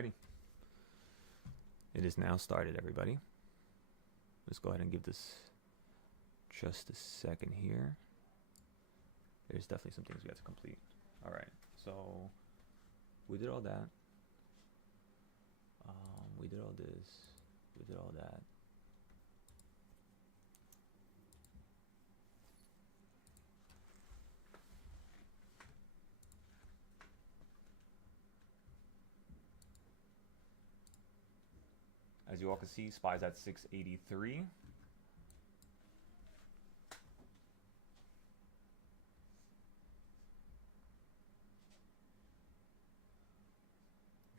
Alrighty. It is now started, everybody. Let's go ahead and give this just a second here. There's definitely some things we have to complete. Alright, so we did all that. We did all this. We did all that. As you all can see, SPY's at 683. I'm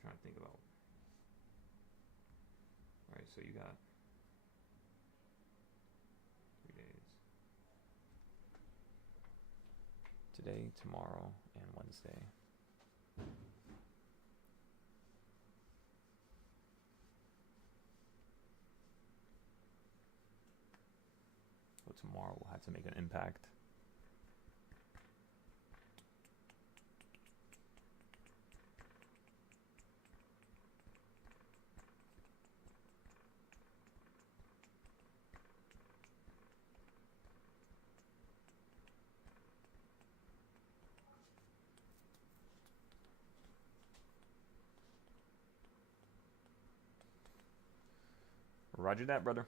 trying to think about. All right, so you got 3 days. Today, tomorrow, and Wednesday. Tomorrow we'll have to make an impact. Roger that, brother.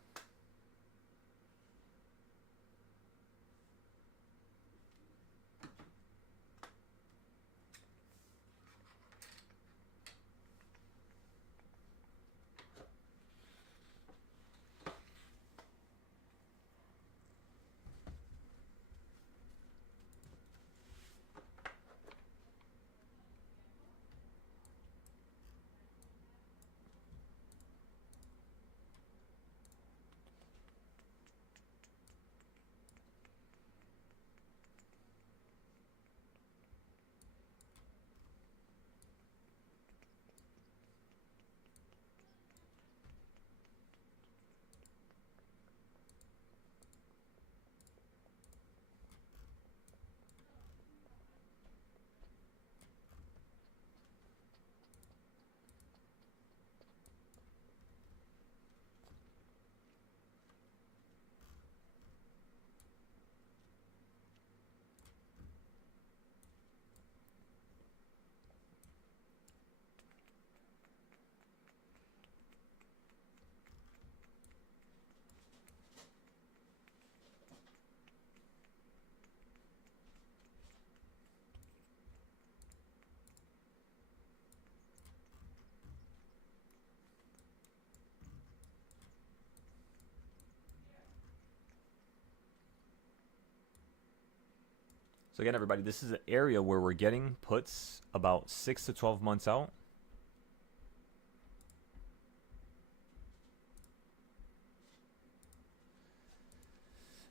So again, everybody, this is an area where we're getting puts about 6 to 12 months out.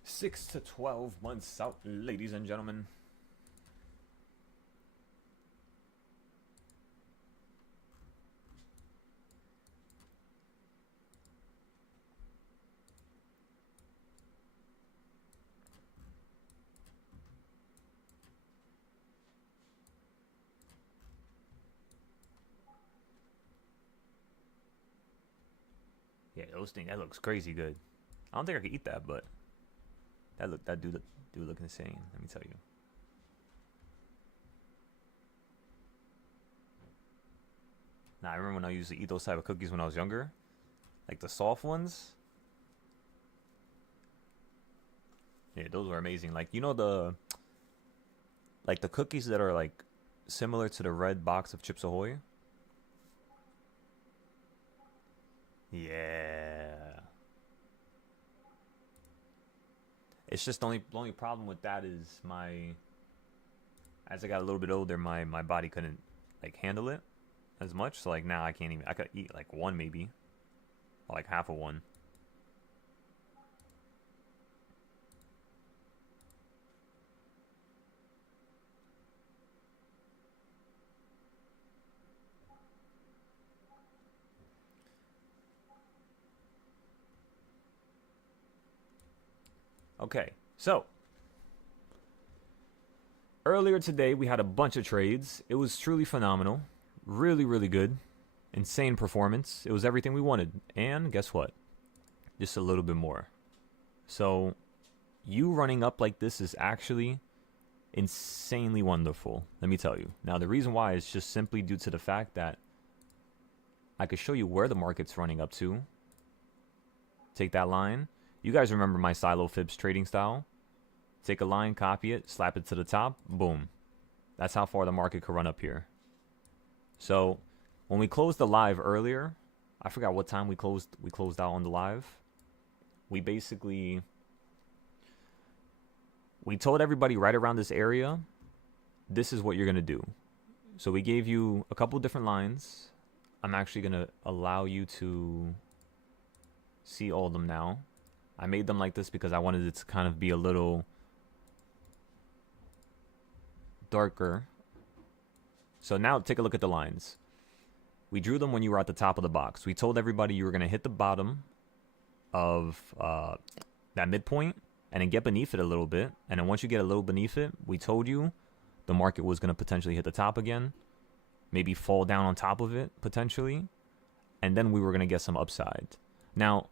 Six to 12 months out, ladies and gentlemen. Yeah, those things, that looks crazy good. I don't think I could eat that, but that do look insane, let me tell you. Now, I remember when I used to eat those type of cookies when I was younger, like the soft ones. Yeah, those were amazing. Like, you know, the cookies that are like similar to the red box of Chips Ahoy. Yeah. It's just the only problem with that is as I got a little bit older, my body couldn't like handle it as much. So like now I can't even. I could eat like one maybe, or like half of one. Okay, so earlier today we had a bunch of trades. It was truly phenomenal, really, really good. Insane performance. It was everything we wanted. And guess what? Just a little bit more. So you running up like this is actually insanely wonderful, let me tell you. Now, the reason why is just simply due to the fact that I could show you where the market's running up to. Take that line. You guys remember my silo fibs trading style. Take a line, copy it, slap it to the top, boom. That's how far the market could run up here. So when we closed the live earlier, I forgot what time we closed out on the live. We told everybody right around this area, this is what you're going to do. So we gave you a couple different lines. I'm actually going to allow you to see all of them now. I made them like this because I wanted it to kind of be a little darker. So now take a look at the lines. We drew them when you were at the top of the box. We told everybody you were going to hit the bottom of that midpoint and then get beneath it a little bit. And then once you get a little beneath it, we told you the market was going to potentially hit the top again, maybe fall down on top of it potentially, and then we were going to get some upside. Now,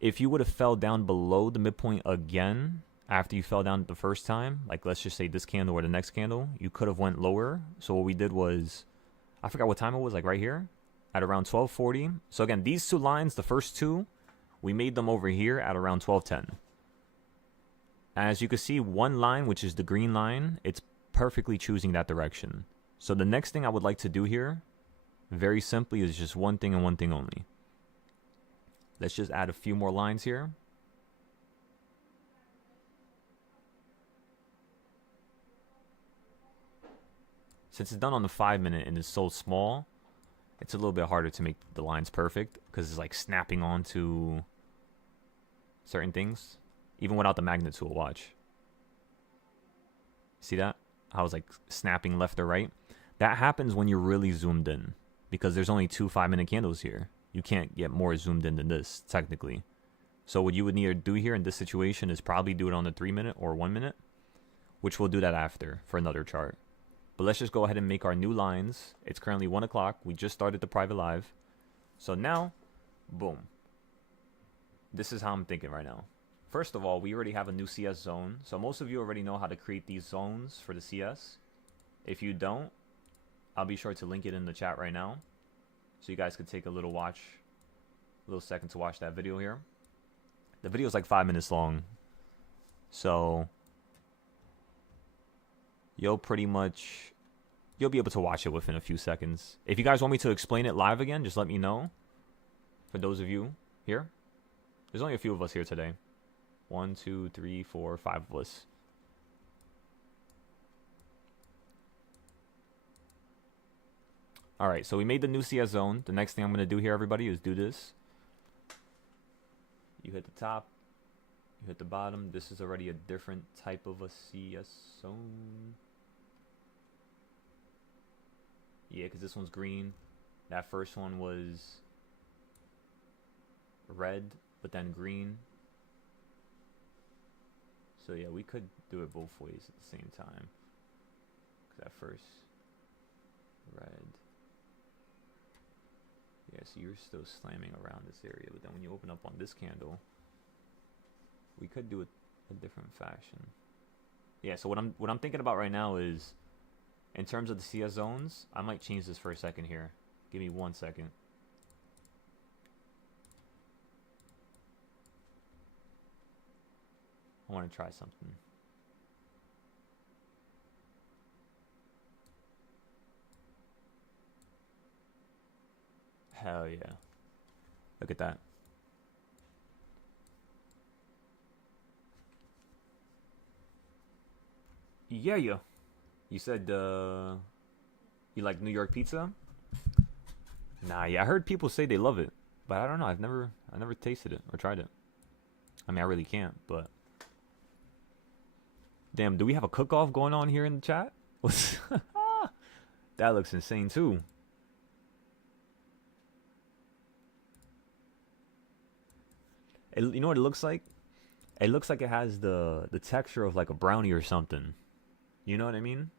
if you would have fell down below the midpoint again after you fell down the first time, like let's just say this candle or the next candle, you could have went lower. So what we did was, I forgot what time it was, like right here at around 12:40. So again, these two lines, the first two, we made them over here at around 12:10. As you can see, one line, which is the green line, it's perfectly choosing that direction. So the next thing I would like to do here, very simply, is just one thing and one thing only. Let's just add a few more lines here. Since it's done on the 5-minute and it's so small, it's a little bit harder to make the lines perfect because it's like snapping onto certain things. Even without the magnet tool, watch. See that? How it's like snapping left or right? That happens when you're really zoomed in because there's only 2 5-minute candles here. You can't get more zoomed in than this, technically. So what you would need to do here in this situation is probably do it on the 3-minute or 1-minute, which we'll do that after for another chart. But let's just go ahead and make our new lines. It's currently 1 o'clock. We just started the private live. So now, boom. This is how I'm thinking right now. First of all, we already have a new CS zone. So most of you already know how to create these zones for the CS. If you don't, I'll be sure to link it in the chat right now. So you guys could take a little second to watch that video here. The video is like 5 minutes long. So you'll be able to watch it within a few seconds. If you guys want me to explain it live again, just let me know. For those of you here, there's only a few of us here today. 1, 2, 3, 4, 5 of us. All right, so we made the new CS zone. The next thing I'm going to do here, everybody, is do this. You hit the top. You hit the bottom. This is already a different type of a CS zone. Yeah, because this one's green. That first one was red, but then green. So yeah, we could do it both ways at the same time. Because that first red. Yeah, so you're still slamming around this area, but then when you open up on this candle, we could do it a different fashion. Yeah, so what I'm thinking about right now is, in terms of the CS zones, I might change this for a second here. Give me 1 second. I want to try something. Hell yeah. Look at that. Yeah, yeah. You said you like New York pizza? Nah, yeah, I heard people say they love it, but I don't know. I've never tasted it or tried it. I mean, I really can't, but damn, do we have a cook-off going on here in the chat? That looks insane too. You know what it looks like? It looks like it has the texture of like a brownie or something. You know what I mean?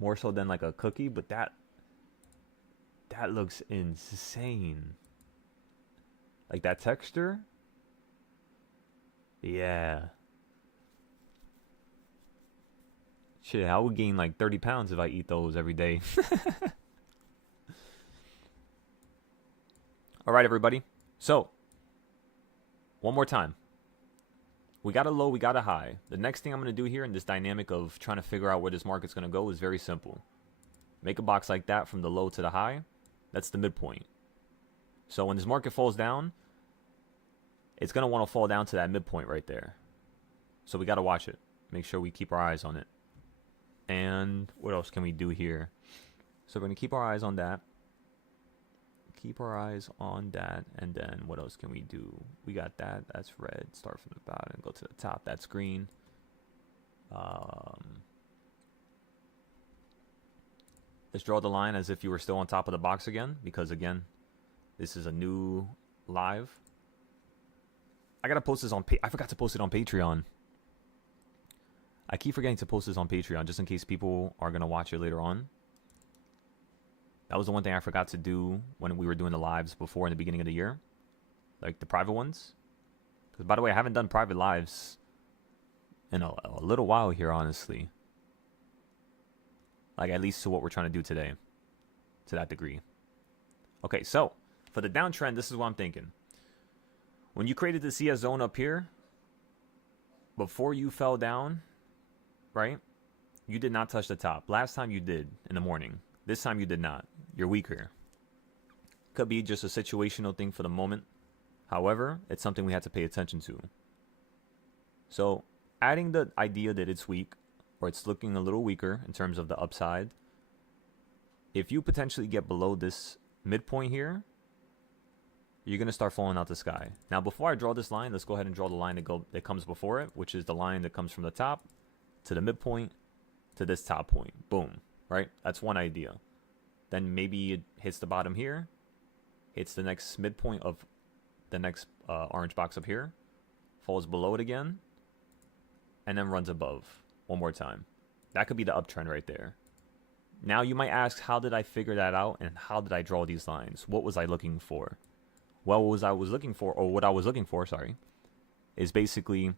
More so than like a cookie, but that that looks insane. Like that texture. Yeah. Shit, I would gain like 30 pounds if I eat those every day. All right, everybody. So, one more time. We got a low, we got a high. The next thing I'm going to do here in this dynamic of trying to figure out where this market's going to go is very simple. Make a box like that from the low to the high. That's the midpoint. So when this market falls down, it's going to want to fall down to that midpoint right there. So we got to watch it. Make sure we keep our eyes on it. And what else can we do here? So we're going to keep our eyes on that. Keep our eyes on that. And then what else can we do? We got that. That's red. Start from the bottom. Go to the top. That's green. Let's draw the line as if you were still on top of the box again. Because again, this is a new live. I got to post this on... I forgot to post it on Patreon. I keep forgetting to post this on Patreon just in case people are going to watch it later on. That was the one thing I forgot to do when we were doing the lives before in the beginning of the year. Like the private ones. Because by the way, I haven't done private lives in a little while here, honestly. Like at least to what we're trying to do today. To that degree. Okay, so for the downtrend, this is what I'm thinking. When you created the CS zone up here, before you fell down, right? You did not touch the top. Last time you did in the morning. This time you did not. You're weaker. Could be just a situational thing for the moment. However, it's something we have to pay attention to. So, adding the idea that it's weak, or it's looking a little weaker in terms of the upside, if you potentially get below this midpoint here, you're going to start falling out the sky. Now, before I draw this line, let's go ahead and draw the line that comes before it, which is the line that comes from the top to the midpoint to this top point. Boom. Right? That's one idea. Then maybe it hits the bottom here, hits the next midpoint of the next orange box up here, falls below it again, and then runs above one more time. That could be the uptrend right there. Now you might ask, how did I figure that out and how did I draw these lines? What was I looking for? Well, what I was looking for, sorry, is basically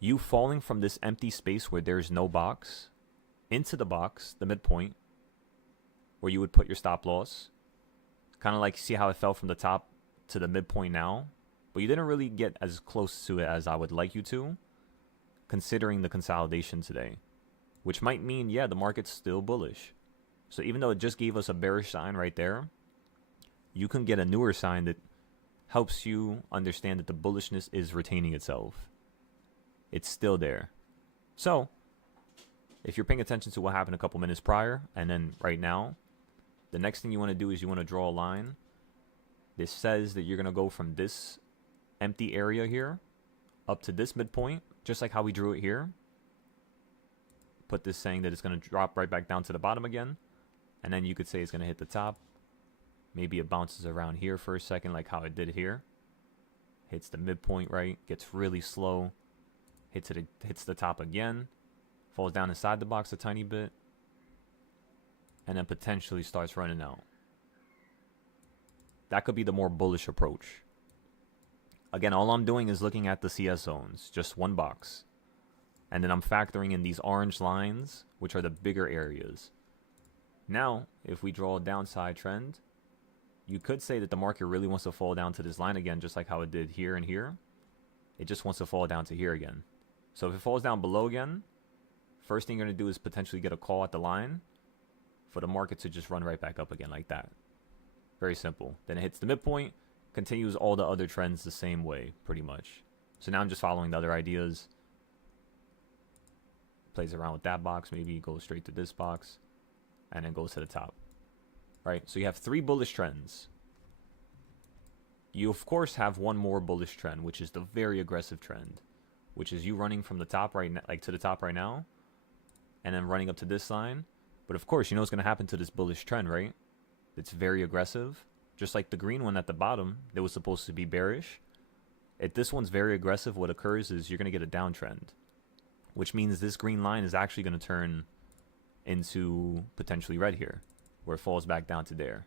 you falling from this empty space where there's no box into the box, the midpoint, where you would put your stop loss. Kind of like, see how it fell from the top to the midpoint now? But you didn't really get as close to it as I would like you to, considering the consolidation today. Which might mean, yeah, the market's still bullish. So even though it just gave us a bearish sign right there, you can get a newer sign that helps you understand that the bullishness is retaining itself. It's still there. So, if you're paying attention to what happened a couple minutes prior, and then right now, the next thing you want to do is you want to draw a line. This says that you're going to go from this empty area here up to this midpoint, just like how we drew it here. Put this saying that it's going to drop right back down to the bottom again. And then you could say it's going to hit the top. Maybe it bounces around here for a second like how it did here. Hits the midpoint, right? Gets really slow. Hits the top again. Falls down inside the box a tiny bit. And then potentially starts running out. That could be the more bullish approach. Again, all I'm doing is looking at the CS zones. Just one box. And then I'm factoring in these orange lines, which are the bigger areas. Now, if we draw a downside trend, you could say that the market really wants to fall down to this line again, just like how it did here and here. It just wants to fall down to here again. So if it falls down below again, first thing you're going to do is potentially get a call at the line for the market to just run right back up again like that. Very simple. Then it hits the midpoint, continues all the other trends the same way, pretty much. So now I'm just following the other ideas. Plays around with that box, maybe goes straight to this box, and then goes to the top. Right? So you have 3 bullish trends. You, of course, have one more bullish trend, which is the very aggressive trend, which is you running from the top right now, like to the top right now, and then running up to this line. But of course, you know what's going to happen to this bullish trend, right? It's very aggressive. Just like the green one at the bottom that was supposed to be bearish. If this one's very aggressive, what occurs is you're going to get a downtrend. Which means this green line is actually going to turn into potentially red here. Where it falls back down to there.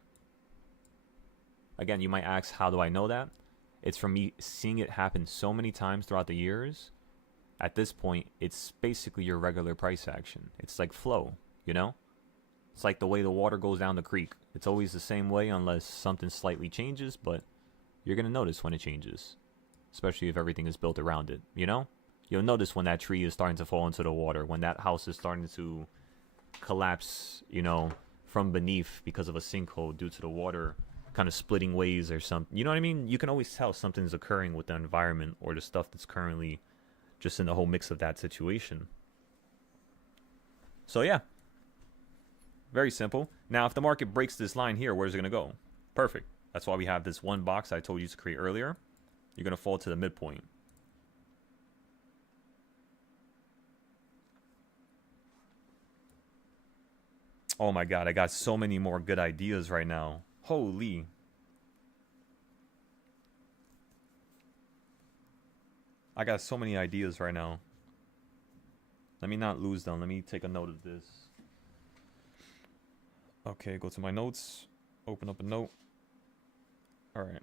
Again, you might ask, how do I know that? It's from me seeing it happen so many times throughout the years. At this point, it's basically your regular price action. It's like flow, you know? It's like the way the water goes down the creek. It's always the same way unless something slightly changes, but you're going to notice when it changes, especially if everything is built around it, you know? You'll notice when that tree is starting to fall into the water, when that house is starting to collapse, you know, from beneath because of a sinkhole due to the water kind of splitting ways or something. You know what I mean? You can always tell something's occurring with the environment or the stuff that's currently just in the whole mix of that situation. So yeah, very simple. Now, if the market breaks this line here, where's it going to go? Perfect. That's why we have this one box I told you to create earlier. You're going to fall to the midpoint. Oh my God, I got so many more good ideas right now. Holy. I got so many ideas right now. Let me not lose them. Let me take a note of this. Okay, go to my notes. Open up a note. All right.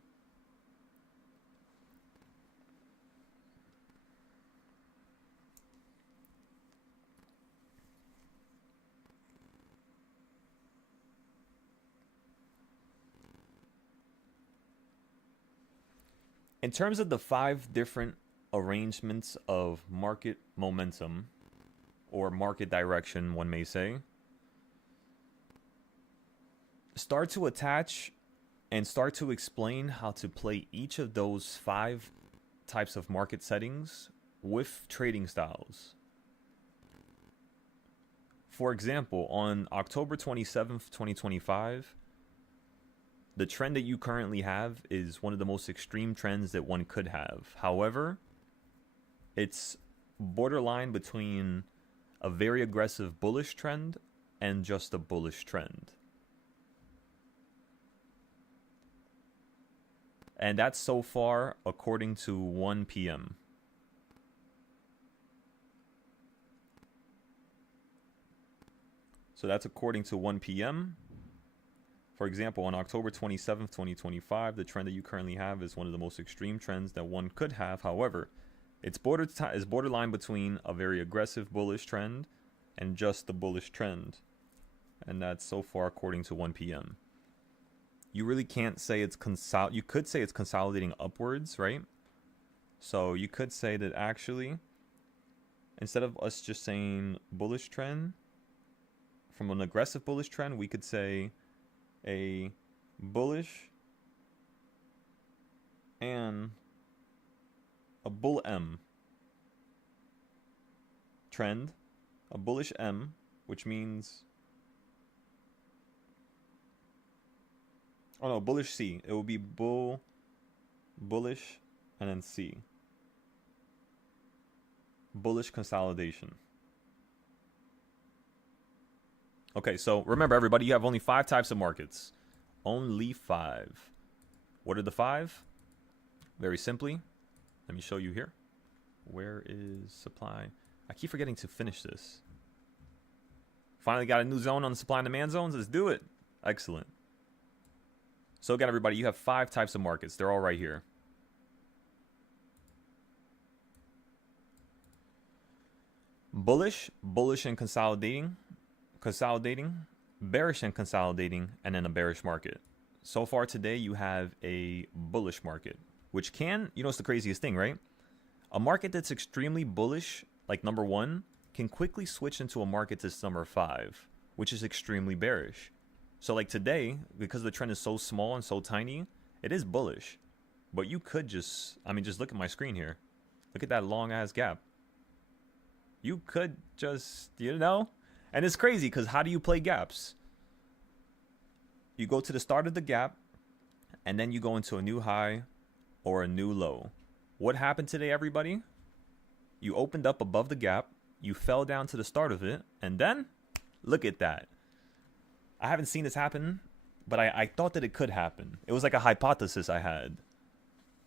In terms of the 5 different arrangements of market momentum or market direction, one may say, start to attach and start to explain how to play each of those 5 types of market settings with trading styles. For example, on October 27th, 2025, the trend that you currently have is one of the most extreme trends that one could have. However, it's borderline between a very aggressive bullish trend and just a bullish trend. And that's so far according to 1 p.m. So that's according to 1 p.m. For example, on October 27th, 2025, the trend that you currently have is one of the most extreme trends that one could have. However, it's borderline between a very aggressive bullish trend and just the bullish trend. And that's so far according to 1 p.m. You really can't say it's you could say it's consolidating upwards, right? So you could say that actually, instead of us just saying bullish trend, from an aggressive bullish trend, we could say a bullish and a bull M trend, a bullish M, which means, oh no, bullish C. It will be bullish, and then C. Bullish consolidation. Okay, so remember, everybody, you have only 5 types of markets. Only 5. What are the 5? Very simply, let me show you here. Where is supply? I keep forgetting to finish this. Finally got a new zone on the supply and demand zones. Let's do it. Excellent. So again, everybody, you have 5 types of markets. They're all right here. Bullish, bullish and consolidating, bearish and consolidating, and then a bearish market. So far today, you have a bullish market, which can, you know, it's the craziest thing, right? A market that's extremely bullish, like number 1, can quickly switch into a market that's number 5, which is extremely bearish. So like today, because the trend is so small and so tiny, it is bullish. But you could just, I mean, just look at my screen here. Look at that long ass gap. You could just, you know, and it's crazy because how do you play gaps? You go to the start of the gap and then you go into a new high or a new low. What happened today, everybody? You opened up above the gap, you fell down to the start of it, and then look at that. I haven't seen this happen, but I thought that it could happen. It was like a hypothesis I had.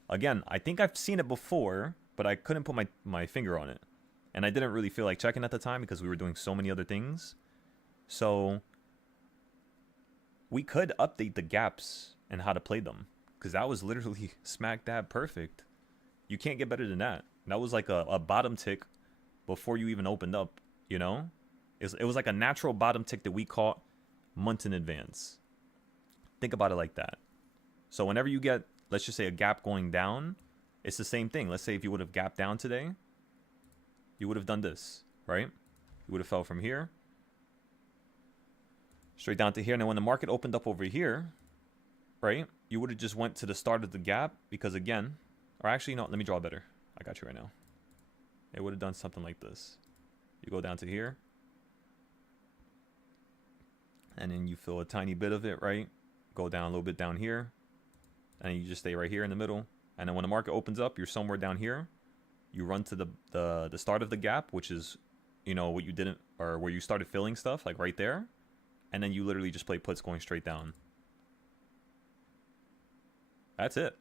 Again, I think I've seen it before, but I couldn't put my finger on it. And I didn't really feel like checking at the time because we were doing so many other things. So we could update the gaps and how to play them. because that was literally smack dab perfect. You can't get better than that. That was like a bottom tick before you even opened up, you know? It was like a natural bottom tick that we caught months in advance. Think about it like that. So whenever you get, let's just say, a gap going down, it's the same thing. Let's say if you would have gapped down today, you would have done this, right? You would have fell from here straight down to here. And then when the market opened up over here, right, you would have just went to the start of the gap because, again, or actually, no, let me draw better. I got you right now. It would have done something like this. You go down to here, and then you feel a tiny bit of it, right? Go down a little bit down here, and you just stay right here in the middle. And then when the market opens up, you're somewhere down here. You run to the start of the gap, which is, you know, what you didn't, or where you started filling stuff, like right there. And then you literally just play puts going straight down. That's it.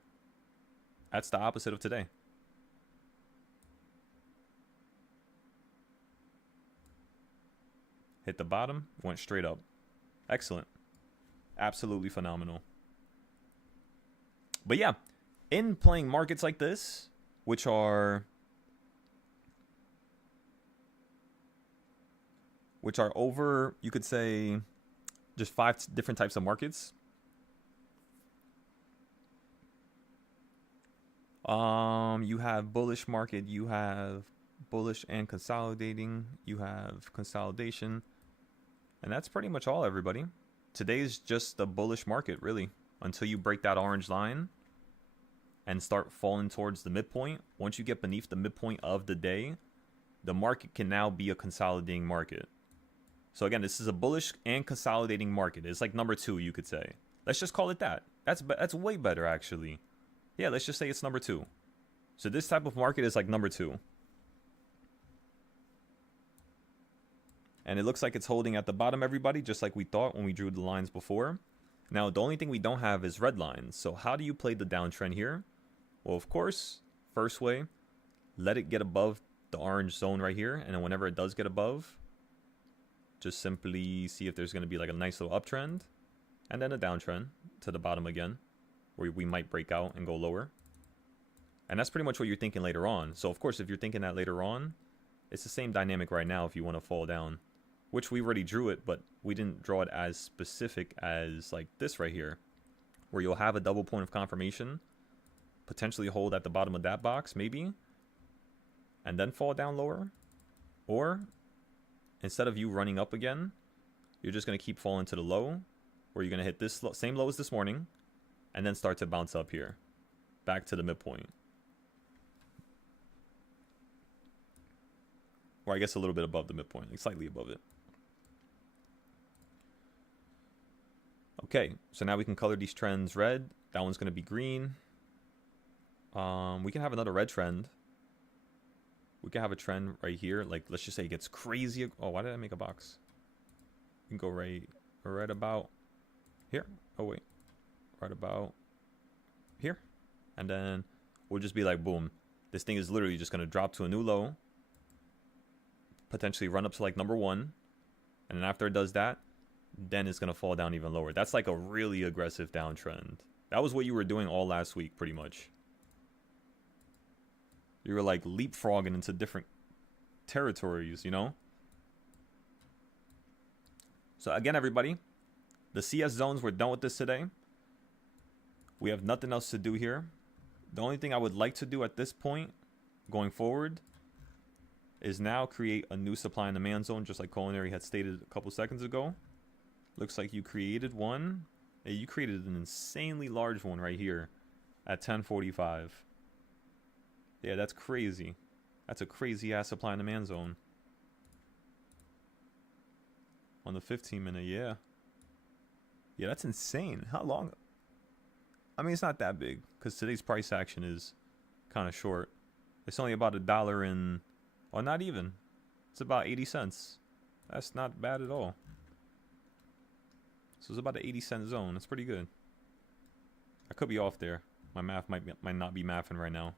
That's the opposite of today. Hit the bottom, went straight up. Excellent. Absolutely phenomenal. But yeah, in playing markets like this, which are over, you could say, just 5 different types of markets. You have bullish market, you have bullish and consolidating, you have consolidation, and that's pretty much all, everybody. Today's just the bullish market, really, until you break that orange line and start falling towards the midpoint. Once you get beneath the midpoint of the day, the market can now be a consolidating market. So again, this is a bullish and consolidating market. It's like number 2, you could say. Let's just call it that. That's way better, actually. Yeah, let's just say it's number 2. So this type of market is like number 2. And it looks like it's holding at the bottom, everybody, just like we thought when we drew the lines before. Now, the only thing we don't have is red lines. So how do you play the downtrend here? Well, of course, first way, let it get above the orange zone right here. And then whenever it does get above, just simply see if there's going to be like a nice little uptrend. And then a downtrend to the bottom again, where we might break out and go lower. And that's pretty much what you're thinking later on. So, of course, if you're thinking that later on, it's the same dynamic right now if you want to fall down. Which we already drew it, but we didn't draw it as specific as like this right here, where you'll have a double point of confirmation, potentially hold at the bottom of that box, maybe, and then fall down lower. Or instead of you running up again, you're just going to keep falling to the low, where you're going to hit this same low as this morning, and then start to bounce up here, back to the midpoint. Or I guess a little bit above the midpoint, like slightly above it. Okay, so now we can color these trends red. That one's going to be green. We can have another red trend. We can have a trend right here. Like, let's just say it gets crazy. Oh, why did I make a box? You can go right about here. Oh, wait. Right about here. And then we'll just be like, boom. This thing is literally just going to drop to a new low. Potentially run up to like number 1. And then after it does that, then it's going to fall down even lower. That's like a really aggressive downtrend. That was what you were doing all last week, pretty much. You were like leapfrogging into different territories, you know? So again, everybody, the CS zones, we're done with this today. We have nothing else to do here. The only thing I would like to do at this point, going forward, is now create a new supply and demand zone, just like Culinary had stated a couple seconds ago. Looks like you created one. Hey, you created an insanely large one right here at 1045. Yeah, that's crazy. That's a crazy ass supply and demand zone. On the 15-minute, yeah. Yeah, that's insane. How long? I mean, it's not that big, because today's price action is kind of short. It's only about $1 and... Or not even. It's about 80 cents. That's not bad at all. So it's about an 80-cent zone. That's pretty good. I could be off there. My math might not be mathing right now.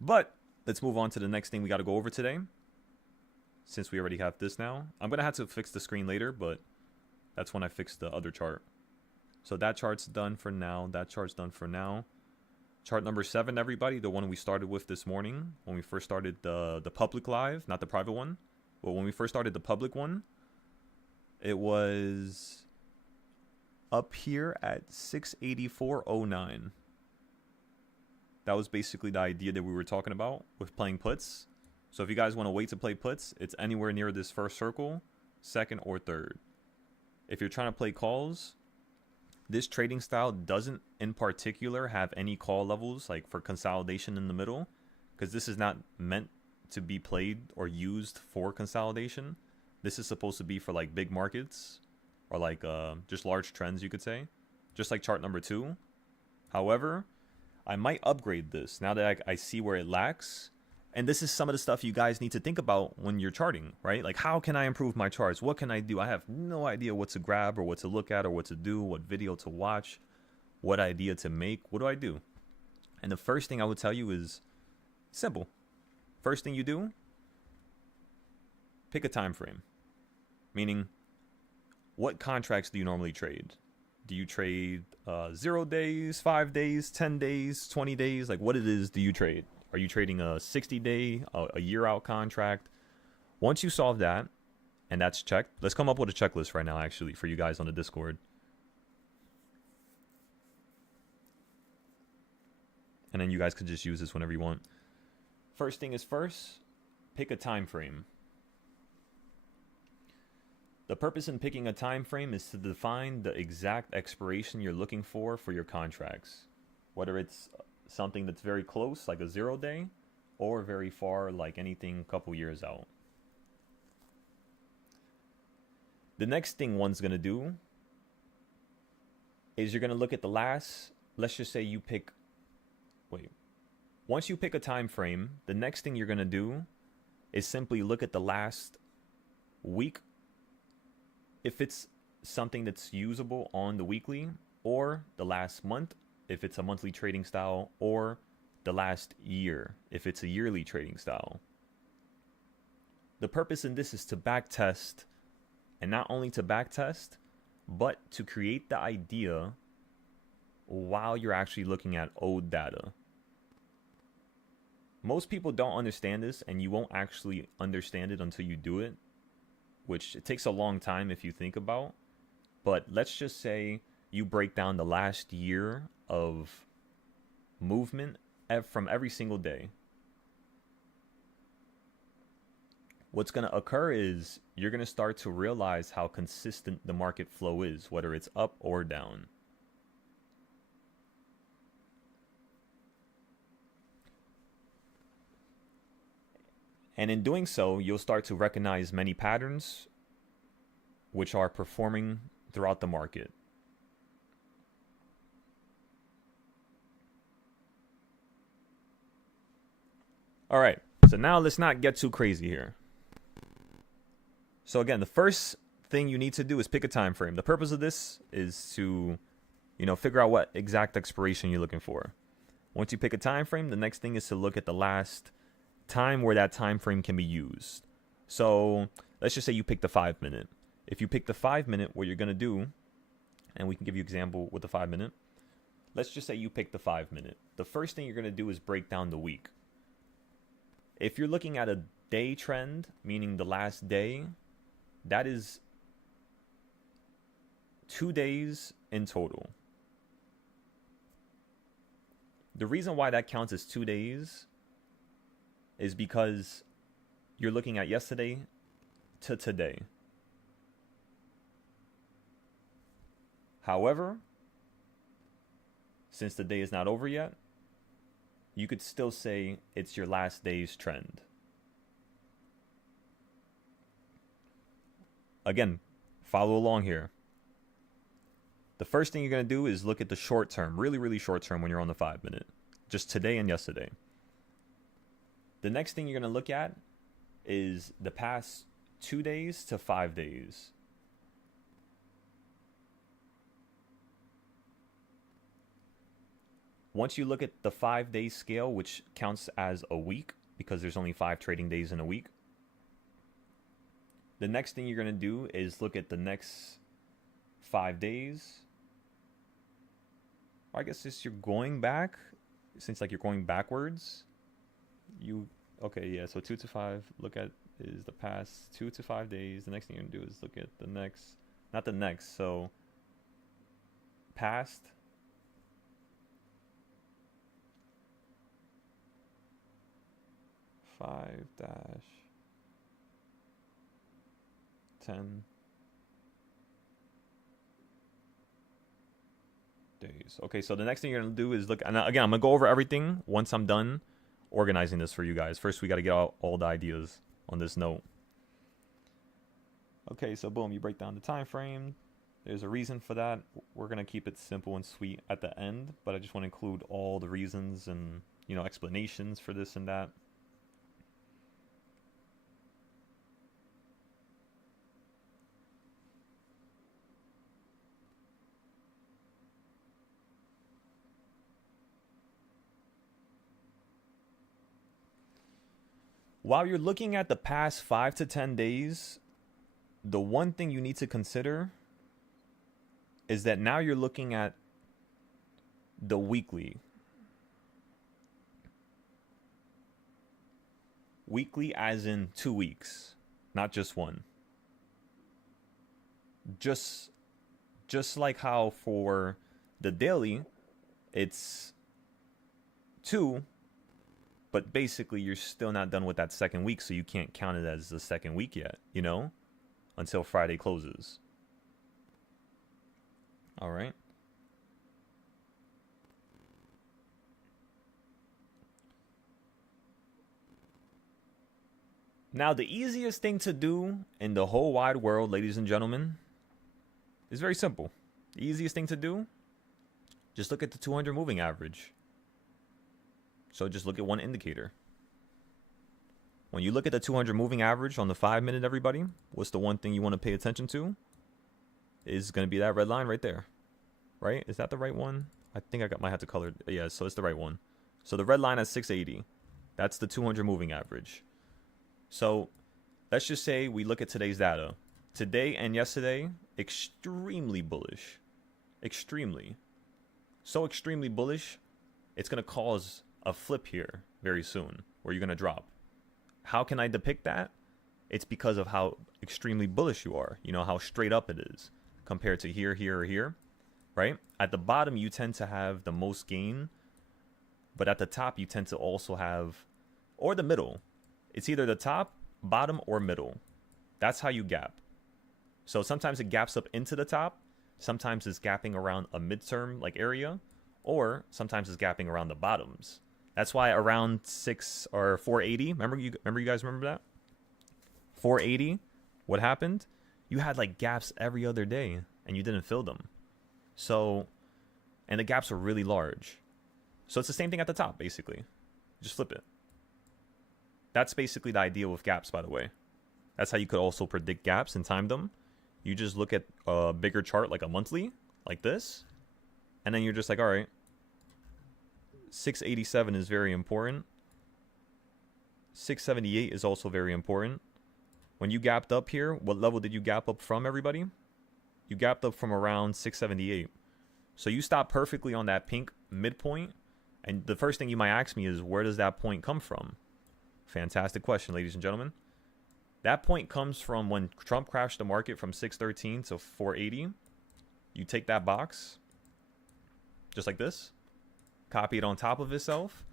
But let's move on to the next thing we got to go over today. Since we already have this now. I'm going to have to fix the screen later, but that's when I fix the other chart. So that chart's done for now. That chart's done for now. Chart number 7, everybody, the one we started with this morning when we first started the public live, not the private one. But when we first started the public one, it was up here at 684.09. That was basically the idea that we were talking about with playing puts. So if you guys want to wait to play puts, it's anywhere near this first circle, second or third. If you're trying to play calls, this trading style doesn't in particular have any call levels like for consolidation in the middle, because this is not meant to be played or used for consolidation. This is supposed to be for like big markets or like just large trends, you could say, just like chart number 2. However, I might upgrade this now that I see where it lacks. And this is some of the stuff you guys need to think about when you're charting, right? Like, how can I improve my charts? What can I do? I have no idea what to grab or what to look at or what to do, what video to watch, what idea to make. What do I do? And the first thing I would tell you is simple. First thing you do, pick a time frame. Meaning, what contracts do you normally trade? Do you trade 0 days, 5 days, 10 days, 20 days? Like, what it is do you trade? Are you trading a 60-day, a year-out contract? Once you solve that, and that's checked, let's come up with a checklist right now, actually, for you guys on the Discord. And then you guys could just use this whenever you want. First thing is first, pick a time frame. The purpose in picking a time frame is to define the exact expiration you're looking for your contracts. Whether it's something that's very close, like a 0 day, or very far, like anything a couple years out. The next thing one's going to do is you're going to look at the last, let's just say you pick, once you pick a time frame, the next thing you're going to do is simply look at the last week, if it's something that's usable on the weekly, or the last month, if it's a monthly trading style, or the last year, if it's a yearly trading style. The purpose in this is to backtest, and not only to backtest, but to create the idea while you're actually looking at old data. Most people don't understand this, and you won't actually understand it until you do it, which it takes a long time if you think about. But let's just say you break down the last year of movement from every single day. What's going to occur is you're going to start to realize how consistent the market flow is, whether it's up or down. And in doing so, you'll start to recognize many patterns which are performing throughout the market. All right, so now let's not get too crazy here. So again, the first thing you need to do is pick a time frame. The purpose of this is to, figure out what exact expiration you're looking for. Once you pick a time frame, the next thing is to look at the last time where that time frame can be used. So let's just say you pick the 5 minute. If you pick the 5 minute, what you're going to do, and we can give you an example with the 5 minute. Let's just say you pick the 5 minute. The first thing you're going to do is break down the week. If you're looking at a day trend, meaning the last day, that is 2 days in total. The reason why that counts as 2 days is because you're looking at yesterday to today. However, since the day is not over yet, you could still say it's your last day's trend. Again, follow along here. The first thing you're going to do is look at the short term, really, really short term when you're on the 5 minute. Just today and yesterday. The next thing you're going to look at is the past 2 days to 5 days. Once you look at the 5-day scale, which counts as a week because there's only 5 trading days in a week, the next thing you're going to do is look at the next 5 days I guess since you're going back, since like you're going backwards, you okay, yeah, so 2 to 5 look at is the past 2 to 5 days. The next thing you're gonna do is look at the next, not the next, so past 5-10 days. Okay, so the next thing you're gonna do is look, and again, I'm gonna go over everything once I'm done organizing this for you guys. First, we gotta get all the ideas on this note. Okay, so boom, you break down the time frame. There's a reason for that. We're gonna keep it simple and sweet at the end, but I just want to include all the reasons and, you know, explanations for this and that. While you're looking at the past 5 to 10 days, the one thing you need to consider is that now you're looking at the weekly. Weekly as in 2 weeks, not just one. Just like how for the daily, it's 2, but basically you're still not done with that second week, so you can't count it as the second week yet, you know, until Friday closes. All right. Now, the easiest thing to do in the whole wide world, ladies and gentlemen, is very simple. The easiest thing to do, just look at the 200 moving average. So just look at one indicator. When you look at the 200 moving average on the 5-minute, everybody, what's the one thing you want to pay attention to? Is going to be that red line right there. Right? Is that the right one? I think might have to color. Yeah, so it's the right one. So the red line at 680. That's the 200 moving average. So let's just say we look at today's data. Today and yesterday, extremely bullish. Extremely. So extremely bullish, it's going to cause a flip here very soon where you're going to drop. How can I depict that? It's because of how extremely bullish you are. You know, how straight up it is compared to here, here, or here, right? At the bottom, you tend to have the most gain, but at the top, you tend to also have, or the middle. It's either the top, bottom, or middle. That's how you gap. So sometimes it gaps up into the top. Sometimes it's gapping around a midterm like area, or sometimes it's gapping around the bottoms. That's why around 6 or 480, remember you guys remember that? 480, what happened? You had like gaps every other day and you didn't fill them. So, and the gaps were really large. So it's the same thing at the top, basically. Just flip it. That's basically the idea with gaps, by the way. That's how you could also predict gaps and time them. You just look at a bigger chart, like a monthly, like this. And then you're just like, all right, 687 is very important. 678 is also very important. When you gapped up here, what level did you gap up from, everybody? You gapped up from around 678. So you stopped perfectly on that pink midpoint. And the first thing you might ask me is, where does that point come from? Fantastic question, ladies and gentlemen. That point comes from when Trump crashed the market from 613 to 480. You take that box, just like this, copy it on top of itself,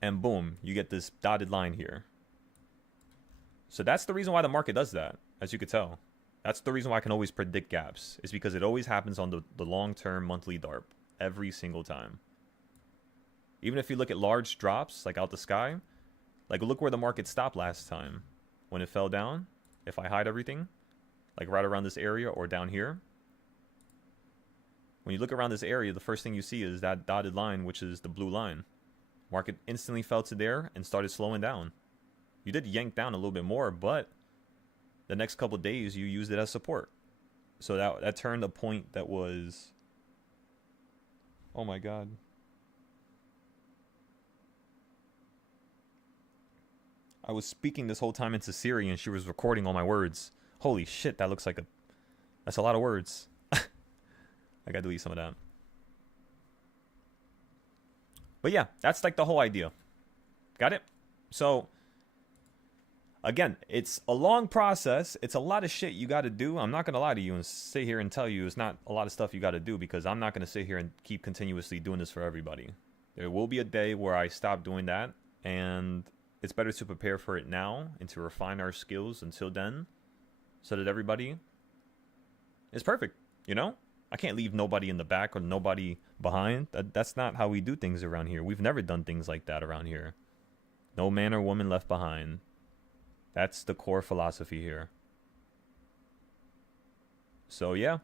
and boom, you get this dotted line here. So that's the reason why the market does that, as you could tell. That's the reason why I can always predict gaps. It's because it always happens on the long-term monthly DARP every single time. Even if you look at large drops, like out the sky, like look where the market stopped last time when it fell down. If I hide everything, like right around this area or down here. When you look around this area, the first thing you see is that dotted line, which is the blue line. Market instantly fell to there and started slowing down. You did yank down a little bit more, but the next couple of days you used it as support. So that turned a point that was, oh my God. I was speaking this whole time into Siri and she was recording all my words. Holy shit, that's a lot of words. I gotta delete some of that. But yeah, that's like the whole idea. Got it? So again, it's a long process. It's a lot of shit you got to do. I'm not going to lie to you and sit here and tell you it's not a lot of stuff you got to do, because I'm not going to sit here and keep continuously doing this for everybody. There will be a day where I stop doing that, and it's better to prepare for it now and to refine our skills until then, so that everybody is perfect, you know? I can't leave nobody in the back or nobody behind. That's not how we do things around here. We've never done things like that around here. No man or woman left behind. That's the core philosophy here. So yeah,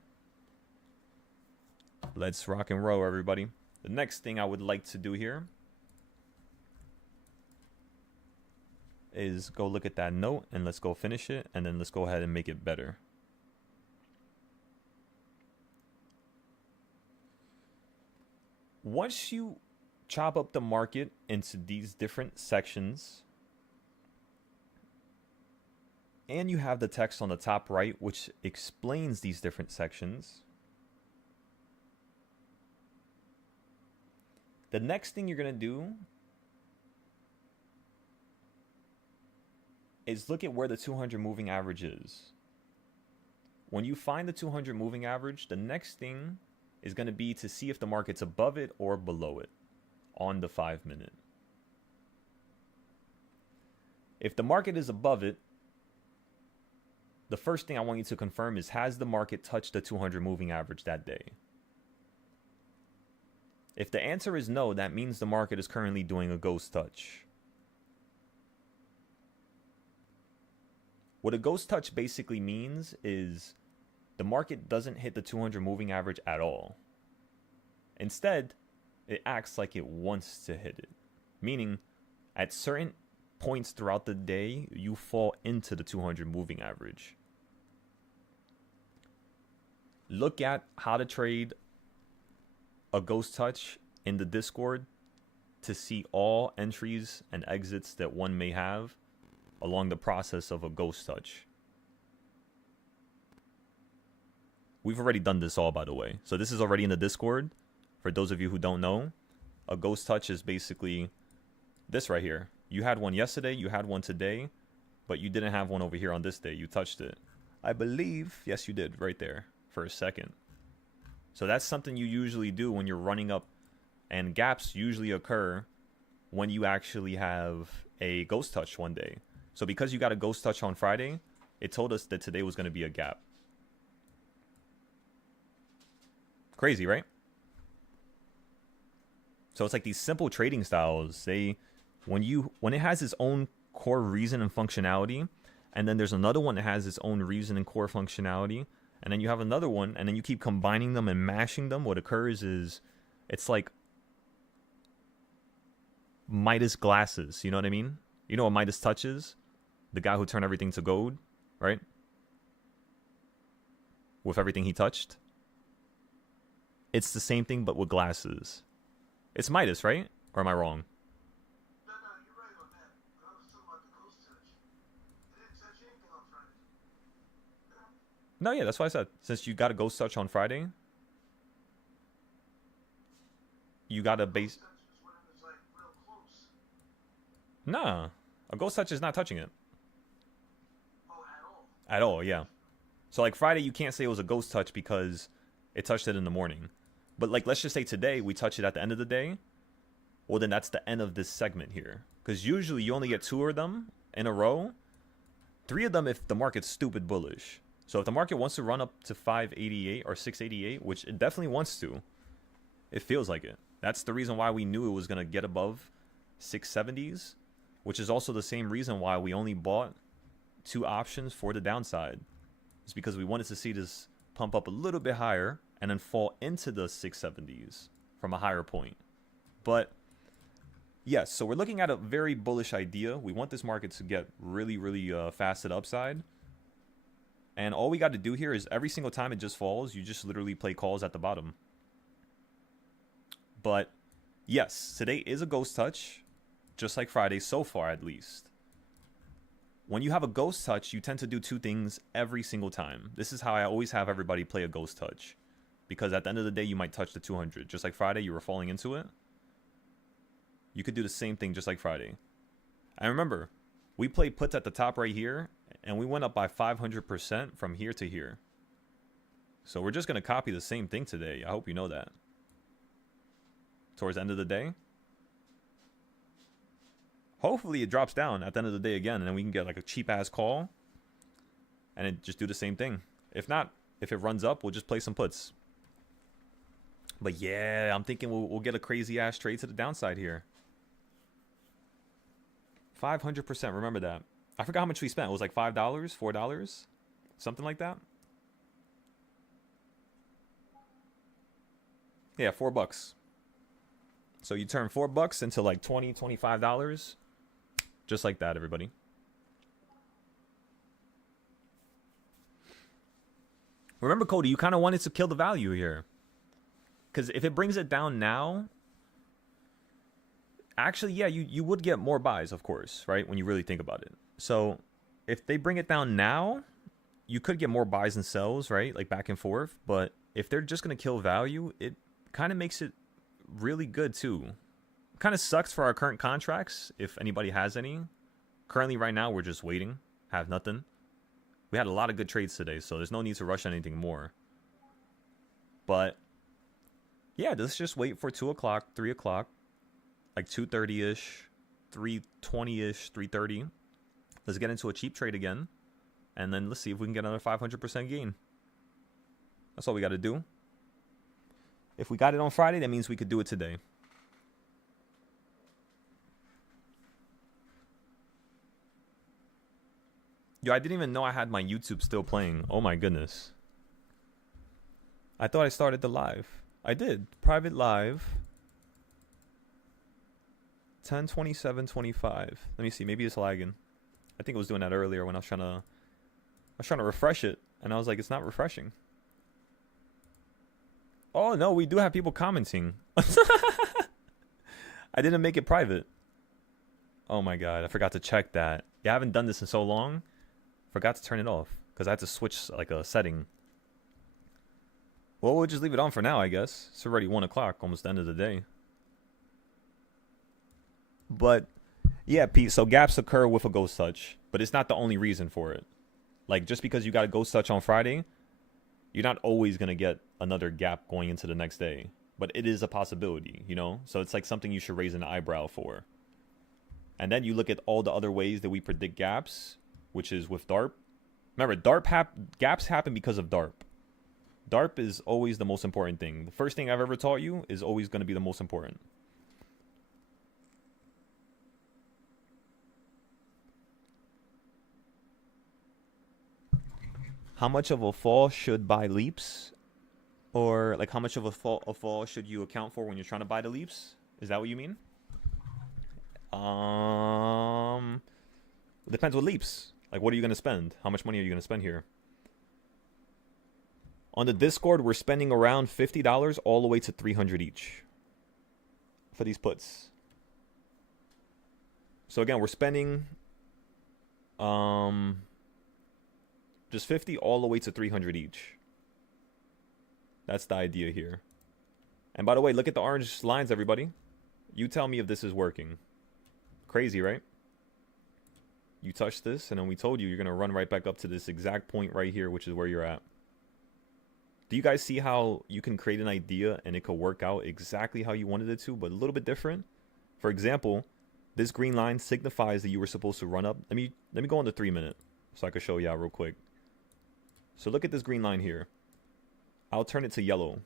let's rock and roll, everybody. The next thing I would like to do here is go look at that note and let's go finish it, and then let's go ahead and make it better. Once you chop up the market into these different sections, and you have the text on the top right which explains these different sections, the next thing you're going to do is look at where the 200 moving average is. When you find the 200 moving average, the next thing is going to be to see if the market's above it or below it on the 5 minute. If the market is above it, the first thing I want you to confirm is, has the market touched the 200 moving average that day? If the answer is no, that means the market is currently doing a ghost touch. What a ghost touch basically means is the market doesn't hit the 200 moving average at all. Instead, it acts like it wants to hit it. Meaning, at certain points throughout the day, you fall into the 200 moving average. Look at how to trade a ghost touch in the Discord to see all entries and exits that one may have along the process of a ghost touch. We've already done this all, by the way. So this is already in the Discord. For those of you who don't know, a ghost touch is basically this right here. You had one yesterday, you had one today, but you didn't have one over here on this day. You touched it. I believe, yes, you did, right there for a second. So that's something you usually do when you're running up, and gaps usually occur when you actually have a ghost touch one day. So because you got a ghost touch on Friday, it told us that today was going to be a gap. Crazy, right? So it's like these simple trading styles, when it has its own core reason and functionality, and then there's another one that has its own reason and core functionality, and then you have another one, and then you keep combining them and mashing them, what occurs is it's like Midas glasses, you know what I mean? You know what Midas touch is? The guy who turned everything to gold, right? With everything he touched. It's the same thing, but with glasses. It's Midas, right? Or am I wrong? No, you're right on that. But I was talking about the ghost touch. It didn't touch anything on Friday. No, yeah, that's what I said. Since you got a ghost touch on Friday, you got a base. Ghost touch was when it was like real close. Nah, a ghost touch is not touching it. Oh, at all? At all, yeah. So like Friday, you can't say it was a ghost touch because it touched it in the morning. But like, let's just say today we touch it at the end of the day. Well, then that's the end of this segment here. Because usually you only get 2 of them in a row. 3 of them if the market's stupid bullish. So if the market wants to run up to 588 or 688, which it definitely wants to, it feels like it. That's the reason why we knew it was going to get above 670s, which is also the same reason why we only bought 2 options for the downside. It's because we wanted to see this pump up a little bit higher and then fall into the 670s from a higher point. But yes, so we're looking at a very bullish idea. We want this market to get really, really fast at upside. And all we got to do here is every single time it just falls, you just literally play calls at the bottom. But yes, today is a ghost touch, just like Friday so far at least. When you have a ghost touch, you tend to do 2 things every single time. This is how I always have everybody play a ghost touch. Because at the end of the day, you might touch the 200. Just like Friday, you were falling into it. You could do the same thing just like Friday. And remember, we played puts at the top right here, and we went up by 500% from here to here. So we're just going to copy the same thing today. I hope you know that. Towards the end of the day. Hopefully it drops down at the end of the day again, and then we can get like a cheap-ass call. And it just do the same thing. If not, if it runs up, we'll just play some puts. But yeah, I'm thinking we'll get a crazy-ass trade to the downside here. 500%, remember that. I forgot how much we spent. It was like $5, $4, something like that. Yeah, $4. So you turn $4 into like $20, $25. Just like that, everybody. Remember, Cody, you kind of wanted to kill the value here. Because if it brings it down now, actually, yeah, you would get more buys, of course, right? When you really think about it. So if they bring it down now, you could get more buys and sells, right? Like back and forth. But if they're just going to kill value, it kind of makes it really good too. Kind of sucks for our current contracts, if anybody has any. Currently, right now, we're just waiting. Have nothing. We had a lot of good trades today, so there's no need to rush anything more. But yeah, let's just wait for 2 o'clock, 3 o'clock, like 2:30-ish, 3:20-ish, 3:30. Let's get into a cheap trade again, and then let's see if we can get another 500% gain. That's all we got to do. If we got it on Friday, that means we could do it today. Yo, I didn't even know I had my YouTube still playing. Oh my goodness. I thought I started the live. I did. Private live. 10:27:25. Let me see. Maybe it's lagging. I think it was doing that earlier when I was trying to refresh it, and I was like, it's not refreshing. Oh no, we do have people commenting. I didn't make it private. Oh my god, I forgot to check that. Yeah, I haven't done this in so long. Forgot to turn it off because I had to switch like a setting. Well, we'll just leave it on for now, I guess. It's already 1 o'clock, almost the end of the day. But yeah, Pete, so gaps occur with a ghost touch, but it's not the only reason for it. Like, just because you got a ghost touch on Friday, you're not always going to get another gap going into the next day. But it is a possibility, you know? So it's like something you should raise an eyebrow for. And then you look at all the other ways that we predict gaps, which is with DARP. Remember, gaps happen because of DARP. DARP is always the most important thing. The first thing I've ever taught you is always going to be the most important. How much of a fall should buy leaps? Or like how much of a fall should you account for when you're trying to buy the leaps? Is that what you mean? It depends what leaps. Like, what are you going to spend? How much money are you going to spend here? On the Discord, we're spending around $50 all the way to $300 each for these puts. So again, we're spending just 50 all the way to 300 each. That's the idea here. And by the way, look at the orange lines, everybody. You tell me if this is working. Crazy, right? You touch this, and then we told you you're going to run right back up to this exact point right here, which is where you're at. Do you guys see how you can create an idea and it could work out exactly how you wanted it to, but a little bit different? For example, this green line signifies that you were supposed to run up. Let me go on the 3 minute so I can show you out real quick. So look at this green line here. I'll turn it to yellow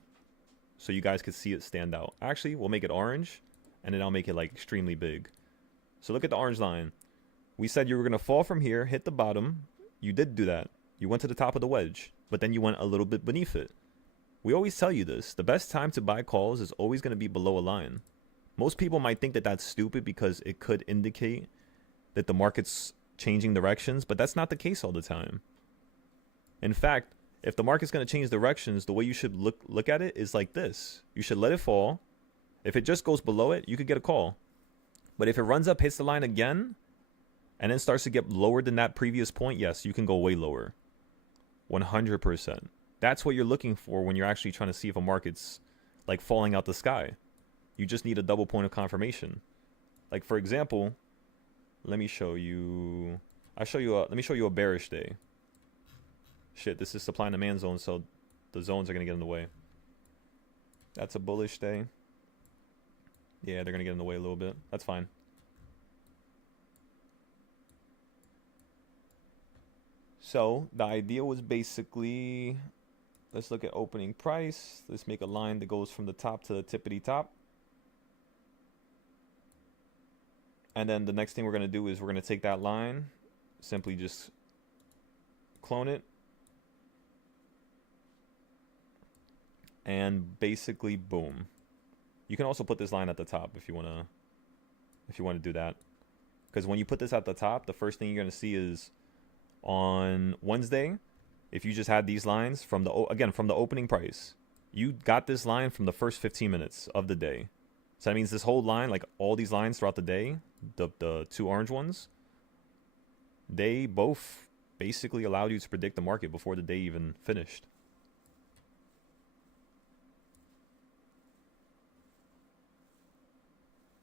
so you guys can see it stand out. Actually, we'll make it orange, and then I'll make it like extremely big. So look at the orange line. We said you were going to fall from here, hit the bottom. You did do that. You went to the top of the wedge, but then you went a little bit beneath it. We always tell you this. The best time to buy calls is always going to be below a line. Most people might think that that's stupid because it could indicate that the market's changing directions, but that's not the case all the time. In fact, if the market's going to change directions, the way you should look at it is like this. You should let it fall. If it just goes below it, you could get a call. But if it runs up, hits the line again, and then starts to get lower than that previous point, yes, you can go way lower. 100%. That's what you're looking for when you're actually trying to see if a market's like falling out the sky. You just need a double point of confirmation. Like for example, let me show you. Let me show you a bearish day. Shit, this is supply and demand zone, so the zones are gonna get in the way. That's a bullish day. Yeah, they're gonna get in the way a little bit. That's fine. So the idea was basically, let's look at opening price. Let's make a line that goes from the top to the tippity top. And then the next thing we're going to do is we're going to take that line, simply just clone it. And basically, boom. You can also put this line at the top if you want to do that. Because when you put this at the top, the first thing you're going to see is on Wednesday, if you just had these lines from the opening price, you got this line from the first 15 minutes of the day. So that means this whole line, like all these lines throughout the day, the two orange ones, they both basically allowed you to predict the market before the day even finished.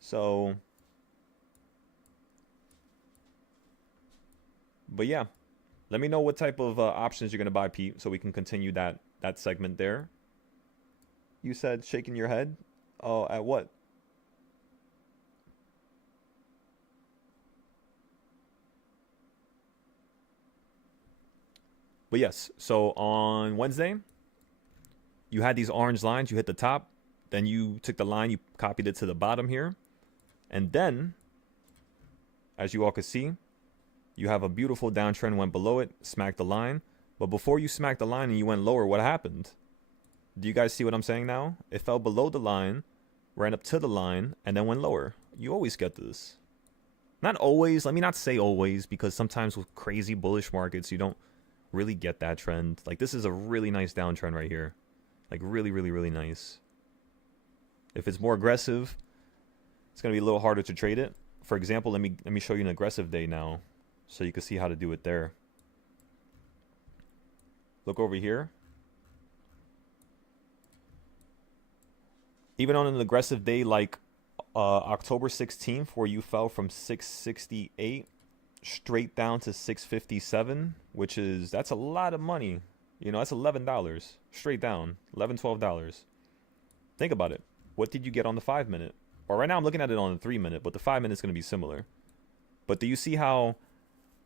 So, but yeah, let me know what type of options you're going to buy, Pete, so we can continue that segment there. You said shaking your head? Oh, at what? But yes, so on Wednesday, you had these orange lines. You hit the top. Then you took the line, you copied it to the bottom here. And then, as you all could see, you have a beautiful downtrend, went below it, smacked the line. But before you smacked the line and you went lower, what happened? Do you guys see what I'm saying now? It fell below the line, ran up to the line, and then went lower. You always get this. Not always. Let me not say always, because sometimes with crazy bullish markets, you don't really get that trend. Like this is a really nice downtrend right here. Like really, really, really nice. If it's more aggressive, it's going to be a little harder to trade it. For example, let me show you an aggressive day now so you can see how to do it there. Look over here. Even on an aggressive day like October 16th, where you fell from 668 straight down to 657, that's a lot of money. You know, that's $11 straight down, $11, $12. Think about it. What did you get on the 5 minute? Or right now I'm looking at it on the 3 minute, but the 5 minute is going to be similar. But do you see how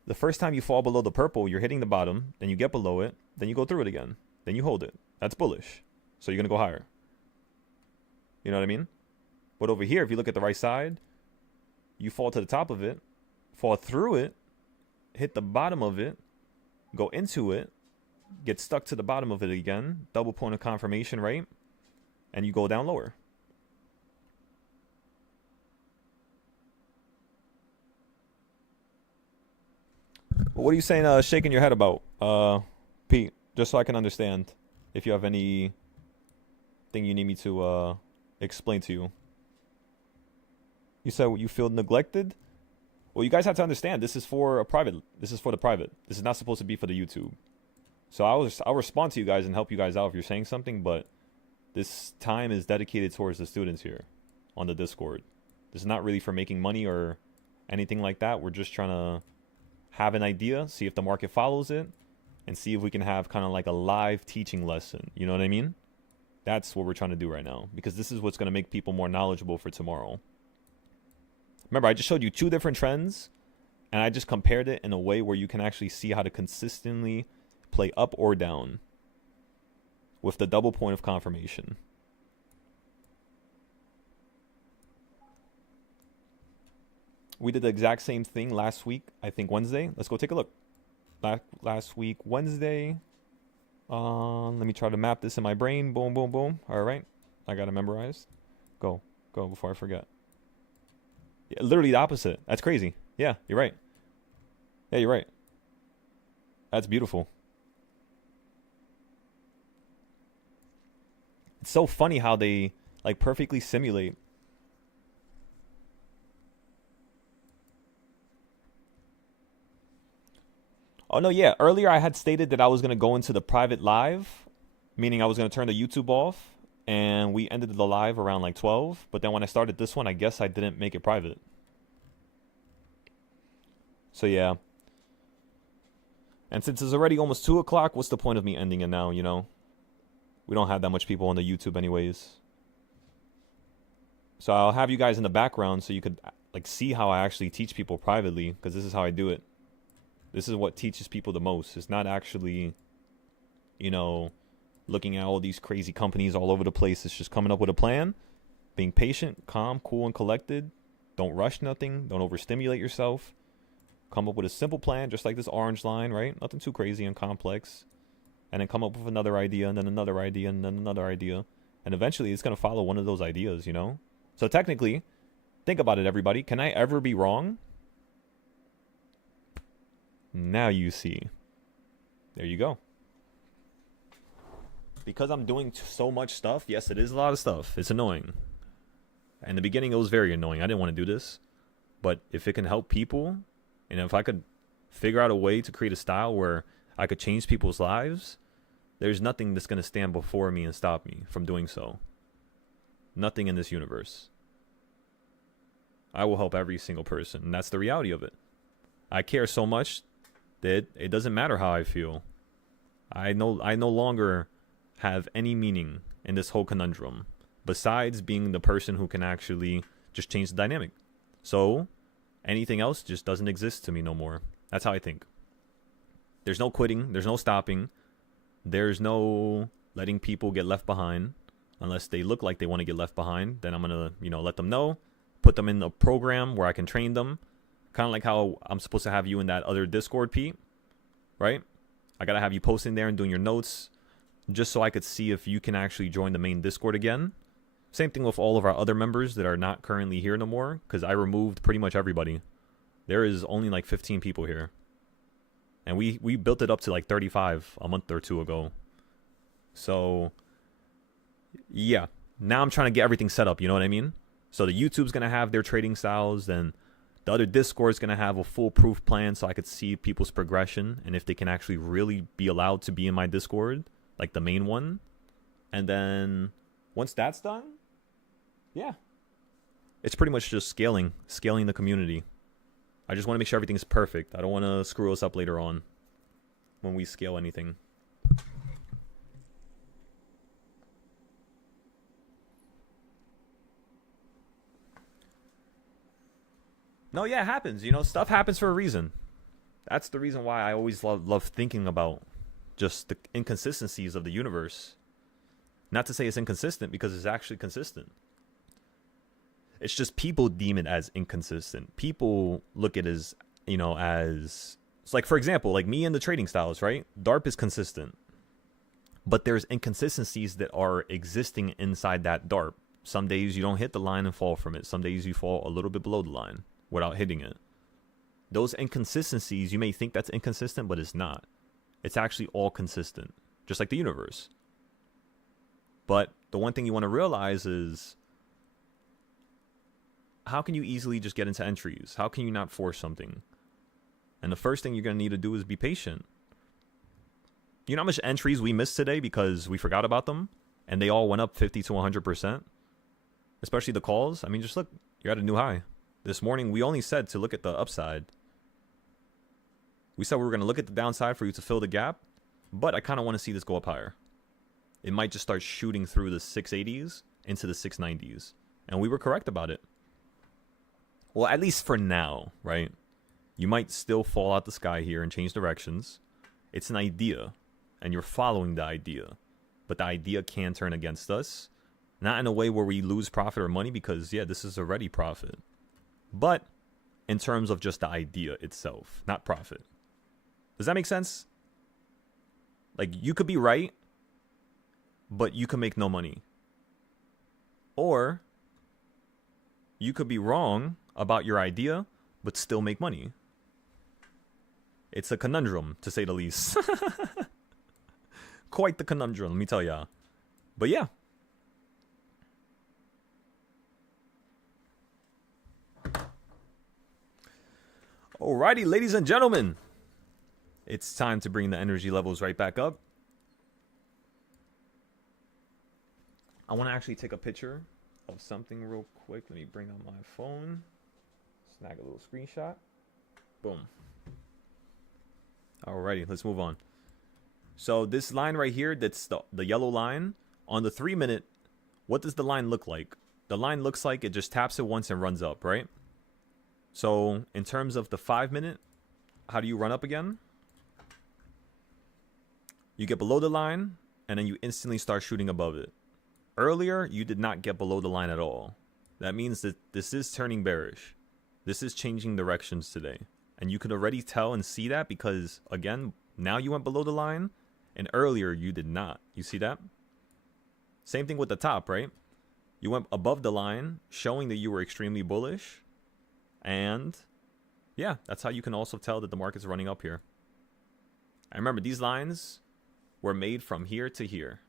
the first time you fall below the purple, you're hitting the bottom, then you get below it, then you go through it again, then you hold it. That's bullish. So you're going to go higher. You know what I mean? But over here, if you look at the right side, you fall to the top of it, fall through it, hit the bottom of it, go into it, get stuck to the bottom of it again, double point of confirmation, right? And you go down lower. But what are you saying, shaking your head about, Pete? Just so I can understand if you have anything you need me to explain to you. You said you feel neglected? Well, you guys have to understand, this is for a private. This is for the private. This is not supposed to be for the YouTube. So I'll respond to you guys and help you guys out if you're saying something, but this time is dedicated towards the students here on the Discord. This is not really for making money or anything like that. We're just trying to have an idea, see if the market follows it, and see if we can have kind of like a live teaching lesson. You know what I mean? That's what we're trying to do right now, because this is what's going to make people more knowledgeable for tomorrow. Remember, I just showed you two different trends, and I just compared it in a way where you can actually see how to consistently play up or down with the double point of confirmation. We did the exact same thing last week, I think Wednesday. Let's go take a look. Last week, Wednesday. Let me try to map this in my brain. Boom, boom, boom. All right. I got it memorized. Go before I forget. Yeah, literally the opposite. That's crazy. Yeah, you're right. Yeah, you're right. That's beautiful. It's so funny how they like perfectly simulate. Oh no, yeah. Earlier I had stated that I was going to go into the private live, meaning I was going to turn the YouTube off, and we ended the live around like 12. But then when I started this one, I guess I didn't make it private. So yeah. And since it's already almost 2 o'clock, what's the point of me ending it now, you know? We don't have that much people on the YouTube anyways. So I'll have you guys in the background so you could like see how I actually teach people privately, because this is how I do it. This is what teaches people the most. It's not actually, you know, looking at all these crazy companies all over the place. It's just coming up with a plan, being patient, calm, cool, and collected. Don't rush nothing. Don't overstimulate yourself. Come up with a simple plan, just like this orange line, right? Nothing too crazy and complex. And then come up with another idea, and then another idea, and then another idea. And eventually it's going to follow one of those ideas, you know? So technically, think about it, everybody. Can I ever be wrong? Now you see. There you go. Because I'm doing so much stuff, yes, it is a lot of stuff. It's annoying. In the beginning, it was very annoying. I didn't want to do this. But if it can help people, and if I could figure out a way to create a style where I could change people's lives, there's nothing that's going to stand before me and stop me from doing so. Nothing in this universe. I will help every single person, and that's the reality of it. I care so much that it doesn't matter how I feel. I no longer have any meaning in this whole conundrum, besides being the person who can actually just change the dynamic. So anything else just doesn't exist to me no more. That's how I think. There's no quitting. There's no stopping. There's no letting people get left behind unless they look like they want to get left behind. Then I'm going to, let them know, put them in a program where I can train them. Kind of like how I'm supposed to have you in that other Discord, Pete, right? I got to have you posting there and doing your notes just so I could see if you can actually join the main Discord again. Same thing with all of our other members that are not currently here no more, because I removed pretty much everybody. There is only like 15 people here. And we built it up to like 35 a month or two ago. So, yeah. Now I'm trying to get everything set up, you know what I mean? So the YouTube's going to have their trading styles, then the other Discord's going to have a foolproof plan so I could see people's progression and if they can actually really be allowed to be in my Discord, like the main one. And then once that's done, yeah. It's pretty much just scaling the community. I just want to make sure everything's perfect. I don't want to screw us up later on when we scale anything. No, yeah, it happens. Stuff happens for a reason. That's the reason why I always love thinking about just the inconsistencies of the universe. Not to say it's inconsistent, because it's actually consistent. It's just people deem it as inconsistent. People look at it as, it's like, for example, like me and the trading styles, right? DARP is consistent. But there's inconsistencies that are existing inside that DARP. Some days you don't hit the line and fall from it. Some days you fall a little bit below the line without hitting it. Those inconsistencies, you may think that's inconsistent, but it's not. It's actually all consistent, just like the universe. But the one thing you want to realize is, how can you easily just get into entries? How can you not force something? And the first thing you're going to need to do is be patient. You know how much entries we missed today because we forgot about them? And they all went up 50 to 100%? Especially the calls. I mean, just look, you're at a new high. This morning, we only said to look at the upside. We said we were going to look at the downside for you to fill the gap. But I kind of want to see this go up higher. It might just start shooting through the 680s into the 690s. And we were correct about it. Well, at least for now, right? You might still fall out the sky here and change directions. It's an idea, and you're following the idea. But the idea can turn against us. Not in a way where we lose profit or money, because, yeah, this is already profit. But in terms of just the idea itself, not profit. Does that make sense? Like, you could be right, but you can make no money. Or you could be wrong about your idea, but still make money. It's a conundrum, to say the least. Quite the conundrum, let me tell ya. But yeah. Alrighty, ladies and gentlemen. It's time to bring the energy levels right back up. I want to actually take a picture of something real quick. Let me bring on my phone. Snag a little screenshot. Boom. Alrighty, let's move on. So this line right here, that's the yellow line. On the 3 minute, what does the line look like? The line looks like it just taps it once and runs up, right? So in terms of the 5 minute, how do you run up again? You get below the line, and then you instantly start shooting above it. Earlier, you did not get below the line at all. That means that this is turning bearish. This is changing directions today. And you could already tell and see that because, again, now you went below the line, and earlier you did not. You see that? Same thing with the top, right? You went above the line, showing that you were extremely bullish. And, yeah, that's how you can also tell that the market's running up here. And remember, these lines were made from here to here.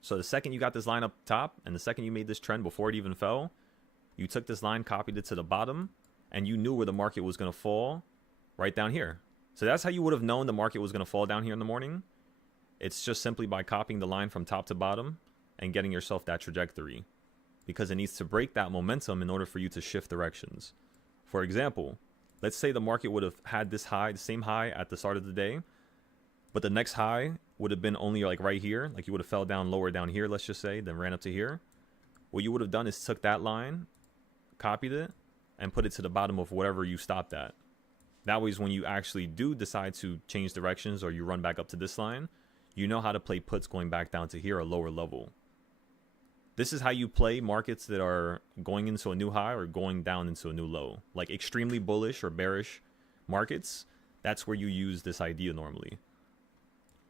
So the second you got this line up top, and the second you made this trend before it even fell, you took this line, copied it to the bottom, and you knew where the market was going to fall right down here. So that's how you would have known the market was going to fall down here in the morning. It's just simply by copying the line from top to bottom and getting yourself that trajectory, because it needs to break that momentum in order for you to shift directions. For example, let's say the market would have had this high, the same high at the start of the day, but the next high would have been only like right here, like you would have fell down lower down here, let's just say, then ran up to here. What you would have done is took that line, copied it, and put it to the bottom of whatever you stopped at. That way, when you actually do decide to change directions or you run back up to this line, you know how to play puts going back down to here, a lower level. This is how you play markets that are going into a new high or going down into a new low. Like extremely bullish or bearish markets, that's where you use this idea normally.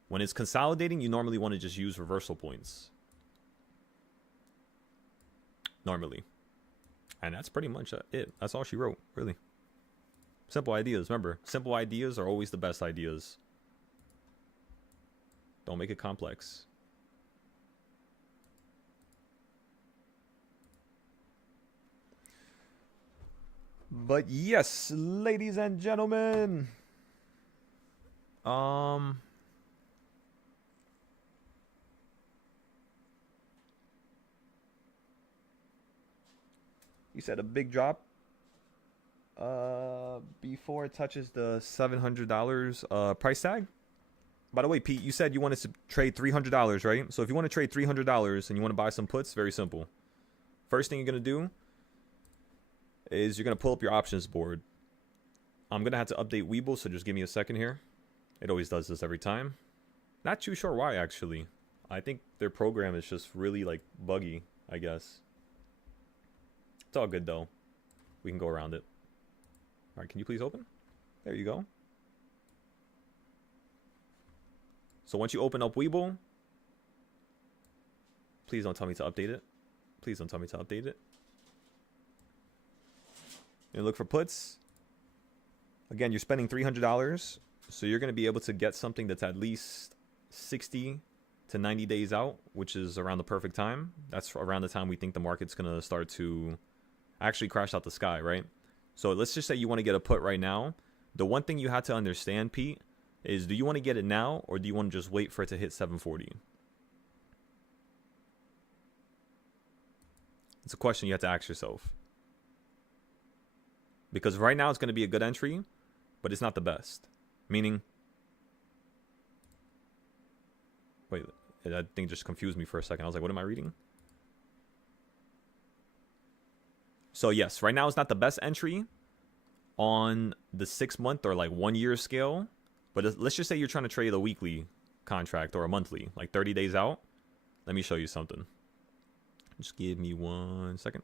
When it's consolidating, you normally want to just use reversal points. Normally. And that's pretty much it. That's all she wrote, really. Simple ideas. Remember, simple ideas are always the best ideas. Don't make it complex. But yes, ladies and gentlemen. You said a big drop before it touches the $700 price tag. By the way, Pete, you said you wanted to trade $300, right? So if you want to trade $300 and you want to buy some puts, very simple. First thing you're going to do is you're going to pull up your options board. I'm going to have to update Webull, so just give me a second here. It always does this every time. Not too sure why, actually. I think their program is just really, like, buggy, I guess. It's all good, though. We can go around it. All right, can you please open? There you go. So once you open up Webull, please don't tell me to update it. Please don't tell me to update it. You look for puts. Again, you're spending $300, so you're going to be able to get something that's at least 60 to 90 days out, which is around the perfect time. That's around the time we think the market's going to start to actually crash out the sky, right? So let's just say you want to get a put right now. The one thing you have to understand, Pete, is do you want to get it now or do you want to just wait for it to hit 740? It's a question you have to ask yourself. Because right now it's going to be a good entry, but it's not the best. Meaning, wait, that thing just confused me for a second. I was like, what am I reading? So yes, right now it's not the best entry on the 6 month or like 1 year scale. But let's just say you're trying to trade a weekly contract or a monthly, like 30 days out. Let me show you something. Just give me 1 second.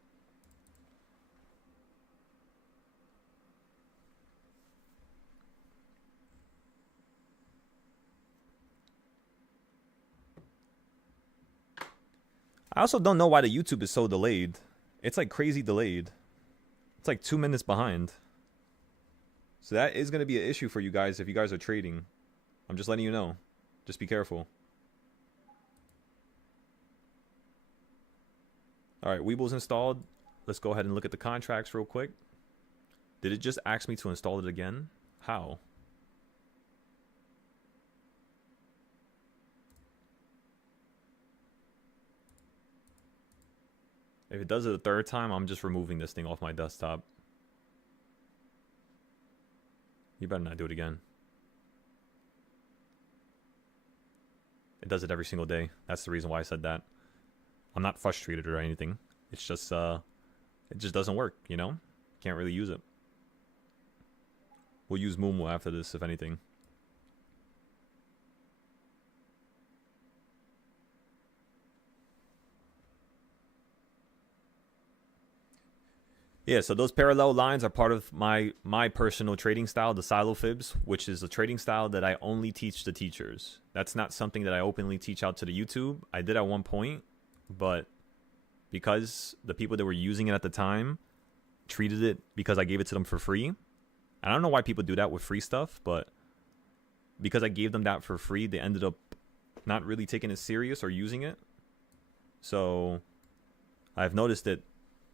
I also don't know why the YouTube is so delayed. It's like crazy delayed. It's like 2 minutes behind. So that is going to be an issue for you guys if you guys are trading. I'm just letting you know. Just be careful. All right, Webull's installed. Let's go ahead and look at the contracts real quick. Did it just ask me to install it again? How? If it does it a third time, I'm just removing this thing off my desktop. You better not do it again. It does it every single day. That's the reason why I said that. I'm not frustrated or anything. It's just it just doesn't work, you know? Can't really use it. We'll use Moomoo after this, if anything. Yeah, so those parallel lines are part of my personal trading style, the silo fibs, which is a trading style that I only teach the teachers. That's not something that I openly teach out to the YouTube. I did at one point, but because the people that were using it at the time treated it because I gave it to them for free. I don't know why people do that with free stuff, but because I gave them that for free, they ended up not really taking it serious or using it. So I've noticed that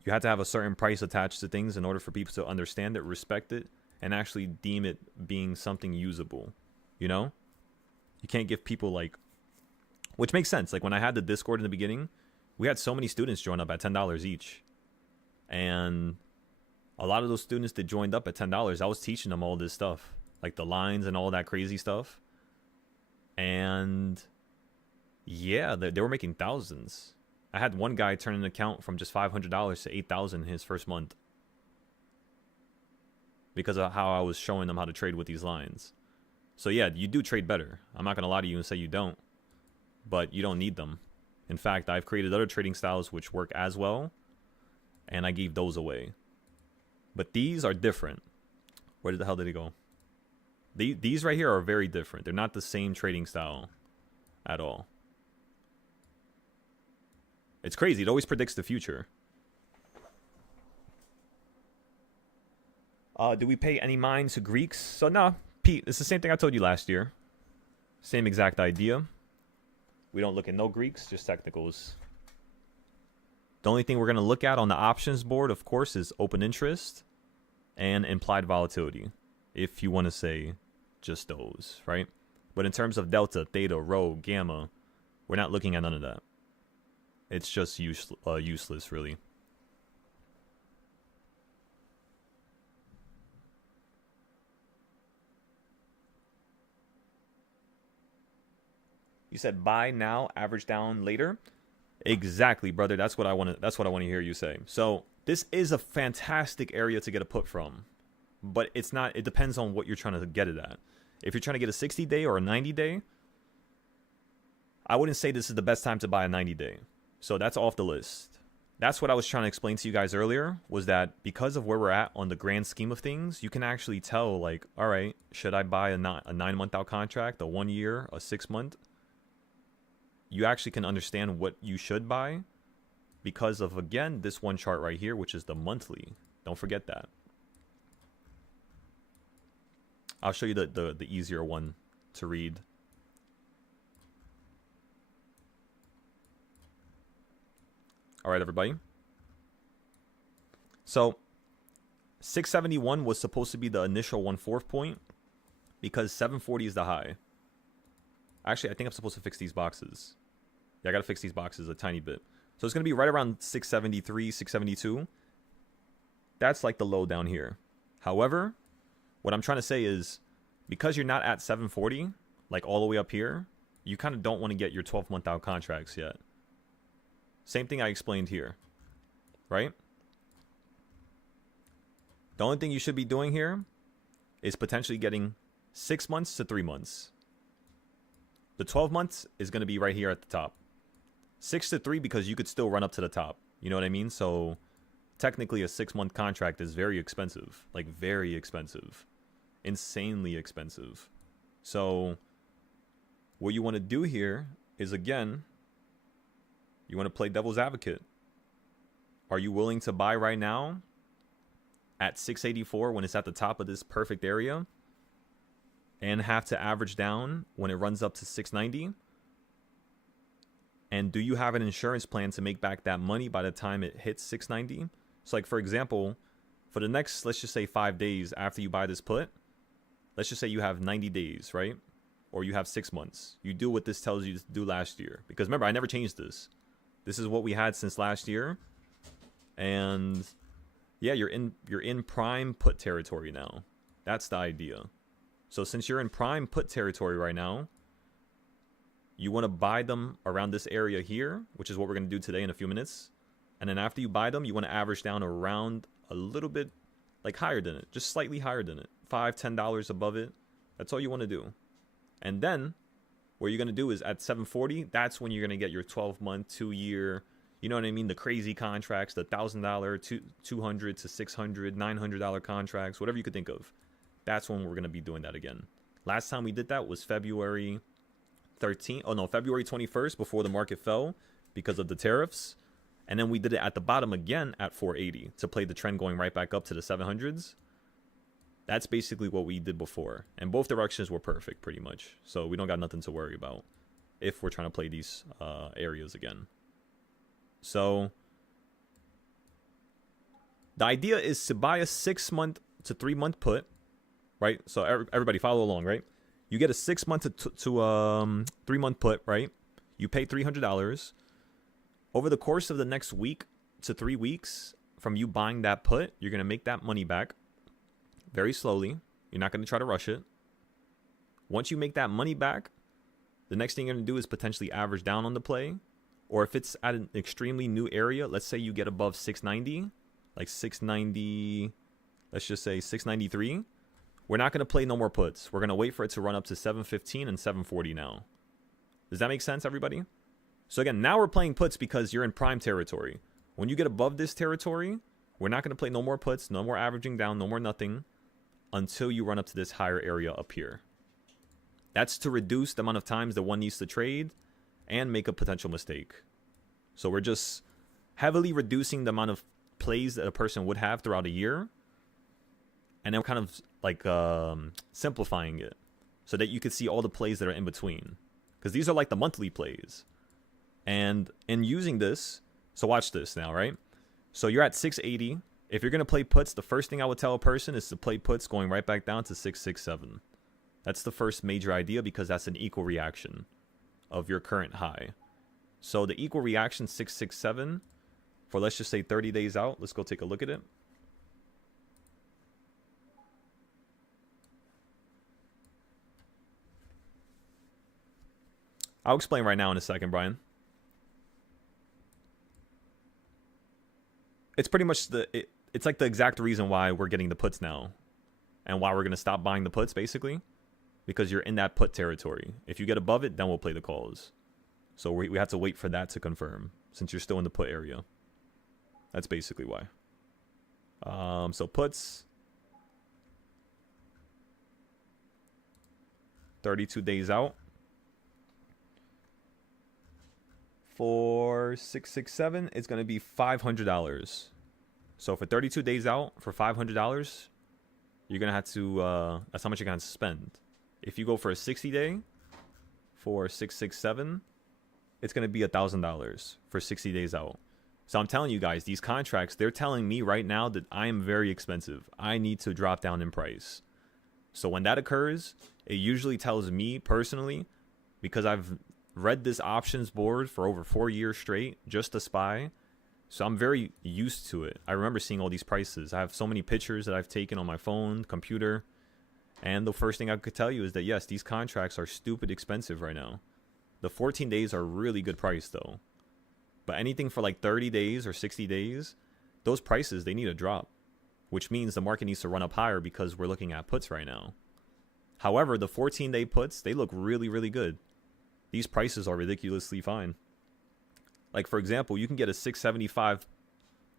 you have to have a certain price attached to things in order for people to understand it, respect it, and actually deem it being something usable. You know? You can't give people like... Which makes sense. Like when I had the Discord in the beginning, we had so many students join up at $10 each. And a lot of those students that joined up at $10, I was teaching them all this stuff. Like the lines and all that crazy stuff. And yeah, they were making thousands. I had one guy turn an account from just $500 to $8,000 in his first month because of how I was showing them how to trade with these lines. So yeah, you do trade better. I'm not going to lie to you and say you don't, but you don't need them. In fact, I've created other trading styles which work as well, and I gave those away. But these are different. Where the hell did it go? These right here are very different. They're not the same trading style at all. It's crazy. It always predicts the future. Do we pay any mind to Greeks? So, no, Pete, it's the same thing I told you last year. Same exact idea. We don't look at no Greeks, just technicals. The only thing we're going to look at on the options board, of course, is open interest and implied volatility. If you want to say just those, right? But in terms of delta, theta, rho, gamma, we're not looking at none of that. It's just useless, really. You said buy now, average down later. Exactly, brother. That's what I want to. That's what I want to hear you say. So this is a fantastic area to get a put from, but it's not. It depends on what you're trying to get it at. If you're trying to get a 60-day or a 90-day, I wouldn't say this is the best time to buy a 90-day. So that's off the list. That's what I was trying to explain to you guys earlier, was that because of where we're at on the grand scheme of things, you can actually tell, like, all right, should I buy a 9-month out contract, a 1 year, a 6 month? You actually can understand what you should buy because of, again, this one chart right here, which is the monthly. Don't forget that. I'll show you the easier one to read. All right, everybody. So 671 was supposed to be the initial 1/4 point because 740 is the high. Actually, I think I'm supposed to fix these boxes. Yeah, I got to fix these boxes a tiny bit. So it's going to be right around 673, 672. That's like the low down here. However, what I'm trying to say is because you're not at 740, like all the way up here, you kind of don't want to get your 12-month out contracts yet. Same thing I explained here, right? The only thing you should be doing here is potentially getting 6 months to 3 months. The 12 months is going to be right here at the top. 6 to 3 because you could still run up to the top. You know what I mean? So technically a 6-month contract is very expensive. Like very expensive. Insanely expensive. So what you want to do here is, again, you want to play devil's advocate. Are you willing to buy right now at 684 when it's at the top of this perfect area and have to average down when it runs up to 690? And do you have an insurance plan to make back that money by the time it hits 690? So like, for example, for the next, let's just say 5 days after you buy this put, let's just say you have 90 days, right? Or you have 6 months. You do what this tells you to do last year. Because remember, I never changed this. This is what we had since last year. And yeah, you're in prime put territory now. That's the idea. So since you're in prime put territory right now, you want to buy them around this area here, which is what we're going to do today in a few minutes. And then after you buy them, you want to average down around a little bit like higher than it, just slightly higher than it, $5-10 above it. That's all you want to do. And then what you're going to do is at 740, that's when you're going to get your 12-month, 2-year, you know what I mean, the crazy contracts, the $1,000, $200 to $600, $900 contracts, whatever you could think of. That's when we're going to be doing that again. Last time we did that was February 21st, before the market fell because of the tariffs. And then we did it at the bottom again at 480 to play the trend going right back up to the 700s. That's basically what we did before. And both directions were perfect pretty much. So we don't got nothing to worry about if we're trying to play these areas again. So the idea is to buy a 6-month to 3-month put, right? So everybody follow along, right? You get a 6-month to 3-month put, right? You pay $300. Over the course of the next week to 3 weeks from you buying that put, you're going to make that money back very slowly. You're not going to try to rush it. Once you make that money back, the next thing you're going to do is potentially average down on the play. Or if it's at an extremely new area, let's say you get above 690, like 690, let's just say 693. We're not going to play no more puts. We're going to wait for it to run up to 715 and 740 now. Does that make sense, everybody? So again, now we're playing puts because you're in prime territory. When you get above this territory, we're not going to play no more puts, no more averaging down, no more nothing until you run up to this higher area up here. That's to reduce the amount of times that one needs to trade and make a potential mistake. So we're just heavily reducing the amount of plays that a person would have throughout a year. And then we're kind of like simplifying it so that you can see all the plays that are in between. Because these are like the monthly plays. And in using this, so watch this now, right? So you're at 680. If you're going to play puts, the first thing I would tell a person is to play puts going right back down to 667. That's the first major idea because that's an equal reaction of your current high. So the equal reaction 667 for, let's just say 30 days out. Let's go take a look at it. I'll explain right now in a second, Brian. It's pretty much it's like the exact reason why we're getting the puts now and why we're going to stop buying the puts, basically, because you're in that put territory. If you get above it, then we'll play the calls. So we have to wait for that to confirm since you're still in the put area. That's basically why. So puts, 32 days out. For 667, it's going to be $500. So for 32 days out, for $500, you're going to have to, that's how much you're going to spend. If you go for a 60-day, for 667, it's going to be $1,000 for 60 days out. So I'm telling you guys, these contracts, they're telling me right now that I am very expensive. I need to drop down in price. So when that occurs, it usually tells me personally, because I've read this options board for over 4 years straight just to spy, so I'm very used to it. I remember seeing all these prices. I have so many pictures that I've taken on my phone, computer, and the first thing I could tell you is that yes, these contracts are stupid expensive right now. The 14 days are really good price though, but anything for like 30 days or 60 days, those prices, they need to drop, which means the market needs to run up higher because we're looking at puts right now. However, the 14-day puts, they look really, really good. These prices are ridiculously fine. Like, for example, you can get a 675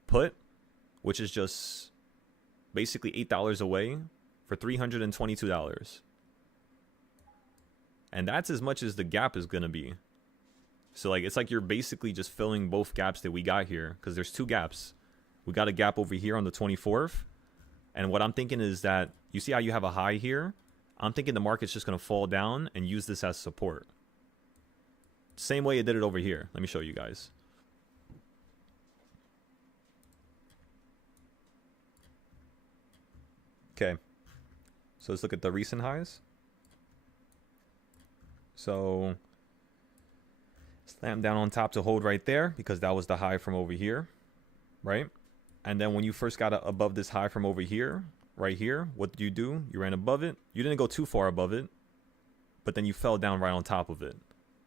put, which is just basically $8 away for $322. And that's as much as the gap is going to be. So, like, it's like you're basically just filling both gaps that we got here, because there's two gaps. We got a gap over here on the 24th. And what I'm thinking is that, you see how you have a high here? I'm thinking the market's just going to fall down and use this as support. Same way it did it over here. Let me show you guys. Okay. So let's look at the recent highs. So slam down on top to hold right there because that was the high from over here, right? And then when you first got above this high from over here, right here, what did you do? You ran above it. You didn't go too far above it, but then you fell down right on top of it,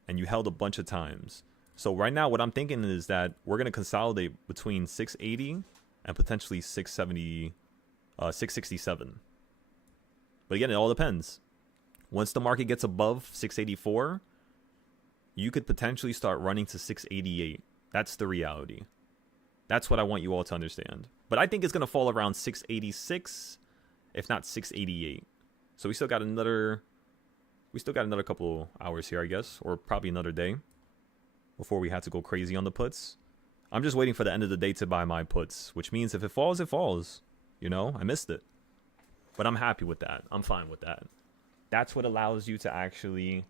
and you held a bunch of times. So right now, what I'm thinking is that we're going to consolidate between 680 and potentially 670, 667. But again, it all depends. Once the market gets above 684, you could potentially start running to 688. That's the reality. That's what I want you all to understand. But I think it's going to fall around 686, if not 688. So we still got another couple hours here, I guess, or probably another day before we have to go crazy on the puts. I'm just waiting for the end of the day to buy my puts, which means if it falls, it falls. You know, I missed it. But I'm happy with that. I'm fine with that. That's what allows you to actually,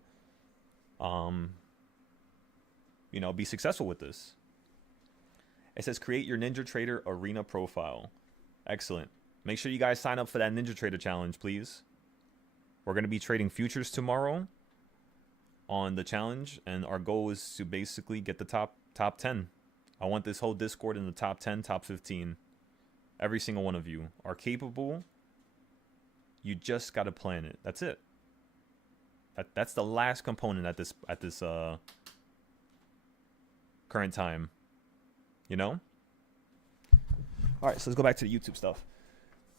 be successful with this. It says create your Ninja Trader arena profile. Excellent. Make sure you guys sign up for that Ninja Trader challenge, please. We're going to be trading futures tomorrow on the challenge, and our goal is to basically get the top 10. I want this whole Discord in the top 10, top 15. Every single one of you are capable. You just got to plan it. That's it. That's the last component at this current time. You know? All right, so let's go back to the YouTube stuff.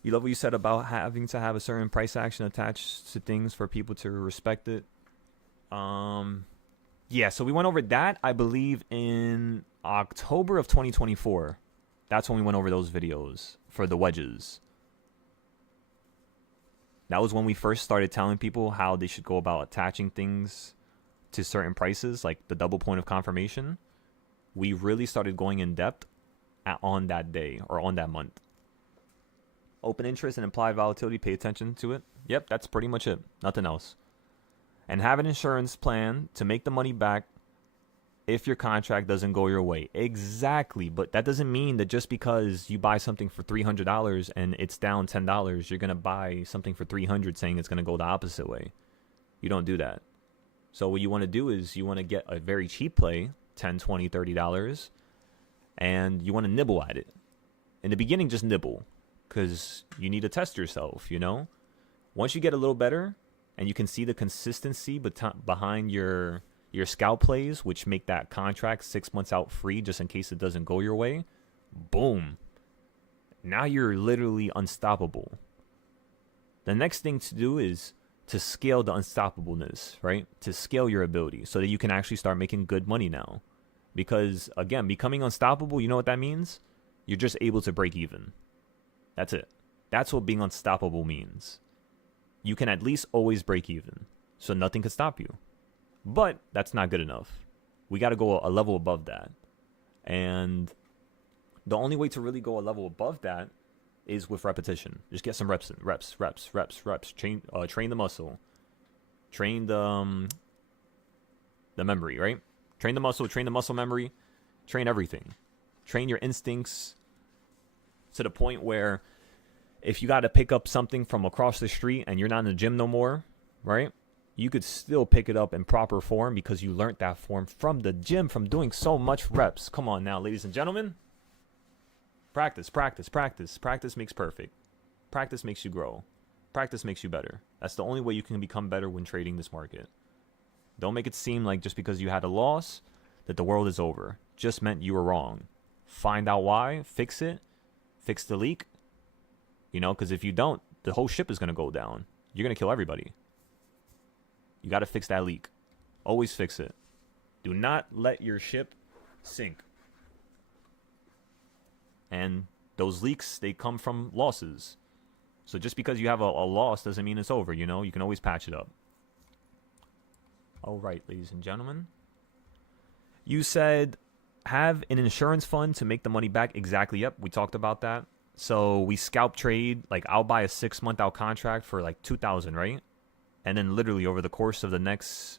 You love what you said about having to have a certain price action attached to things for people to respect it. Yeah, so we went over that, I believe, in October of 2024. That's when we went over those videos for the wedges. That was when we first started telling people how they should go about attaching things to certain prices, like the double point of confirmation. We really started going in depth on that day or on that month. Open interest and implied volatility, pay attention to it. Yep, that's pretty much it. Nothing else. And have an insurance plan to make the money back if your contract doesn't go your way. Exactly. But that doesn't mean that just because you buy something for $300 and it's down $10, you're going to buy something for $300 saying it's going to go the opposite way. You don't do that. So what you want to do is you want to get a very cheap play, $10, $20, $30, and you want to nibble at it. In the beginning, just nibble, because you need to test yourself, you know? Once you get a little better and you can see the consistency behind your scalp plays, which make that contract 6 months out free just in case it doesn't go your way, boom. Now you're literally unstoppable. The next thing to do is to scale the unstoppableness, right? To scale your ability so that you can actually start making good money now. Because, again, becoming unstoppable, you know what that means? You're just able to break even. That's it. That's what being unstoppable means. You can at least always break even, so nothing can stop you. But that's not good enough. We got to go a level above that. And the only way to really go a level above that is with repetition. Just get some reps in. Reps. Train the muscle. Train the memory, right? Train the muscle memory. Train everything. Train your instincts to the point where if you got to pick up something from across the street and you're not in the gym no more, right? You could still pick it up in proper form because you learned that form from the gym, from doing so much reps. Come on now, ladies and gentlemen. Practice. Practice makes perfect. Practice makes you grow. Practice makes you better. That's the only way you can become better when trading this market. Don't make it seem like just because you had a loss that the world is over. Just meant you were wrong. Find out why, fix it, fix the leak. You know, because if you don't, the whole ship is going to go down. You're going to kill everybody. You got to fix that leak. Always fix it. Do not let your ship sink. And those leaks, they come from losses. So just because you have a loss doesn't mean it's over, you know? You can always patch it up. All right, ladies and gentlemen. You said have an insurance fund to make the money back. Exactly, yep. We talked about that. So we scalp trade. Like, I'll buy a 6 month out contract for like $2,000, right? And then literally over the course of the next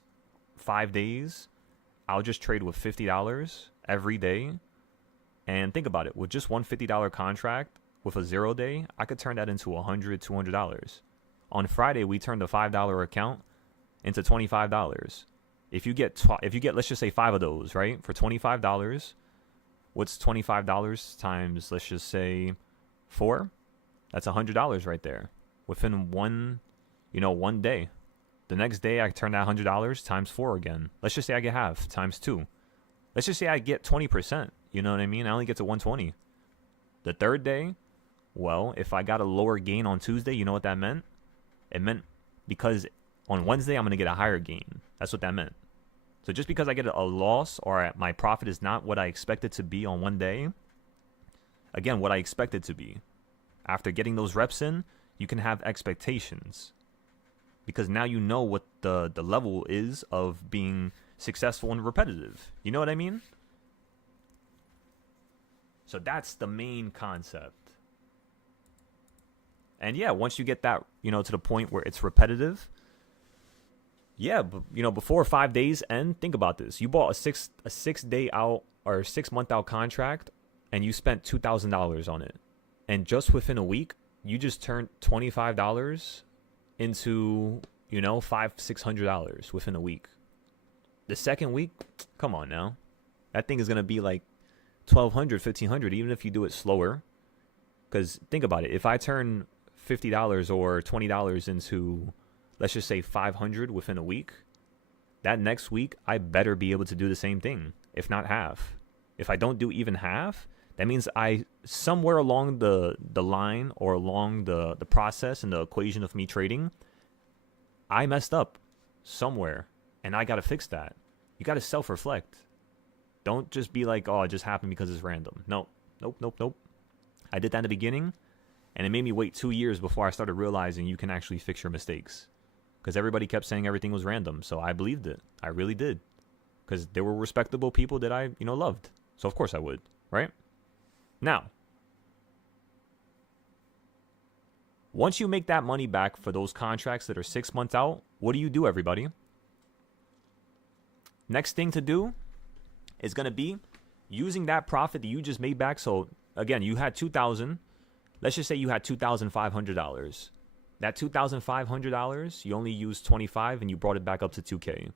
5 days, I'll just trade with $50 every day. And think about it. With just one $50 contract with a 0 day, I could turn that into $100, $200. On Friday, we turned a $5 account into $25. If you get, let's just say 5 of those, right? For $25, what's $25 times, let's just say 4? That's $100 right there within one day. The next day I turn that $100 times 4 again. Let's just say I get half times 2. Let's just say I get 20%. You know what I mean? I only get to 120. The third day, well, if I got a lower gain on Tuesday, you know what that meant? It meant because on Wednesday I'm going to get a higher gain. That's what that meant. So just because I get a loss or my profit is not what I expect it to be on one day, again, what I expect it to be. After getting those reps in, you can have expectations. Because now you know what the level is of being successful and repetitive. You know what I mean? So that's the main concept. And yeah, once you get that, to the point where it's repetitive, yeah, but, before 5 days end, think about this. You bought a 6 day out or 6 month out contract and you spent $2,000 on it. And just within a week, you just turned $25 into, $500-$600 within a week. The second week, come on now. That thing is going to be like $1,200, $1,500, even if you do it slower. Because think about it. If I turn $50 or $20 into, let's just say $500 within a week, that next week, I better be able to do the same thing, if not half. If I don't do even half, that means I, somewhere along the line or along the process and the equation of me trading, I messed up somewhere, and I got to fix that. You got to self-reflect. Don't just be like, oh, it just happened because it's random. Nope. I did that in the beginning, and it made me wait 2 years before I started realizing you can actually fix your mistakes. Because everybody kept saying everything was random, so I believed it. I really did. Because there were respectable people that I, loved. So of course I would, right? Now, once you make that money back for those contracts that are 6 months out, what do, everybody? Next thing to do is going to be using that profit that you just made back. So again, you had $2,000. Let's just say you had $2,500. That $2,500, you only used $25 and you brought it back up to $2K.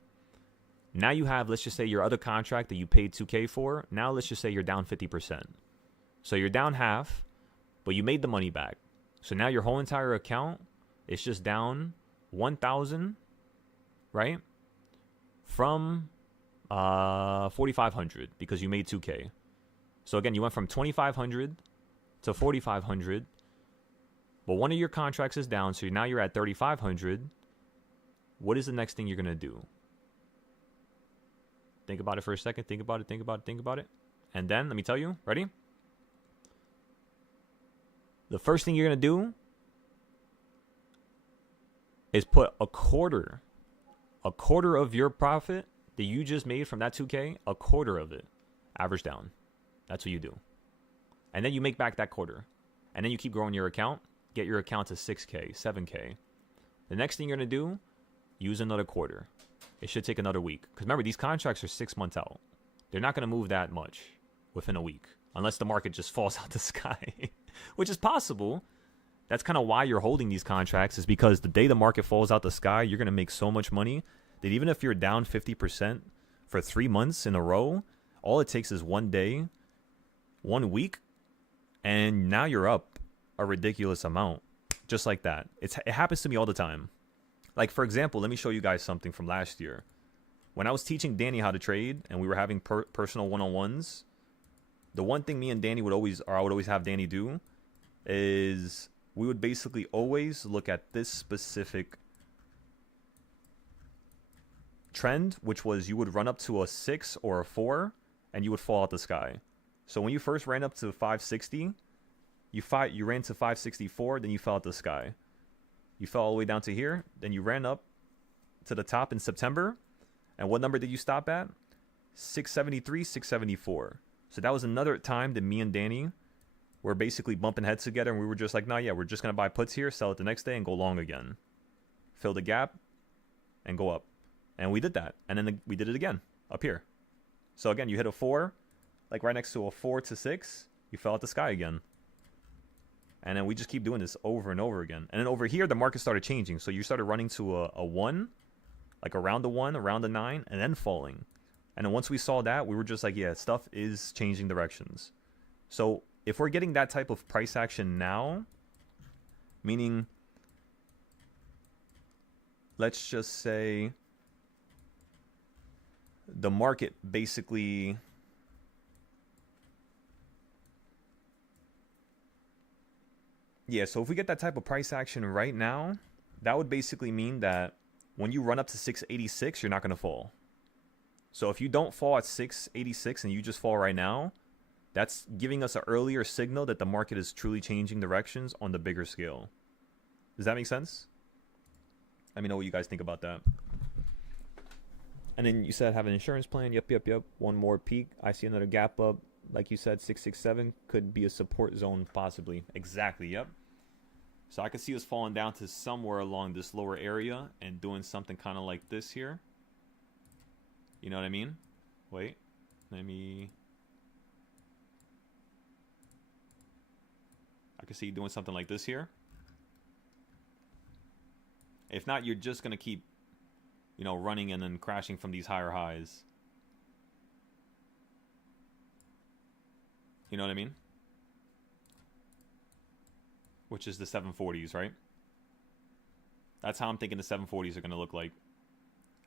Now you have, let's just say, your other contract that you paid $2K for. Now let's just say you're down 50%. So you're down half, but you made the money back. So now your whole entire account is just down 1,000, right? From 4,500 because you made 2K. So again, you went from 2,500 to 4,500, but one of your contracts is down, so now you're at 3,500. What is the next thing you're going to do? Think about it for a second. Think about it. And then, let me tell you. Ready? The first thing you're going to do is put a quarter of your profit that you just made from that 2K, a quarter of it, average down. That's what you do. And then you make back that quarter. And then you keep growing your account, get your account to 6K, 7K. The next thing you're going to do, use another quarter. It should take another week. Because remember, these contracts are 6 months out. They're not going to move that much within a week. Unless the market just falls out the sky. Which is possible. That's kind of why you're holding these contracts, is because the day the market falls out the sky, you're going to make so much money that even if you're down 50% for 3 months in a row, all it takes is 1 day, 1 week, and now you're up a ridiculous amount. Just like that. It happens to me all the time. Like, for example, let me show you guys something from last year. When I was teaching Danny how to trade and we were having personal one-on-ones, the one thing me and Danny would always have Danny do is we would basically always look at this specific trend, which was you would run up to a 6 or a 4 and you would fall out the sky. So when you first ran up to 560, you ran to 564, then you fell out the sky. You fell all the way down to here, then you ran up to the top in September. And what number did you stop at? 673, 674. So that was another time that me and Danny were basically bumping heads together, and we were just like, nah, yeah, we're just going to buy puts here, sell it the next day, and go long again. Fill the gap, and go up. And we did that. And then we did it again, up here. So again, you hit a 4, like right next to a 4 to 6, you fell out the sky again. And then we just keep doing this over and over again. And then over here, the market started changing. So you started running to a 1, like around the 1, around the 9, and then falling. And then once we saw that, we were just like, yeah, stuff is changing directions. So if we're getting that type of price action now, Meaning, let's just say the market basically so if we get that type of price action right now, that would basically mean that when you run up to 686, you're not going to fall. So if you don't fall at 686 and you just fall right now, that's giving us an earlier signal that the market is truly changing directions on the bigger scale. Does that make sense? Let me know what you guys think about that. And then you said have an insurance plan. Yep. One more peak. I see another gap up. Like you said, 667 could be a support zone possibly. Exactly, yep. So I could see us falling down to somewhere along this lower area and doing something kind of like this here. You know what I mean? Wait, let me... I could see you doing something like this here. If not, you're just going to keep, you know, running and then crashing from these higher highs. You know what I mean? Which is the 740s, right? That's how I'm thinking the 740s are going to look like.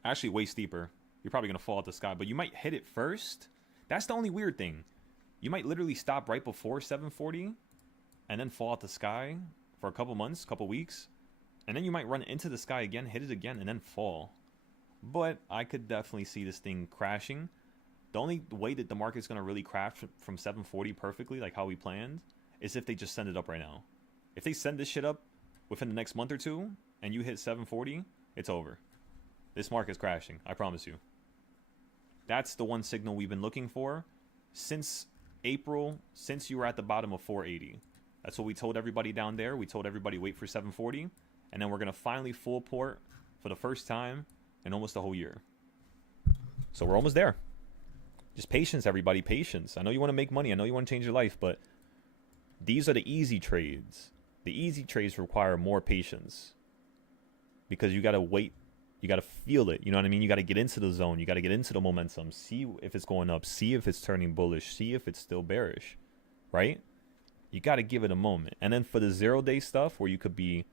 Actually, way steeper. You're probably going to fall out the sky, but you might hit it first. That's the only weird thing. You might literally stop right before 740 and then fall out the sky for a couple months, couple weeks. And then you might run into the sky again, hit it again, and then fall. But I could definitely see this thing crashing. The only way that the market's going to really crash from 740 perfectly, like how we planned, is if they just send it up right now. If they send this shit up within the next month or two, and you hit 740, it's over. This market's crashing, I promise you. That's the one signal we've been looking for since April, since you were at the bottom of 480. That's what we told everybody down there. We told everybody wait for 740, and then we're going to finally full port for the first time in almost a whole year. So we're almost there. Just patience, everybody, patience. I know you want to make money. I know you want to change your life, but these are the easy trades. The easy trades require more patience because you got to wait. You got to feel it. You know what I mean? You got to get into the zone. You got to get into the momentum. See if it's going up. See if it's turning bullish. See if it's still bearish, right? You got to give it a moment. And then for the 0-day stuff where you could be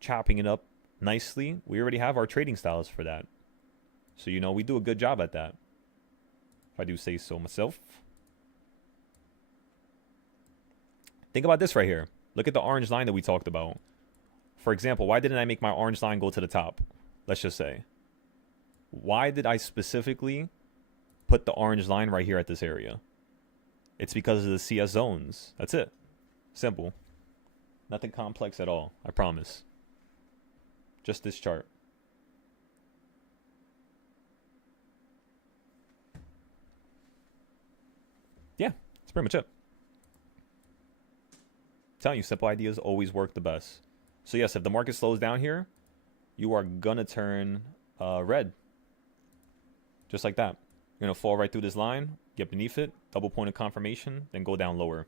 chopping it up nicely, we already have our trading styles for that. So, you know, we do a good job at that, if I do say so myself. Think about this right here. Look at the orange line that we talked about. For example, why didn't I make my orange line go to the top? Let's just say. Why did I specifically put the orange line right here at this area? It's because of the CS zones. That's it. Simple. Nothing complex at all. I promise. Just this chart. Yeah, that's pretty much it. I'm telling you, simple ideas always work the best. So yes, if the market slows down here, you are gonna turn red. Just like that. You're gonna fall right through this line, get beneath it, double point of confirmation, then go down lower.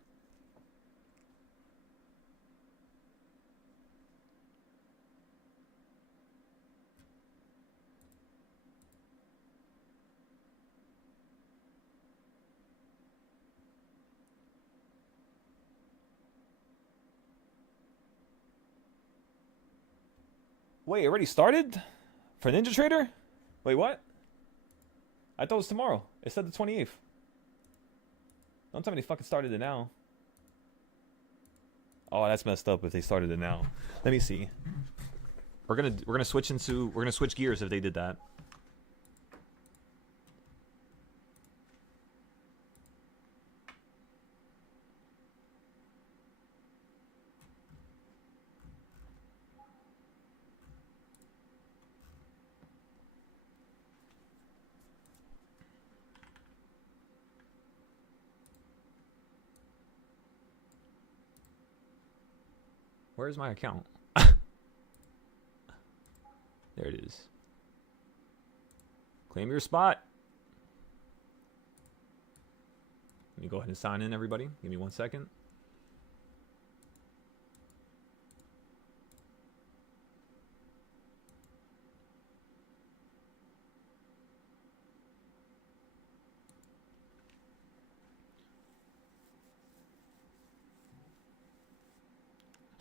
Wait, it already started? For Ninja Trader? Wait, what? I thought it was tomorrow. It said the 28th. Don't tell me they fucking started it now. Oh, that's messed up if they started it now. Let me see. We're gonna switch gears if they did that. Where's my account? There it is. Claim your spot. Let me go ahead and sign in, everybody. Give me 1 second.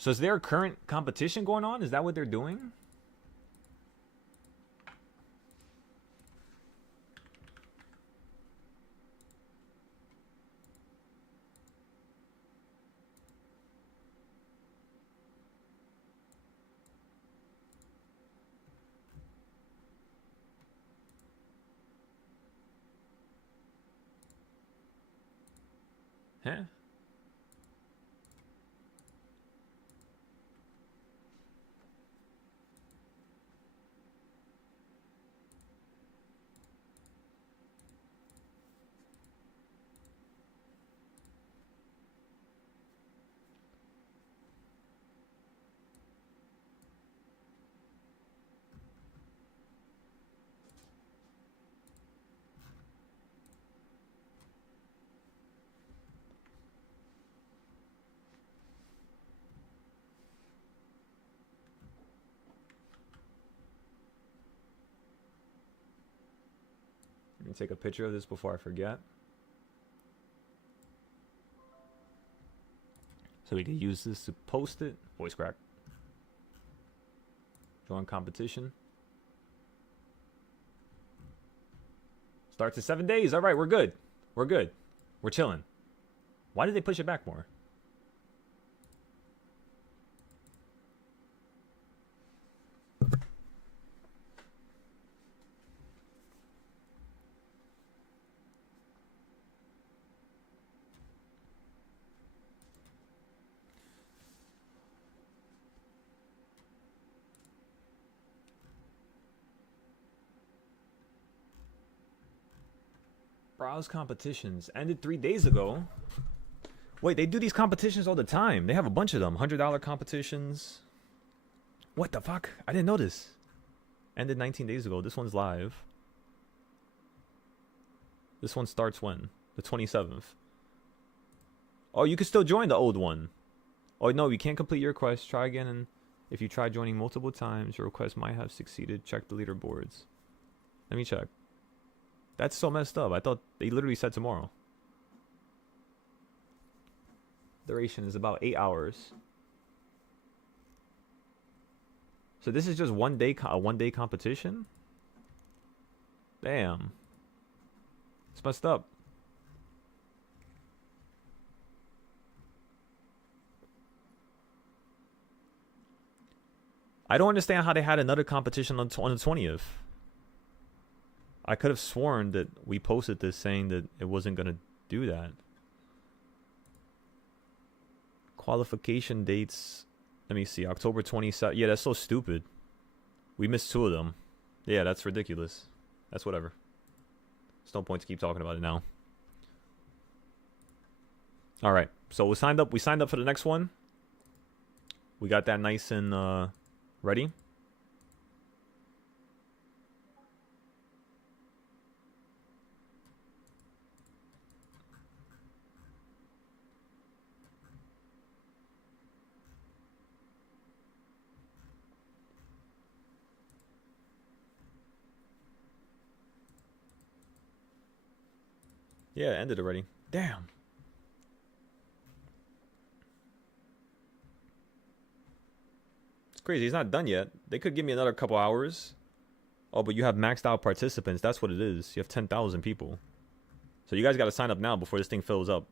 So is there a current competition going on? Is that what they're doing? Huh? Let me take a picture of this before I forget. So we can use this to post it. Voice crack. Join competition. Starts in 7 days. All right, we're good. We're good. We're chilling. Why did they push it back more? Browse competitions ended 3 days ago. Wait, they do these competitions all the time. They have a bunch of them. $100 competitions. What the fuck? I didn't know this. Ended 19 days ago. This one's live. This one starts when? The 27th. Oh, you can still join the old one. Oh, no, you can't complete your request. Try again, and if you try joining multiple times, your request might have succeeded. Check the leaderboards. Let me check. That's so messed up. I thought they literally said tomorrow. Duration is about 8 hours. So this is just a one-day competition? Damn. It's messed up. I don't understand how they had another competition on the 20th. I could have sworn that we posted this saying that it wasn't going to do that. Qualification dates. Let me see. October 27th. Yeah, that's so stupid. We missed 2 of them. Yeah, that's ridiculous. That's whatever. There's no point to keep talking about it now. All right. So we signed up for the next one. We got that nice and ready. Yeah, it ended already. Damn. It's crazy. He's not done yet. They could give me another couple hours. Oh, but you have maxed out participants. That's what it is. You have 10,000 people. So you guys got to sign up now before this thing fills up.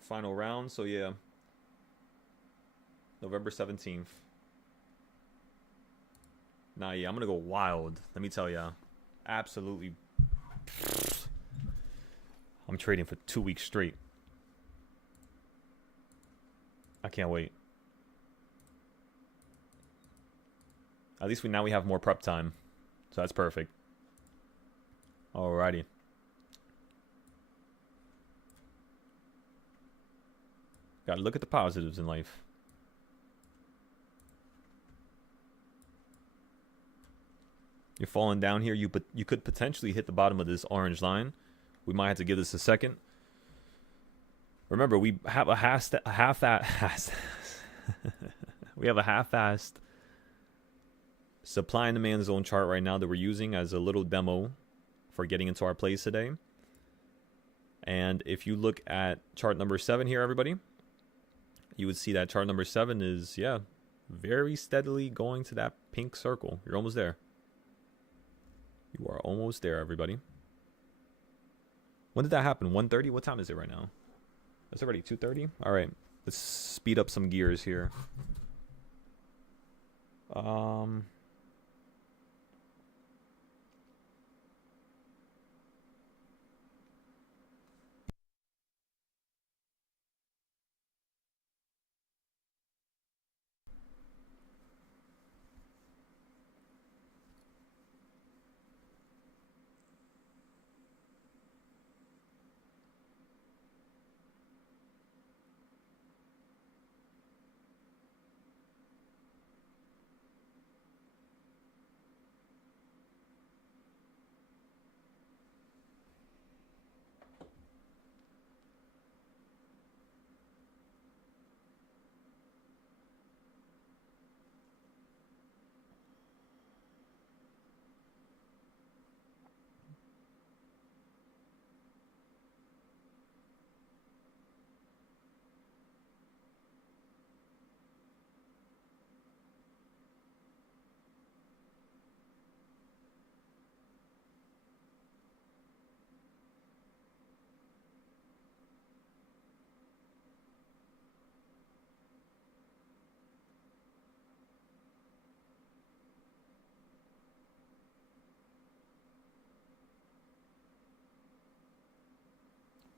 Final round, so yeah. November 17th. Nah, yeah, I'm gonna go wild. Let me tell ya. Absolutely. I'm trading for 2 weeks straight. I can't wait. At least now we have more prep time. So that's perfect. Alrighty. Gotta look at the positives in life. You're falling down here. You could potentially hit the bottom of this orange line. We might have to give this a second. Remember, we have a we have a half-assed supply and demand zone chart right now that we're using as a little demo for getting into our plays today. And if you look at chart number 7 here, everybody, you would see that chart number 7 is, yeah, very steadily going to that pink circle. You're almost there. You are almost there, everybody. When did that happen? 1:30? What time is it right now? It's already 2:30? All right. Let's speed up some gears here.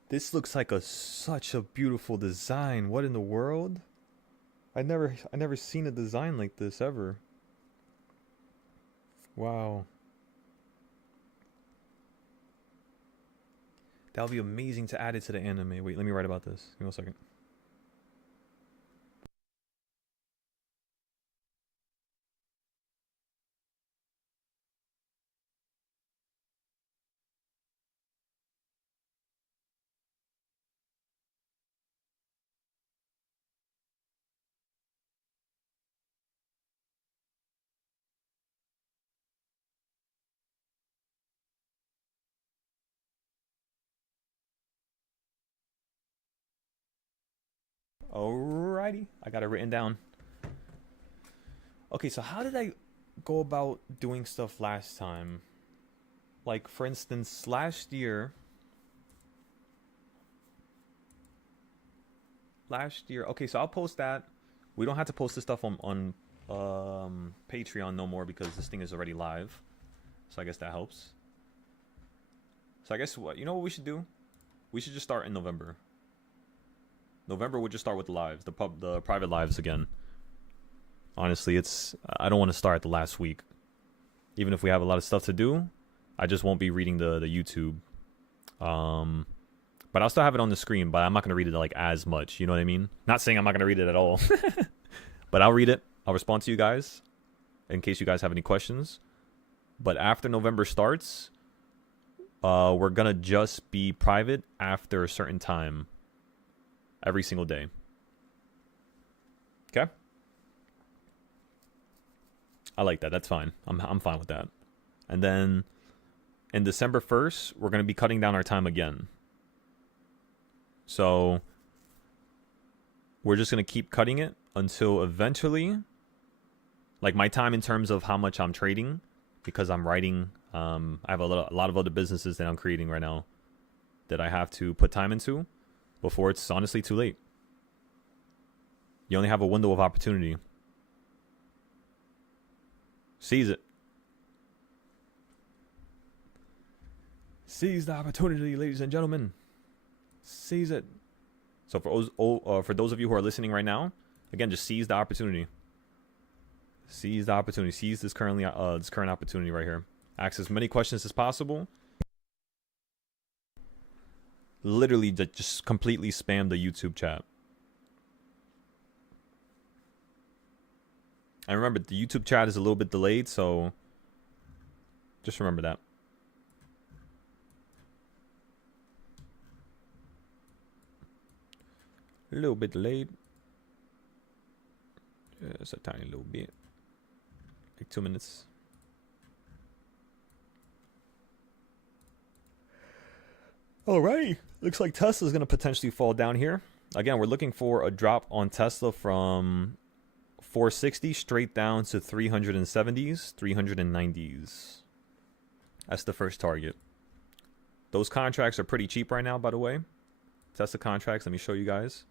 This looks like such a beautiful design. What in the world? I never seen a design like this ever. Wow. That would be amazing to add it to the anime. Wait, let me write about this. Give me a second. Alrighty, I got it written down. Okay, so how did I go about doing stuff last time? Like, for instance, last year. Okay, so I'll post that. We don't have to post this stuff on Patreon no more because this thing is already live. So I guess that helps. So I guess what we should do? We should just start in November. November we'll just start with the lives, the private lives again. Honestly, I don't want to start the last week. Even if we have a lot of stuff to do, I just won't be reading the YouTube. But I'll still have it on the screen, but I'm not going to read it like as much, you know what I mean? Not saying I'm not going to read it at all. But I'll read it. I'll respond to you guys in case you guys have any questions. But after November starts, we're going to just be private after a certain time every single day. Okay? I like that. That's fine. I'm fine with that. And then in December 1st, we're going to be cutting down our time again. So we're just going to keep cutting it until eventually, like my time in terms of how much I'm trading, because I'm writing, I have a lot of other businesses that I'm creating right now that I have to put time into before it's honestly too late. You only have a window of opportunity. Seize it. Seize the opportunity, ladies and gentlemen. Seize it. So for those of you who are listening right now, again, just seize the opportunity. Seize the opportunity. Seize this current opportunity right here. Ask as many questions as possible. Literally, just completely spam the YouTube chat. And remember, the YouTube chat is a little bit delayed, so just remember that. A little bit delayed. Just a tiny little bit. Like 2 minutes. Alright. Looks like Tesla's going to potentially fall down here. Again, we're looking for a drop on Tesla from 460 straight down to 370s, 390s. That's the first target. Those contracts are pretty cheap right now, by the way. Tesla contracts, let me show you guys.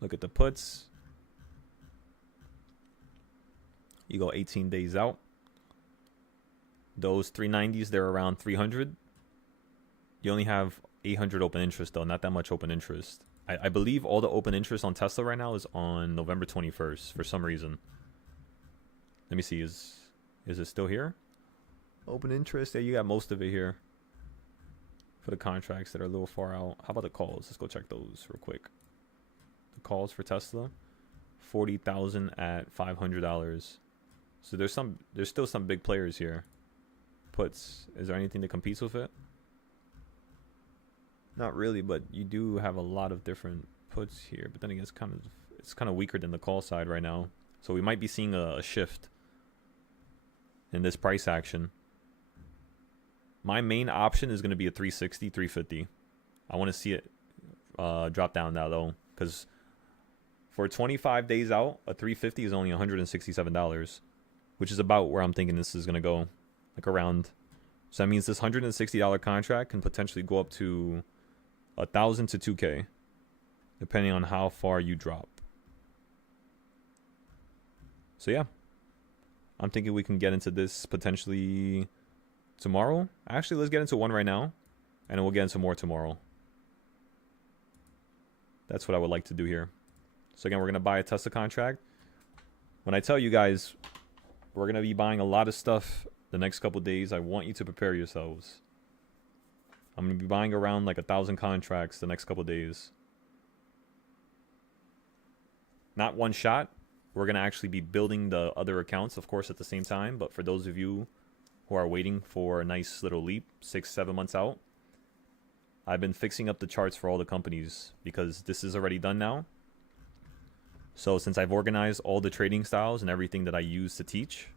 Look at the puts. You go 18 days out. Those 390s, they're around 300. You only have 800 open interest, though. Not that much open interest. I believe all the open interest on Tesla right now is on November 21st for some reason. Let me see. Is it still here? Open interest. Yeah, you got most of it here. For the contracts that are a little far out. How about the calls? Let's go check those real quick. The calls for Tesla. 40,000 at $500. So there's still some big players here. Puts. Is there anything that competes with it? Not really, but you do have a lot of different puts here. But then again, it's kind of weaker than the call side right now. So we might be seeing a shift in this price action. My main option is going to be a 360, 350. I want to see it drop down now, though, because for 25 days out, a 350 is only $167, which is about where I'm thinking this is going to go, like around. So that means this $160 contract can potentially go up to 1,000 to 2K, depending on how far you drop. So yeah, I'm thinking we can get into this potentially tomorrow. Actually, let's get into one right now, and then we'll get into more tomorrow. That's what I would like to do here. So again, we're going to buy a Tesla contract. When I tell you guys we're going to be buying a lot of stuff the next couple days, I want you to prepare yourselves. I'm going to be buying around like 1,000 contracts the next couple days. Not one shot. We're going to actually be building the other accounts, of course, at the same time. But for those of you who are waiting for a nice little leap 6-7 months out, I've been fixing up the charts for all the companies because this is already done now. So since I've organized all the trading styles and everything that I use to teach,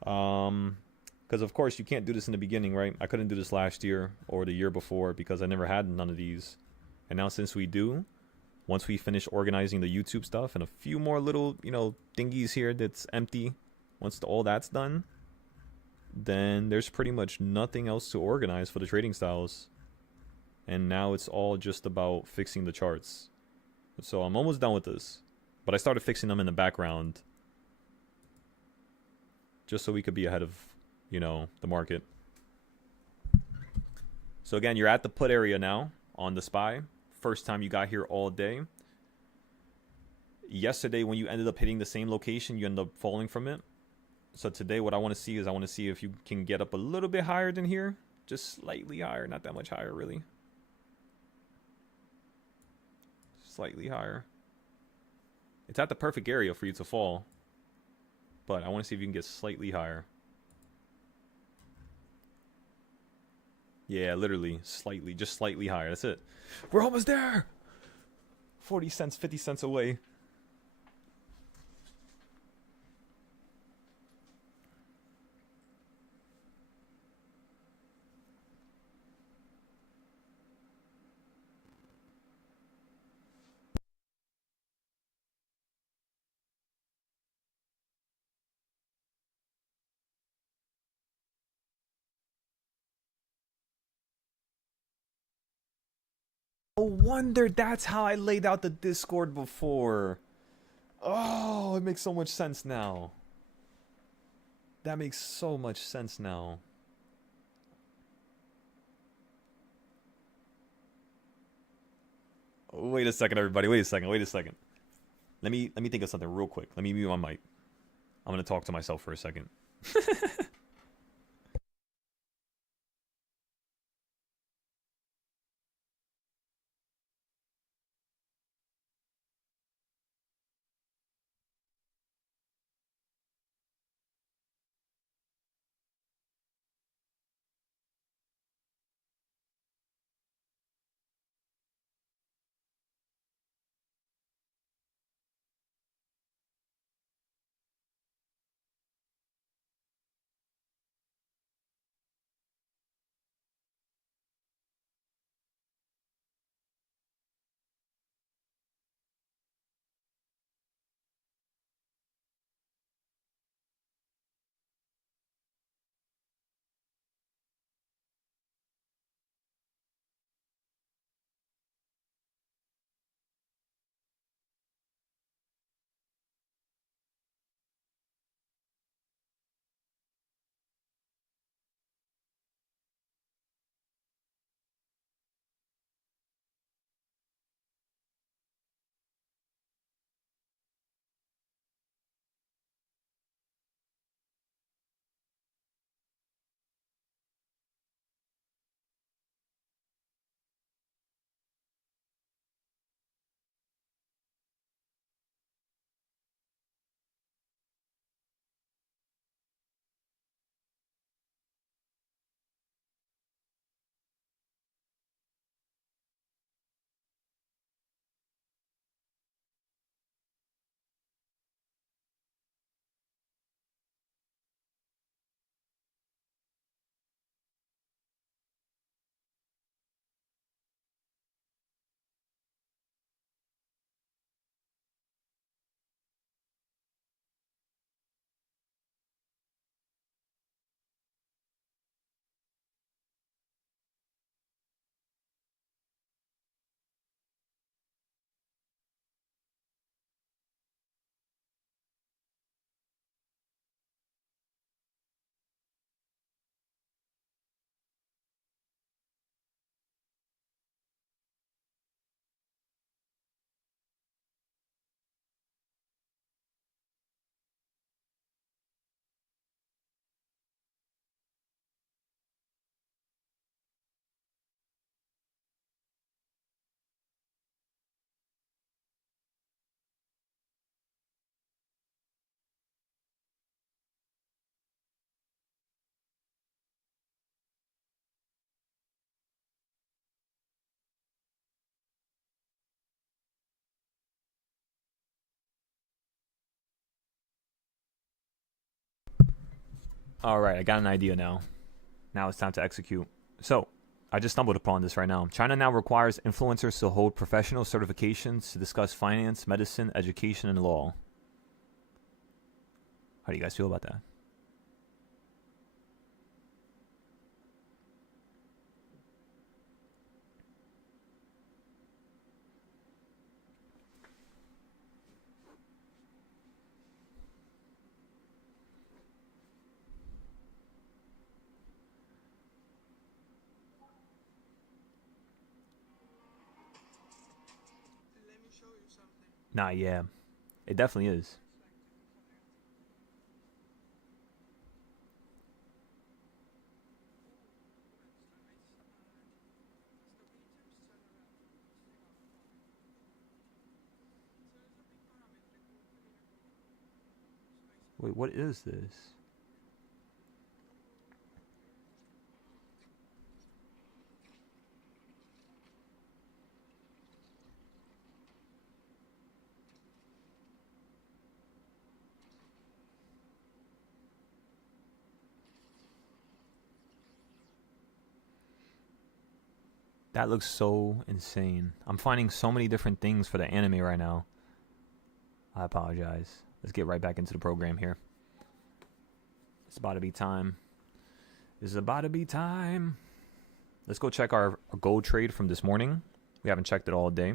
because of course you can't do this in the beginning, right? I couldn't do this last year or the year before because I never had none of these. And now since we do, once we finish organizing the YouTube stuff and a few more little, thingies here that's empty, once all that's done, then there's pretty much nothing else to organize for the trading styles. And now it's all just about fixing the charts. So I'm almost done with this. But I started fixing them in the background just so we could be ahead of, the market. So again, you're at the put area now on the SPY. First time you got here all day. Yesterday, when you ended up hitting the same location, you ended up falling from it. So today, what I want to see is I want to see if you can get up a little bit higher than here. Just slightly higher, not that much higher, really. Slightly higher. It's at the perfect area for you to fall. But I want to see if you can get slightly higher. Yeah, literally, slightly, just slightly higher. That's it. We're almost there! 40 cents, 50 cents away. No wonder that's how I laid out the Discord before. Oh, it makes so much sense now. That makes so much sense now. Wait a second, everybody. Wait a second. Let me think of something real quick. Let me mute my mic. I'm gonna talk to myself for a second. All right, I got an idea now. Now it's time to execute. So, I just stumbled upon this right now. China now requires influencers to hold professional certifications to discuss finance, medicine, education, and law. How do you guys feel about that? Let me show you something. Nah, yeah. It definitely is. Wait, what is this? That looks so insane. I'm finding so many different things for the anime right now. I apologize. Let's get right back into the program here. It's about to be time. It's about to be time. Let's go check our gold trade from this morning. We haven't checked it all day.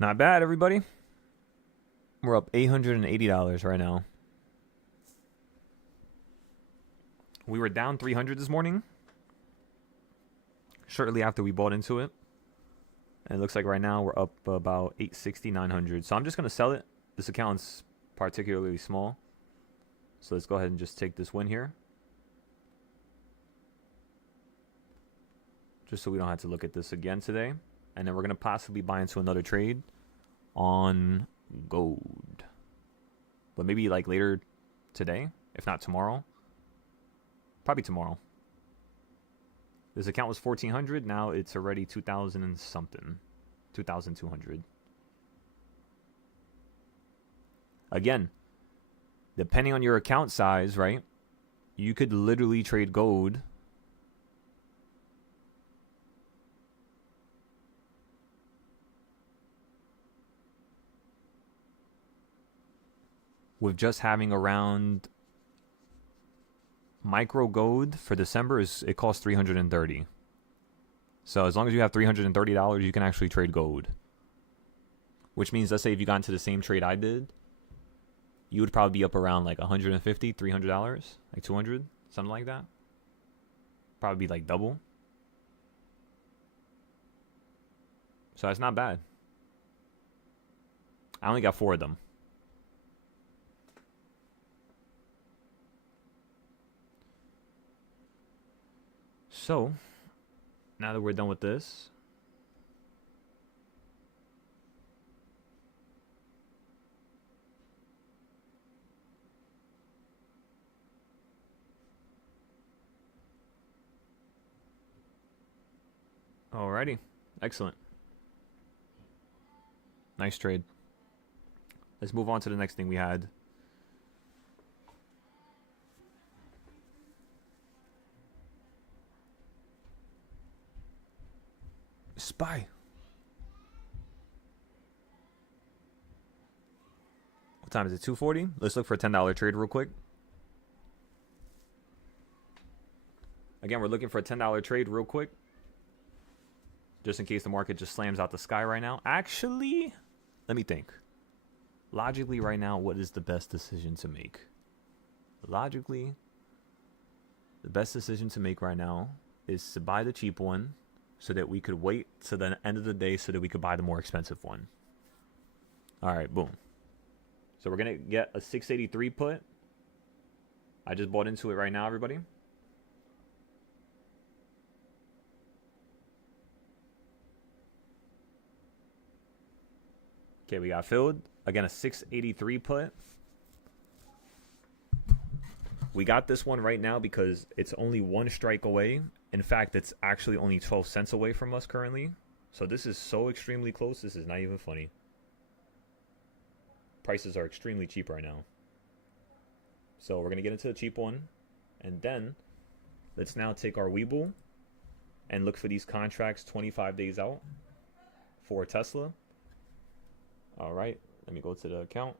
Not bad, everybody. We're up $880 right now. We were down 300 this morning, shortly after we bought into it. And it looks like right now we're up about 860, 900. So I'm just going to sell it. This account's particularly small. So let's go ahead and just take this win here. Just so we don't have to look at this again today. And then we're going to possibly buy into another trade on gold. But maybe like later today, if not tomorrow. Probably tomorrow. This account was 1,400. Now it's already 2,000 and something. 2,200. Again, depending on your account size, right? You could literally trade gold with just having around micro gold for December it costs $330. So as long as you have $330, you can actually trade gold. Which means, let's say if you got into the same trade I did, you would probably be up around like $150, $300, like 200, something like that. Probably be like double. So that's not bad. I only got 4 of them. So, now that we're done with this, alrighty, excellent. Nice trade. Let's move on to the next thing we had. Spy. What time is it? 2:40. Let's look for a $10 trade real quick. Again, we're looking for a $10 trade real quick. Just in case the market just slams out the sky right now. Actually, let me think. Logically, right now, what is the best decision to make? Logically, the best decision to make right now is to buy the cheap one so that we could wait to the end of the day so that we could buy the more expensive one. All right, boom. So we're going to get a 683 put. I just bought into it right now, everybody. Okay, we got filled. Again, a 683 put. We got this one right now because it's only one strike away. In fact, it's actually only 12 cents away from us currently. So this is so extremely close, this is not even funny. Prices are extremely cheap right now. So we're going to get into the cheap one. And then let's now take our Weeble and look for these contracts 25 days out for Tesla. All right, let me go to the account.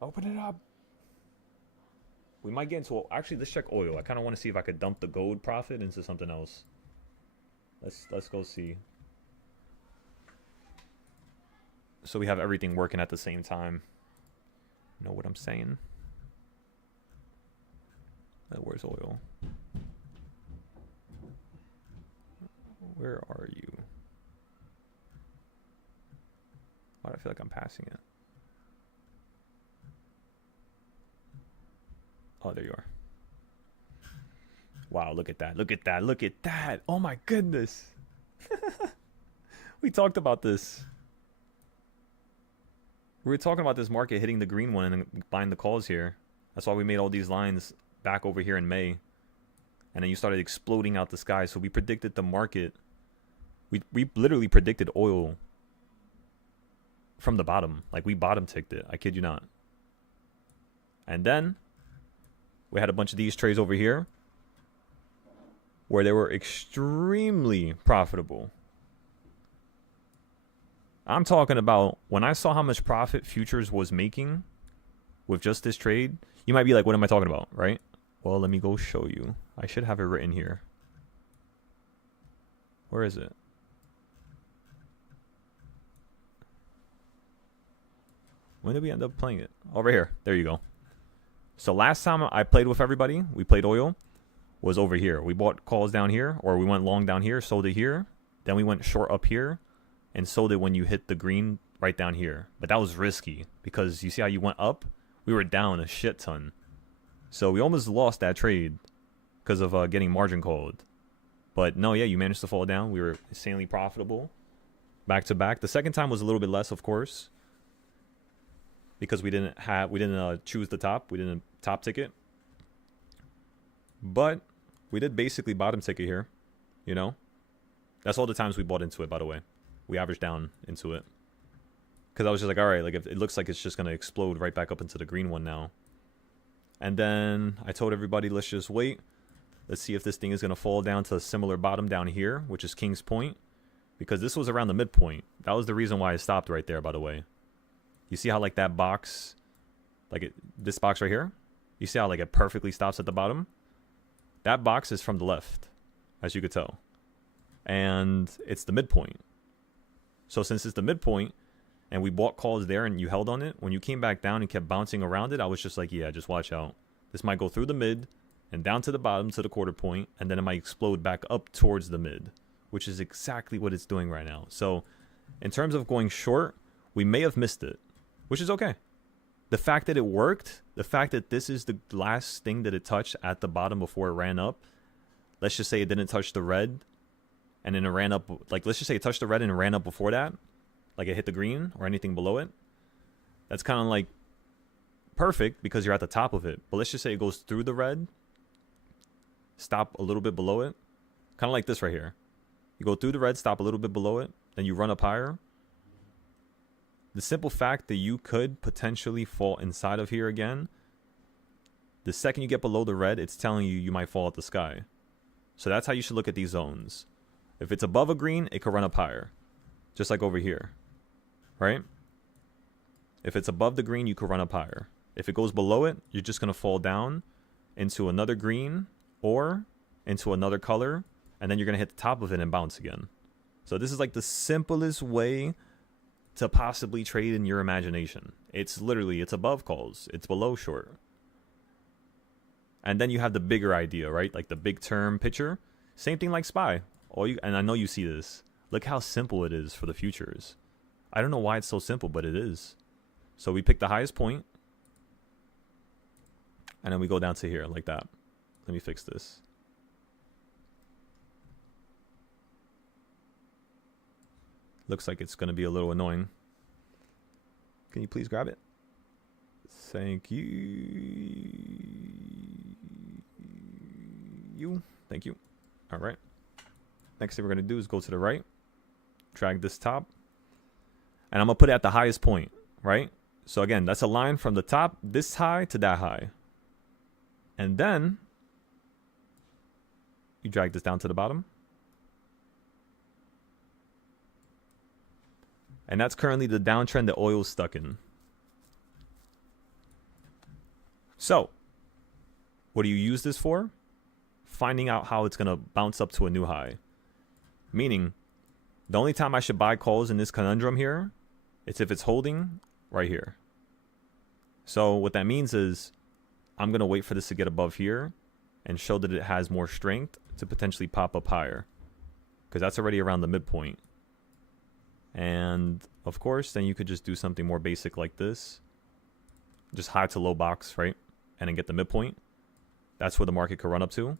Open it up. We might get into actually, let's check oil. I kind of want to see if I could dump the gold profit into something else. Let's go see. So we have everything working at the same time. You know what I'm saying? Where's oil? Where are you? Why do I feel like I'm passing it? Oh, there you are. Wow, look at that. Look at that. Look at that. Oh my goodness. We talked about this. We were talking about this market hitting the green one and then buying the calls here. That's why we made all these lines back over here in May. And then you started exploding out the sky. So we predicted the market. We literally predicted oil from the bottom. Like, we bottom ticked it. I kid you not. And then we had a bunch of these trades over here where they were extremely profitable. I'm talking about when I saw how much profit futures was making with just this trade. You might be like, what am I talking about, right? Well, let me go show you. I should have it written here. Where is it? When did we end up playing it? Over here. There you go. So last time I played with everybody, we played oil, was over here. We bought calls down here, or we went long down here, sold it here. Then we went short up here and sold it when you hit the green right down here. But that was risky because you see how you went up? We were down a shit ton. So we almost lost that trade because of getting margin called. But no, yeah, you managed to fall down. We were insanely profitable back to back. The second time was a little bit less, of course, because we didn't choose the top. We didn't top ticket. But we did basically bottom ticket here, you know? That's all the times we bought into it, by the way. We averaged down into it. Because I was just like, all right, like if it looks like it's just going to explode right back up into the green one now. And then I told everybody, let's just wait. Let's see if this thing is going to fall down to a similar bottom down here, which is King's Point. Because this was around the midpoint. That was the reason why I stopped right there, by the way. You see how like that box, this box right here? You see how like it perfectly stops at the bottom? That box is from the left, as you could tell. And it's the midpoint. So since it's the midpoint, and we bought calls there and you held on it, when you came back down and kept bouncing around it, I was just like, yeah, just watch out. This might go through the mid and down to the bottom to the quarter point, and then it might explode back up towards the mid, which is exactly what it's doing right now. So in terms of going short, we may have missed it, which is okay. The fact that it worked, the fact that this is the last thing that it touched at the bottom before it ran up, let's just say it didn't touch the red, and then it ran up, like let's just say it touched the red and it ran up before that, like it hit the green or anything below it. That's kind of like perfect because you're at the top of it. But let's just say it goes through the red, stop a little bit below it, kind of like this right here. You go through the red, stop a little bit below it, then you run up higher. The simple fact that you could potentially fall inside of here again, the second you get below the red, it's telling you might fall at the sky. So that's how you should look at these zones. If it's above a green, it could run up higher, just like over here, right? If it's above the green, you could run up higher. If it goes below it, you're just going to fall down into another green or into another color, and then you're going to hit the top of it and bounce again. So this is like the simplest way to possibly trade in your imagination. It's literally, it's above calls, it's below short. And then you have the bigger idea, right? Like the big term picture. Same thing like SPY. And I know you see this. Look how simple it is for the futures. I don't know why it's so simple, but it is. So we pick the highest point, and then we go down to here like that. Let me fix this. Looks like it's going to be a little annoying. Can you please grab it? Thank you. Thank you. All right. Next thing we're going to do is go to the right. Drag this top. And I'm going to put it at the highest point, right? So again, that's a line from the top, this high to that high. And then you drag this down to the bottom. And that's currently the downtrend that oil's stuck in. So, what do you use this for? Finding out how it's going to bounce up to a new high. Meaning, the only time I should buy calls in this conundrum here, it's if it's holding right here. So what that means is I'm going to wait for this to get above here and show that it has more strength to potentially pop up higher. Because that's already around the midpoint. And of course, then you could just do something more basic like this. Just high to low box, right? And then get the midpoint. That's where the market could run up to.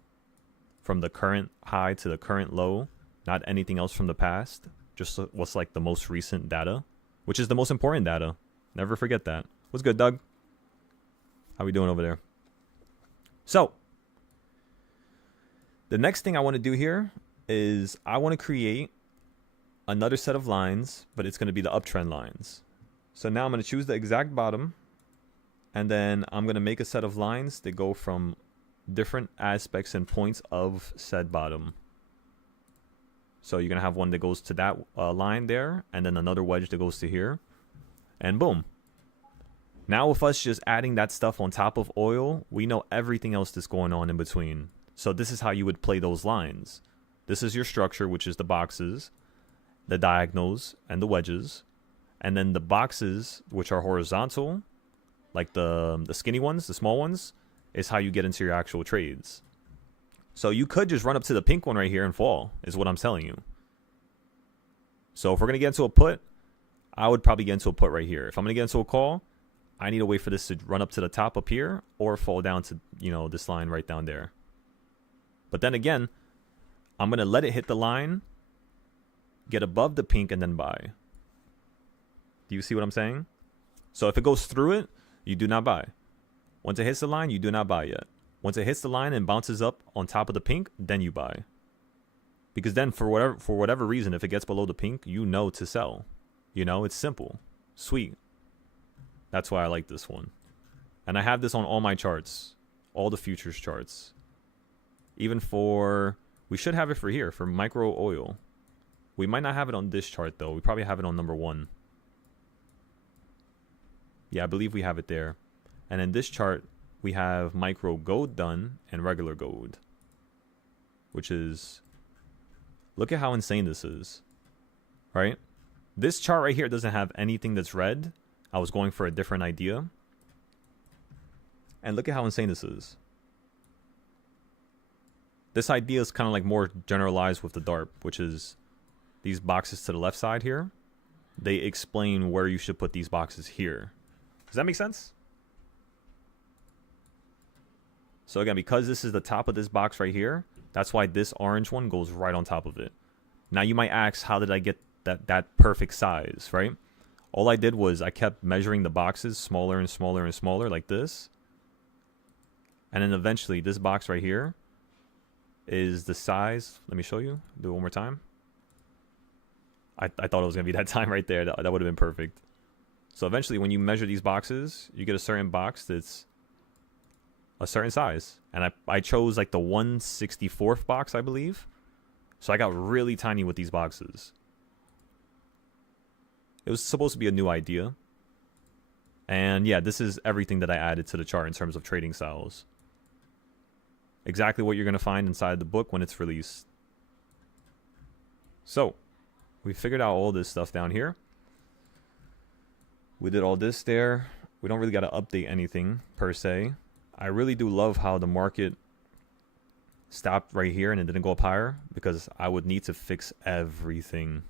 From the current high to the current low. Not anything else from the past. Just what's like the most recent data. Which is the most important data. Never forget that. What's good, Doug? How we doing over there? So, the next thing I want to do here is I want to create another set of lines, but it's going to be the uptrend lines. So now I'm going to choose the exact bottom, and then I'm going to make a set of lines that go from different aspects and points of said bottom. So you're going to have one that goes to that line there, and then another wedge that goes to here, and boom. Now with us just adding that stuff on top of oil, we know everything else that's going on in between. So this is how you would play those lines. This is your structure, which is the boxes, the diagonals, and the wedges. And then the boxes, which are horizontal, like the skinny ones, the small ones, is how you get into your actual trades. So you could just run up to the pink one right here and fall, is what I'm telling you. So if we're going to get into a put, I would probably get into a put right here. If I'm going to get into a call, I need to wait for this to run up to the top up here or fall down to, you know, this line right down there. But then again, I'm going to let it hit the line, get above the pink, and then buy. Do you see what I'm saying? So if it goes through it, you do not buy. Once it hits the line, you do not buy yet. Once it hits the line and bounces up on top of the pink, then you buy. Because then for whatever reason, if it gets below the pink, you know to sell. You know, it's simple. Sweet. That's why I like this one. And I have this on all my charts. All the futures charts. Even for... We should have it for here, for micro oil. We might not have it on this chart, though. We probably have it on number 1. Yeah, I believe we have it there. And in this chart, we have micro gold done and regular gold. Which is... Look at how insane this is. Right? This chart right here doesn't have anything that's red. I was going for a different idea. And look at how insane this is. This idea is kind of like more generalized with the DARP, which is these boxes to the left side here. They explain where you should put these boxes here. Does that make sense? So again, because this is the top of this box right here, that's why this orange one goes right on top of it. Now you might ask, how did I get that perfect size, right? All I did was I kept measuring the boxes smaller and smaller and smaller like this. And then eventually this box right here is the size. Let me show you. Do it one more time. I thought it was going to be that time right there. That would have been perfect. So eventually when you measure these boxes, you get a certain box that's a certain size. And I chose like the 1/64th box, I believe. So I got really tiny with these boxes. It was supposed to be a new idea. And yeah, this is everything that I added to the chart in terms of trading styles. Exactly what you're going to find inside the book when it's released. So, we figured out all this stuff down here. We did all this there. We don't really got to update anything per se. I really do love how the market stopped right here and it didn't go up higher, because I would need to fix everything.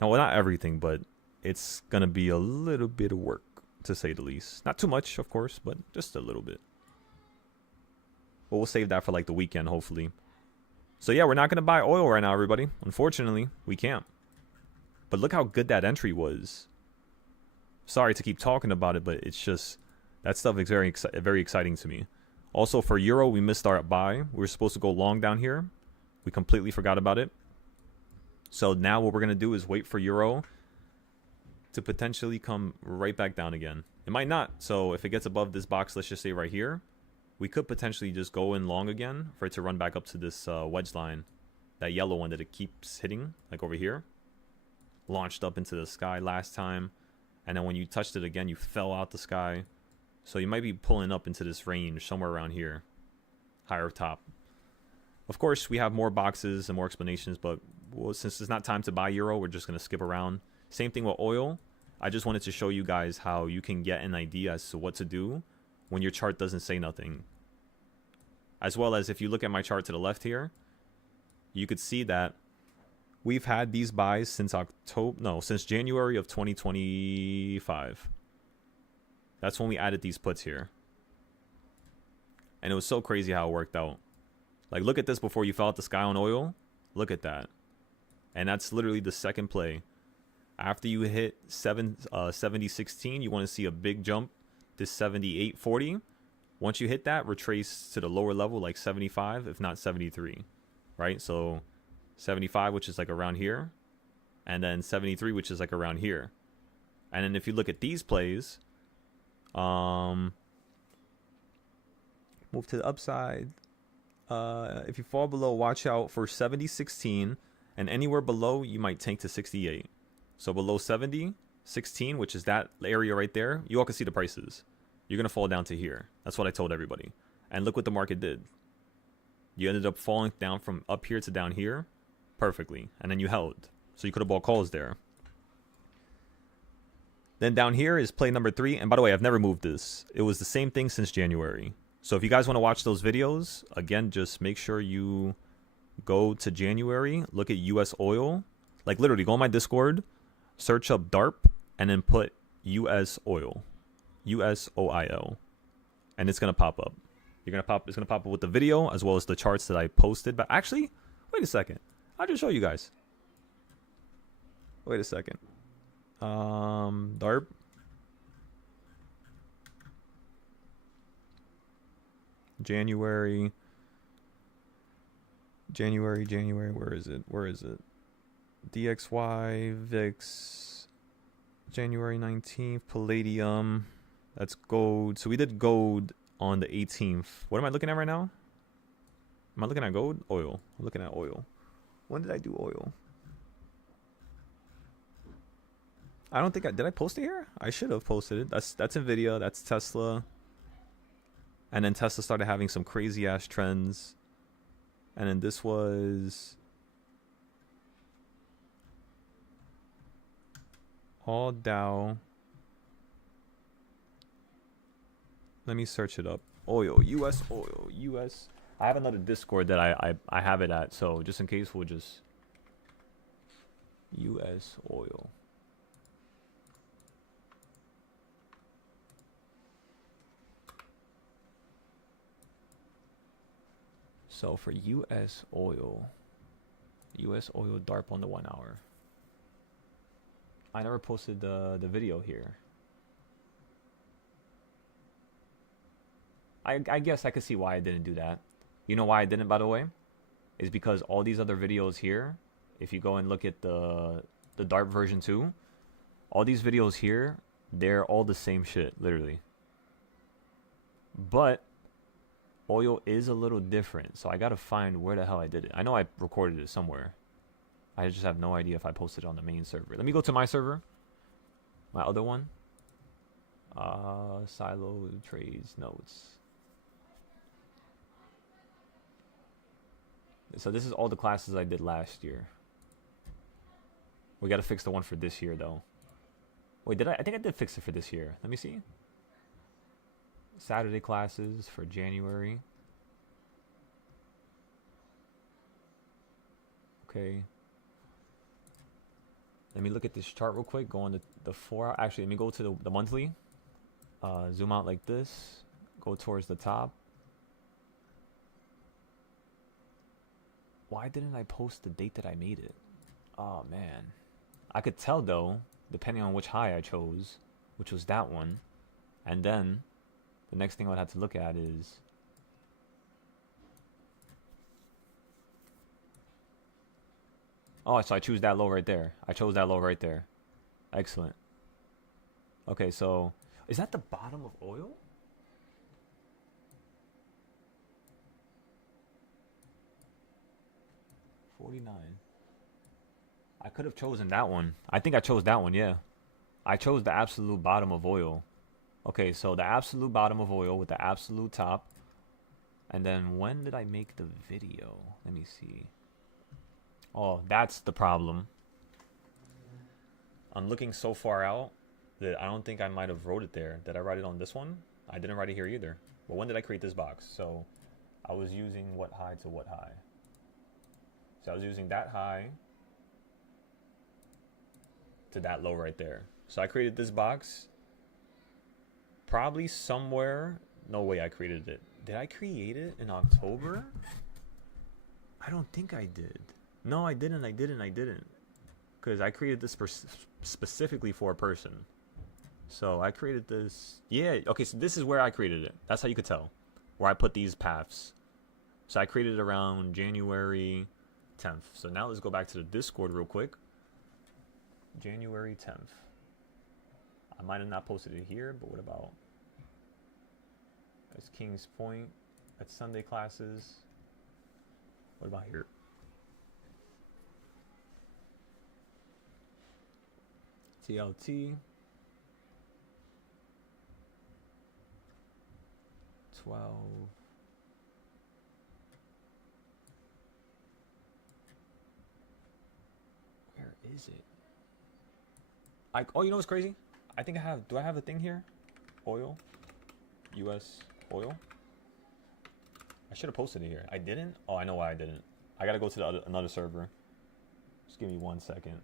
No, well, not everything, but it's going to be a little bit of work, to say the least. Not too much, of course, but just a little bit. But we'll save that for like the weekend, hopefully. So yeah, we're not going to buy oil right now, everybody. Unfortunately, we can't. But look how good that entry was. Sorry to keep talking about it, but it's just that stuff is very exciting to me. Also for euro, we missed our buy. We were supposed to go long down here. We completely forgot about it. So now what we're gonna do is wait for euro to potentially come right back down again. It might not. So if it gets above this box, let's just say right here, we could potentially just go in long again for it to run back up to this wedge line, that yellow one that it keeps hitting, like over here. Launched up into the sky last time, and then when you touched it again, you fell out the sky. So you might be pulling up into this range somewhere around here, higher top. Of course, we have more boxes and more explanations, but since it's not time to buy euro, we're just going to skip around. Same thing with oil. I just wanted to show you guys how you can get an idea as to what to do when your chart doesn't say nothing. As well as if you look at my chart to the left here, you could see that we've had these buys since since January of 2025. That's when we added these puts here. And it was so crazy how it worked out. Like, look at this before you fell out the sky on oil. Look at that. And that's literally the second play. After you hit 70.16, you want to see a big jump to 78.40. Once you hit that, retrace to the lower level, like 75, if not 73. Right? So 75, which is like around here. And then 73, which is like around here. And then if you look at these plays, move to the upside. If you fall below, watch out for 70.16, and anywhere below you might tank to 68. So below 70.16, which is that area right there, you all can see the prices. You're gonna fall down to here. That's what I told everybody. And look what the market did. You ended up falling down from up here to down here perfectly, and then you held. So you could have bought calls there. Then down here is play number 3. And by the way, I've never moved this. It was the same thing since January. So if you guys want to watch those videos, again, just make sure you go to January, look at US oil. Like literally go on my Discord, search up DARP, and then put US oil. USOIL. And it's going to pop up. It's going to pop up with the video as well as the charts that I posted. But actually, wait a second. I'll just show you guys. Wait a second. DARP. January, where is it? DXY, VIX, January 19th, Palladium, that's gold. So we did gold on the 18th. What am I looking at right now? Am I looking at gold? Oil. I'm looking at oil. When did I do oil? I don't think did I post it here? I should have posted it. That's Nvidia, that's Tesla. And then Tesla started having some crazy ass trends. And then this was all Dow. Let me search it up. Oil, US oil, US. I have another Discord that I have it at, so just in case we'll just US oil. So for US oil DARP on the 1 hour. I never posted the video here. I guess I could see why I didn't do that. You know why I didn't, by the way? Is because all these other videos here, if you go and look at the DARP version 2, all these videos here, they're all the same shit, literally. But oil is a little different, so I gotta find where the hell I did it. I know I recorded it somewhere. I just have no idea if I posted it on the main server. Let me go to my server. My other one. Silo trades notes. So this is all the classes I did last year. We gotta fix the one for this year though. Wait, did I think I did fix it for this year. Let me see. Saturday classes for January. Okay. Let me look at this chart real quick. Go on the 4 hour. Actually, let me go to the monthly. Zoom out like this. Go towards the top. Why didn't I post the date that I made it? Oh, man. I could tell though, depending on which high I chose, which was that one, and then the next thing I would have to look at is oh, so I choose that low right there. I chose that low right there. Excellent. Okay, so is that the bottom of oil? 49. I could have chosen that one. I think I chose that one, yeah. I chose the absolute bottom of oil. Okay, so the absolute bottom of oil with the absolute top. And then when did I make the video? Let me see. Oh, that's the problem. I'm looking so far out that I don't think I might have wrote it there. Did I write it on this one? I didn't write it here either. But when did I create this box? So I was using what high to what high? So I was using that high to that low right there. So I created this box probably somewhere. No way I created it. Did I create it in October? I don't think I did. No, I didn't. Because I created this specifically for a person. So I created this. Yeah, okay, so this is where I created it. That's how you could tell. Where I put these paths. So I created it around January 10th. So now let's go back to the Discord real quick. January 10th. I might have not posted it here, but what about? That's King's Point. That's Sunday classes. What about here? TLT. 12. Where is it? Oh, you know what's crazy? I think I have. Do I have a thing here? Oil. U.S. oil. I should have posted it here. I didn't? Oh, I know why I didn't. I gotta go to another server. Just give me 1 second.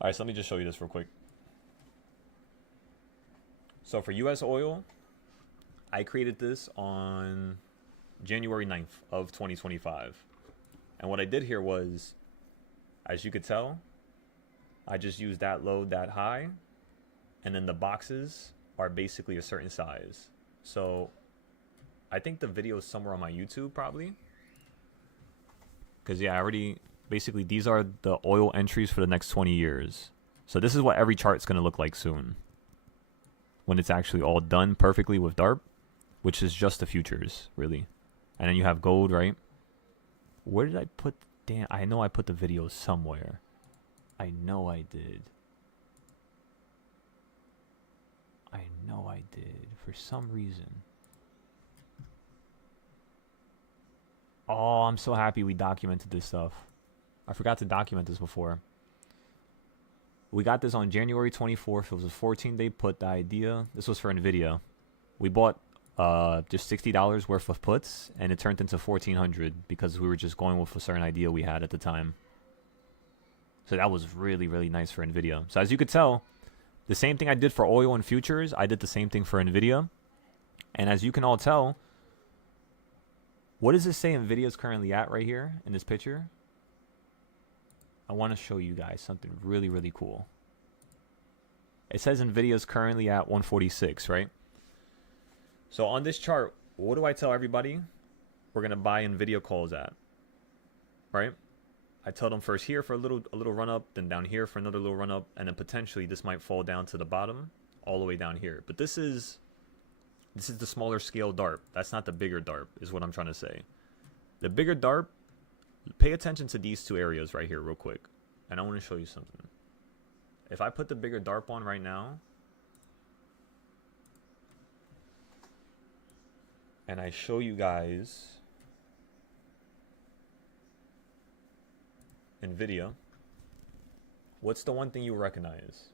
Alright, so let me just show you this real quick. So for US oil, I created this on January 9th of 2025. And what I did here was, as you could tell, I just used that low, that high, and then the boxes are basically a certain size. So I think the video is somewhere on my YouTube probably. Because yeah, I already, basically these are the oil entries for the next 20 years. So this is what every chart's going to look like soon. When it's actually all done perfectly with DARP, which is just the futures, really. And then you have gold, right? Where did I put, damn, I know I put the video somewhere. I know I did. I know I did, for some reason. Oh, I'm so happy we documented this stuff. I forgot to document this before. We got this on January 24th. It was a 14-day put. The idea, this was for NVIDIA. We bought just $60 worth of puts, and it turned into $1,400 because we were just going with a certain idea we had at the time. So that was really, really nice for NVIDIA. So as you could tell, the same thing I did for oil and futures, I did the same thing for NVIDIA. And as you can all tell, what does this say NVIDIA is currently at right here in this picture? I want to show you guys something really, really cool. It says NVIDIA is currently at 146, right? So on this chart, what do I tell everybody we're going to buy NVIDIA calls at? Right? I tell them first here for a little run up, then down here for another little run up, and then potentially this might fall down to the bottom all the way down here. But this is the smaller scale DARP. That's not the bigger DARP, is what I'm trying to say. The bigger DARP, pay attention to these two areas right here real quick. And I want to show you something. If I put the bigger DARP on right now, and I show you guys NVIDIA, what's the one thing you recognize?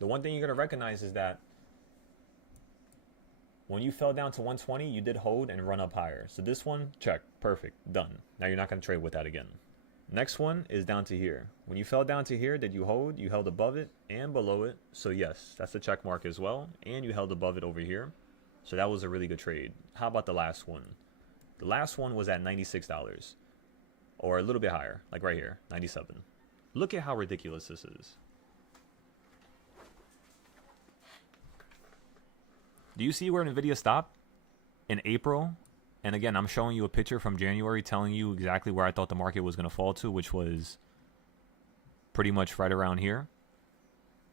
The one thing you're going to recognize is that when you fell down to 120, you did hold and run up higher. So this one, check, perfect, done. Now you're not going to trade with that again. Next one is down to here. When you fell down to here, did you hold? You held above it and below it. So yes, that's a check mark as well. And you held above it over here. So that was a really good trade. How about the last one? The last one was at $96. Or a little bit higher, like right here, 97. Look at how ridiculous this is. Do you see where NVIDIA stopped? In April? And again, I'm showing you a picture from January telling you exactly where I thought the market was going to fall to, which was pretty much right around here.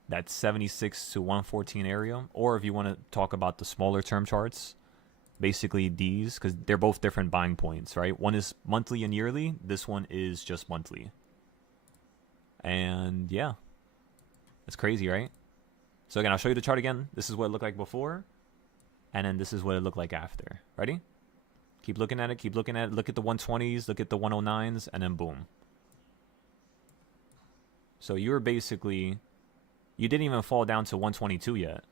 That 76 to 114 area. Or if you want to talk about the smaller term charts, basically these, because they're both different buying points, right? One is monthly and yearly. This one is just monthly. And yeah, it's crazy, right? So again, I'll show you the chart again. This is what it looked like before. And then this is what it looked like after. Ready? Keep looking at it. Keep looking at it. Look at the 120s. Look at the 109s. And then boom. So you were basically... You didn't even fall down to 122 yet.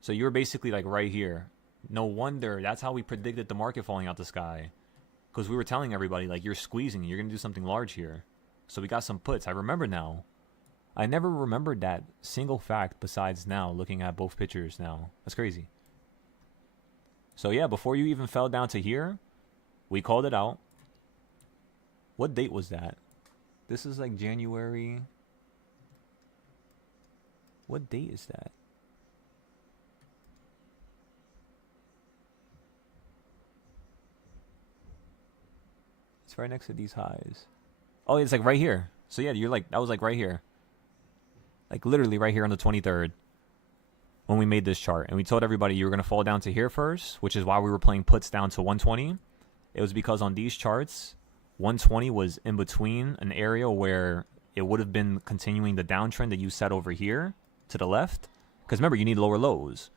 So you were basically like right here. No wonder. That's how we predicted the market falling out the sky. Because we were telling everybody, like, you're squeezing. You're going to do something large here. So we got some puts. I remember now. I never remembered that single fact besides now, looking at both pictures now. That's crazy. So yeah, before you even fell down to here, we called it out. What date was that? This is like January. What date is that? It's right next to these highs. Oh, it's like right here. So yeah, you're like, that was like right here. Like literally right here on the 23rd when we made this chart. And we told everybody you were going to fall down to here first, which is why we were playing puts down to 120. It was because on these charts, 120 was in between an area where it would have been continuing the downtrend that you set over here to the left. Because remember, you need lower lows.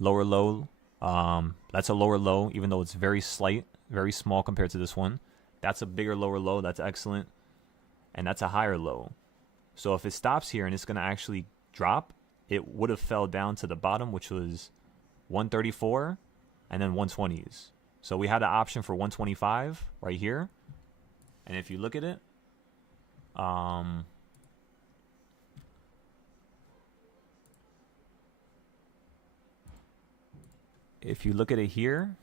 Lower low, that's a lower low, even though it's very slight, very small compared to this one. That's a bigger lower low. That's excellent. And that's a higher low. So if it stops here and it's going to actually drop, it would have fell down to the bottom, which was 134 and then 120s. So we had an option for 125 right here. And if you look at it, if you look at it here,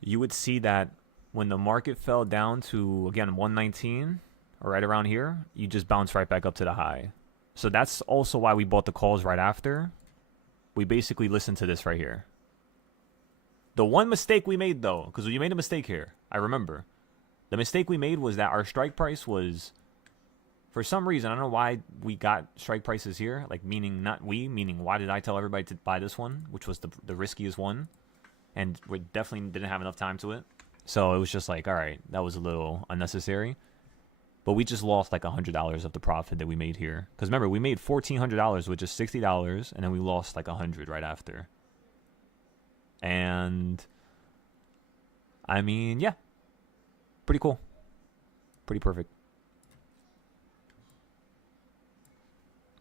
you would see that when the market fell down to, again, 119, or right around here, you just bounce right back up to the high. So that's also why we bought the calls right after. We basically listened to this right here. The one mistake we made, though, because we made a mistake here, I remember. The mistake we made was that our strike price was, for some reason, I don't know why we got strike prices here, like meaning not we, meaning why did I tell everybody to buy this one, which was the riskiest one, and we definitely didn't have enough time to it. So it was just like, all right, that was a little unnecessary. But we just lost like $100 of the profit that we made here. Because remember, we made $1,400 with just $60, and then we lost like $100 right after. And I mean, yeah, pretty cool, pretty perfect.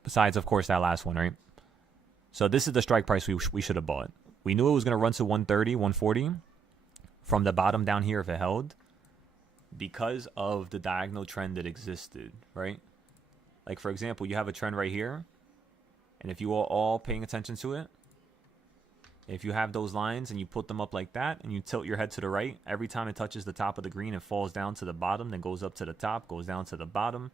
Besides, of course, that last one, right? So this is the strike price we should have bought. We knew it was going to run to 130, 140 from the bottom down here if it held, because of the diagonal trend that existed, right? Like, for example, you have a trend right here, and if you are all paying attention to it, if you have those lines and you put them up like that and you tilt your head to the right, every time it touches the top of the green, it falls down to the bottom, then goes up to the top, goes down to the bottom,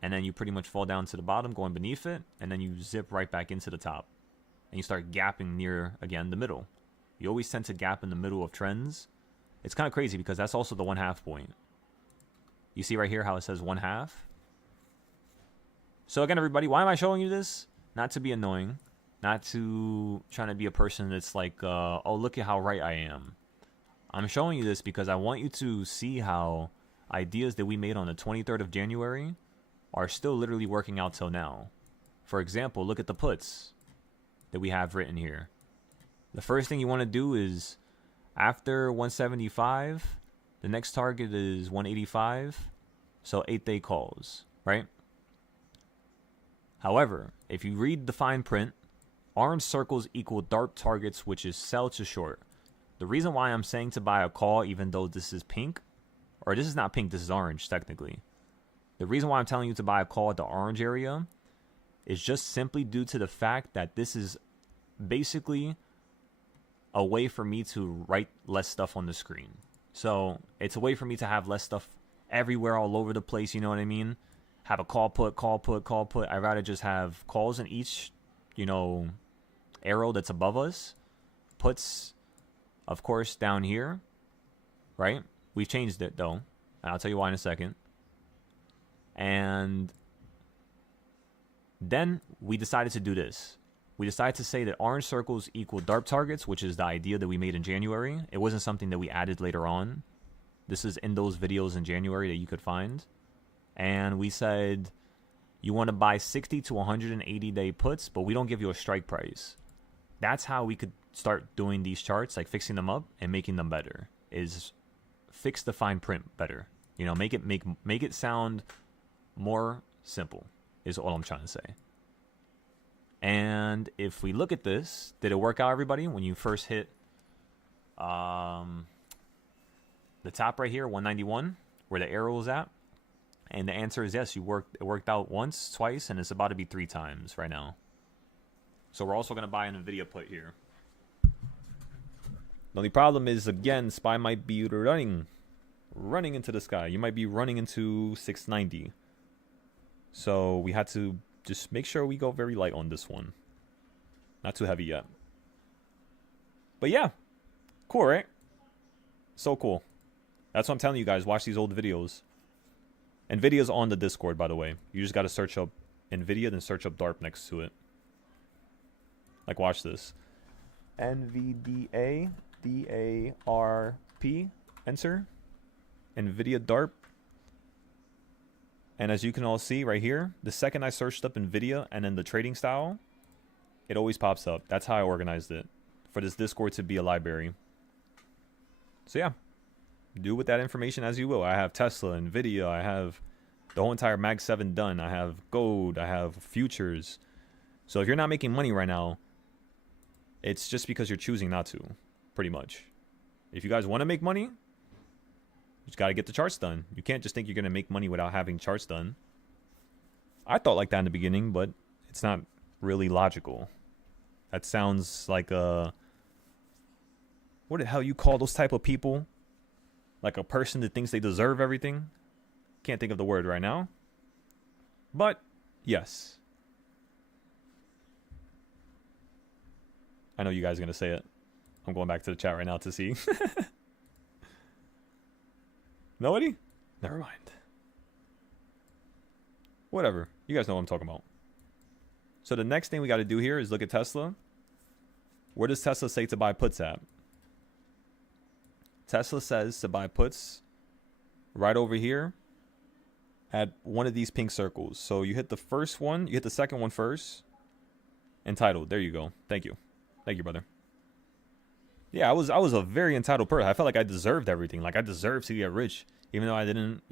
and then you pretty much fall down to the bottom, going beneath it, and then you zip right back into the top, and you start gapping near, again, the middle. You always tend to gap in the middle of trends. It's kind of crazy because that's also the 1/2 point. You see right here how it says 1/2? So again, everybody, why am I showing you this? Not to be annoying. Not to trying to be a person that's like, oh, look at how right I am. I'm showing you this because I want you to see how ideas that we made on the 23rd of January are still literally working out till now. For example, look at the puts that we have written here. The first thing you want to do is, after 175, the next target is 185. So 8-day calls, right? However, if you read the fine print, orange circles equal dark targets, which is sell to short. The reason why I'm saying to buy a call, even though this is pink, or this is not pink, this is orange technically. The reason why I'm telling you to buy a call at the orange area is just simply due to the fact that this is basically a way for me to write less stuff on the screen. So it's a way for me to have less stuff everywhere all over the place, you know what I mean? Have a call put, call put, call put. I'd rather just have calls in each, arrow that's above us. Puts, of course, down here, right? We've changed it, though. I'll tell you why in a second. And then we decided to do this. We decided to say that orange circles equal DARP targets, which is the idea that we made in January. It wasn't something that we added later on. This is in those videos in January that you could find. And we said you want to buy 60 to 180 day puts, but we don't give you a strike price. That's how we could start doing these charts, like fixing them up and making them better. Is fix the fine print better. Make it sound more simple is all I'm trying to say. And if we look at this, did it work out, everybody? When you first hit the top right here, 191, where the arrow is at? And the answer is yes, it worked out once, twice, and it's about to be 3 times right now. So we're also going to buy an NVIDIA put here. The only problem is, again, SPY might be running into the sky. You might be running into 690. So we had to just make sure we go very light on this one. Not too heavy yet. But yeah, cool, right? So cool. That's what I'm telling you guys. Watch these old videos. NVIDIA's on the Discord, by the way. You just got to search up NVIDIA, then search up DARP next to it. Like, watch this. NVDA DARP. Enter. NVIDIA DARP. And as you can all see right here, the second I searched up NVIDIA and then the trading style, it always pops up. That's how I organized it. For this Discord to be a library. So yeah. Do with that information as you will. I have Tesla, NVIDIA, I have the whole entire Mag 7 done. I have gold, I have futures. So if you're not making money right now, it's just because you're choosing not to, pretty much. If you guys want to make money, you just got to get the charts done. You can't just think you're going to make money without having charts done. I thought like that in the beginning, but it's not really logical. That sounds like what the hell you call those type of people? Like a person that thinks they deserve everything. Can't think of the word right now. But, yes. I know you guys are going to say it. I'm going back to the chat right now to see. Nobody? Never mind. Whatever. You guys know what I'm talking about. So the next thing we got to do here is look at Tesla. Where does Tesla say to buy puts at? Tesla says to buy puts right over here at one of these pink circles. So you hit the first one, you hit the second one first. Entitled. There you go. Thank you. Thank you, brother. Yeah, I was a very entitled person. I felt like I deserved everything. Like I deserved to get rich, even though I didn't,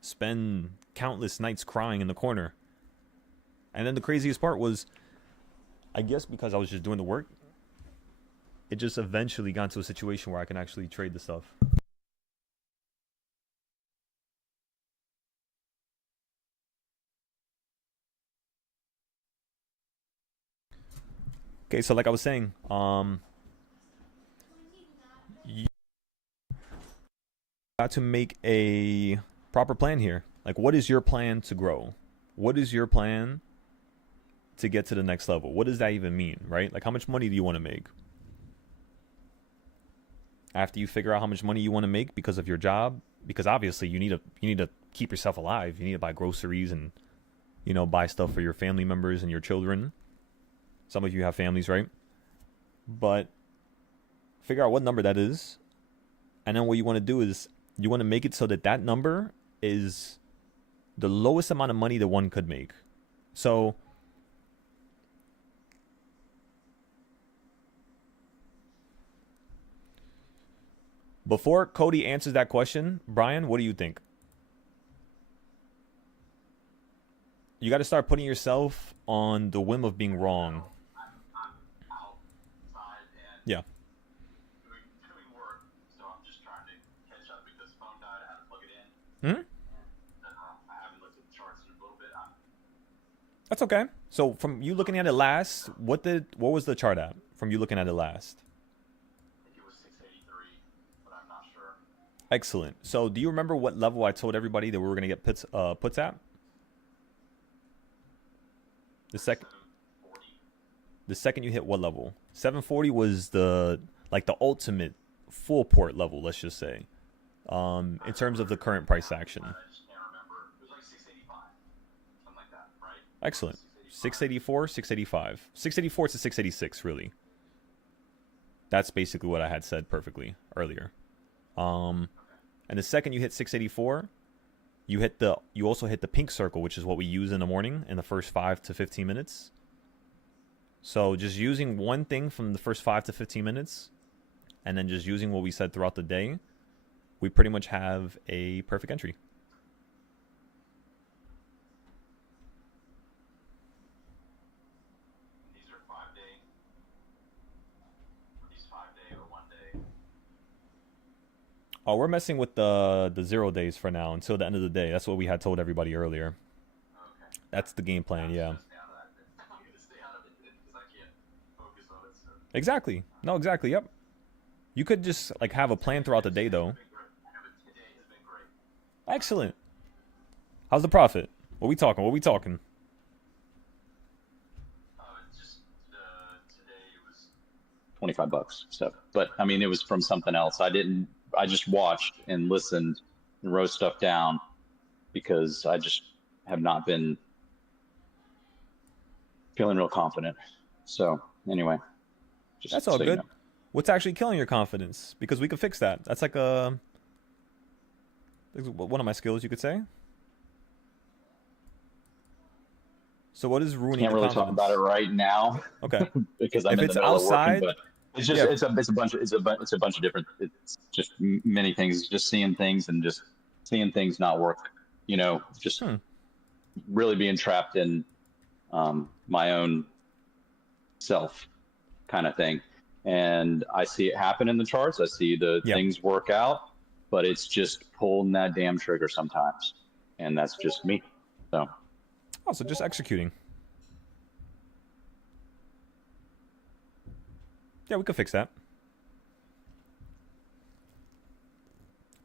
spend countless nights crying in the corner. And then the craziest part was, I guess because I was just doing the work, it just eventually got to a situation where I can actually trade the stuff. Okay, so like I was saying, you got to make a proper plan here. Like, what is your plan to grow? What is your plan to get to the next level? What does that even mean, right? Like, how much money do you want to make? After you figure out how much money you want to make because of your job, because obviously you need to keep yourself alive. You need to buy groceries and, buy stuff for your family members and your children. Some of you have families, right? But figure out what number that is. And then what you want to do is you want to make it so that that number is the lowest amount of money that one could make. So before Cody answers that question, Brian, what do you think? You got to start putting yourself on the whim of being wrong. Yeah. Doing Hmm? I haven't looked at the charts in a little bit. That's okay. So from you looking at it last, what was the chart at? From you looking at it last. I think it was 683, but I'm not sure. Excellent. So do you remember what level I told everybody that we were gonna get puts at? The Like second 740. the second you hit what level? 740 was the like the ultimate full port level, let's just say. In terms of the current price action. I just can't remember. It was like 685, something like that, right? Excellent. 685. 684, 685. 684 to 686, really. That's basically what I had said perfectly earlier. Um, Okay. and the second you hit 684, you also hit the pink circle, which is what we use in the morning in the first 5 to 15 minutes. So just using one thing from the first 5 to 15 minutes, and then just using what we said throughout the day, we pretty much have a perfect entry. And these are 5 day. Are these 5 day or 1 day? Oh, we're messing with the 0 days for now until the end of the day. That's what we had told everybody earlier. Okay. That's the game plan, I'm just yeah. gonna stay out of that. I'm gonna stay out of it because I can't focus on it. So Exactly. No, exactly. Yep. You could just like have a plan throughout the day, today has though. been great. Today has been great. Excellent. How's the profit? What we talking? What we talking? Just today it was $25. So, but I mean, it was from something else. I just watched and listened and wrote stuff down because I just have not been feeling real confident. So, anyway, That's just all so you good. know. What's actually killing your confidence? Because we could fix that. That's like one of my skills, you could say. So what is ruining Can't your really talk about it confidence? right now Okay. because I'm If in the it's middle of working, outside, but it's just yeah. it's a bunch of it's a bunch of different it's just many things. It's just seeing things and just seeing things not work. Just Hmm. really being trapped in my own self kind of thing. And I see it happen in the charts. I see the Yeah. things work out, but it's just pulling that damn trigger sometimes. And that's just me. So Oh, so just executing. Yeah, we could fix that.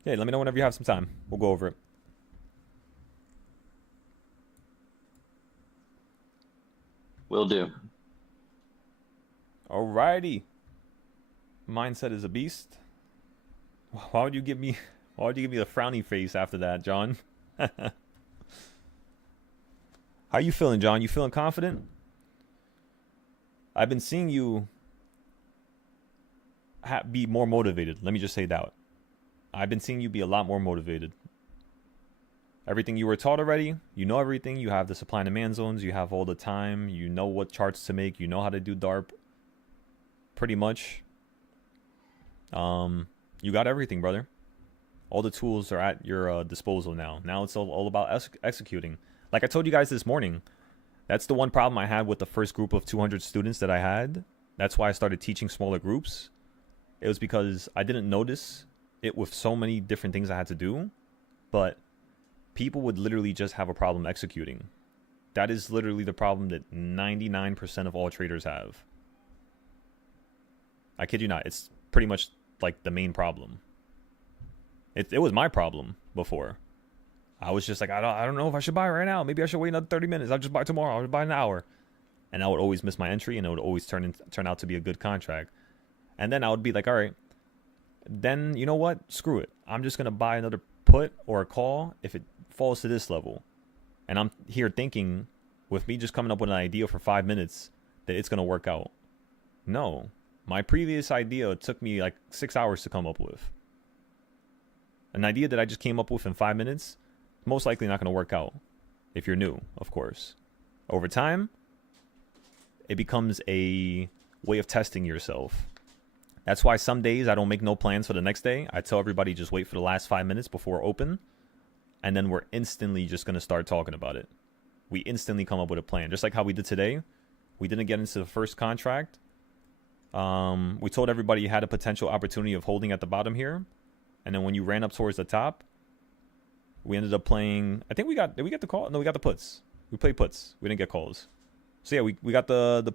Yeah, let me know whenever you have some time. We'll go over it. will do. Alrighty. Mindset is a beast. Why would you give me why would you give me a frowny face after that, John? How you feeling, John? You feeling confident? I've been seeing you be more motivated. Let me just say that. I've been seeing you be a lot more motivated. Everything you were taught already, you know everything. You have the supply and demand zones. You have all the time. You know what charts to make. You know how to do DARP. Pretty much. You got everything, brother. All the tools are at your disposal now. Now it's all about executing. Like I told you guys this morning, that's the one problem I had with the first group of 200 students that I had. That's why I started teaching smaller groups. It was because I didn't notice it with so many different things I had to do, but people would literally just have a problem executing. That is literally the problem that 99% of all traders have. I kid you not. It's pretty much like the main problem. It was my problem before. I was just like, I don't know if I should buy right now. Maybe I should wait another 30 minutes. I'll just buy tomorrow. I'll buy an hour. And I would always miss my entry, and it would always turn out to be a good contract. And then I would be like, all right, then you know what? Screw it. I'm just going to buy another put or a call if it falls to this level. And I'm here thinking, with me just coming up with an idea for 5 minutes, that it's going to work out. No. My previous idea took me like 6 hours to come up with. An idea that I just came up with in 5 minutes, most likely not going to work out. If you're new, of course. Over time, it becomes a way of testing yourself. That's why some days I don't make no plans for the next day. I tell everybody just wait for the last 5 minutes before open. And then we're instantly just going to start talking about it. We instantly come up with a plan. Just like how we did today. We didn't get into the first contract. We told everybody you had a potential opportunity of holding at the bottom here. And then when you ran up towards the top, We ended up playing. I think we got. Did we get the call? No, we got the puts. We played puts. We didn't get calls. So yeah, we got the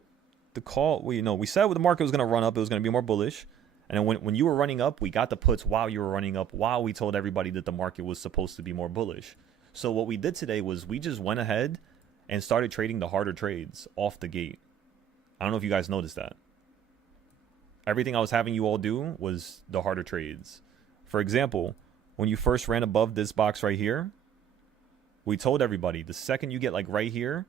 call. We said the market was gonna run up. It was gonna be more bullish. And then when you were running up, we got the puts while you were running up. While we told everybody that the market was supposed to be more bullish. So what we did today was we just went ahead and started trading the harder trades off the gate. I don't know if you guys noticed that. Everything I was having you all do was the harder trades. For example, when you first ran above this box right here, we told everybody the second you get like right here,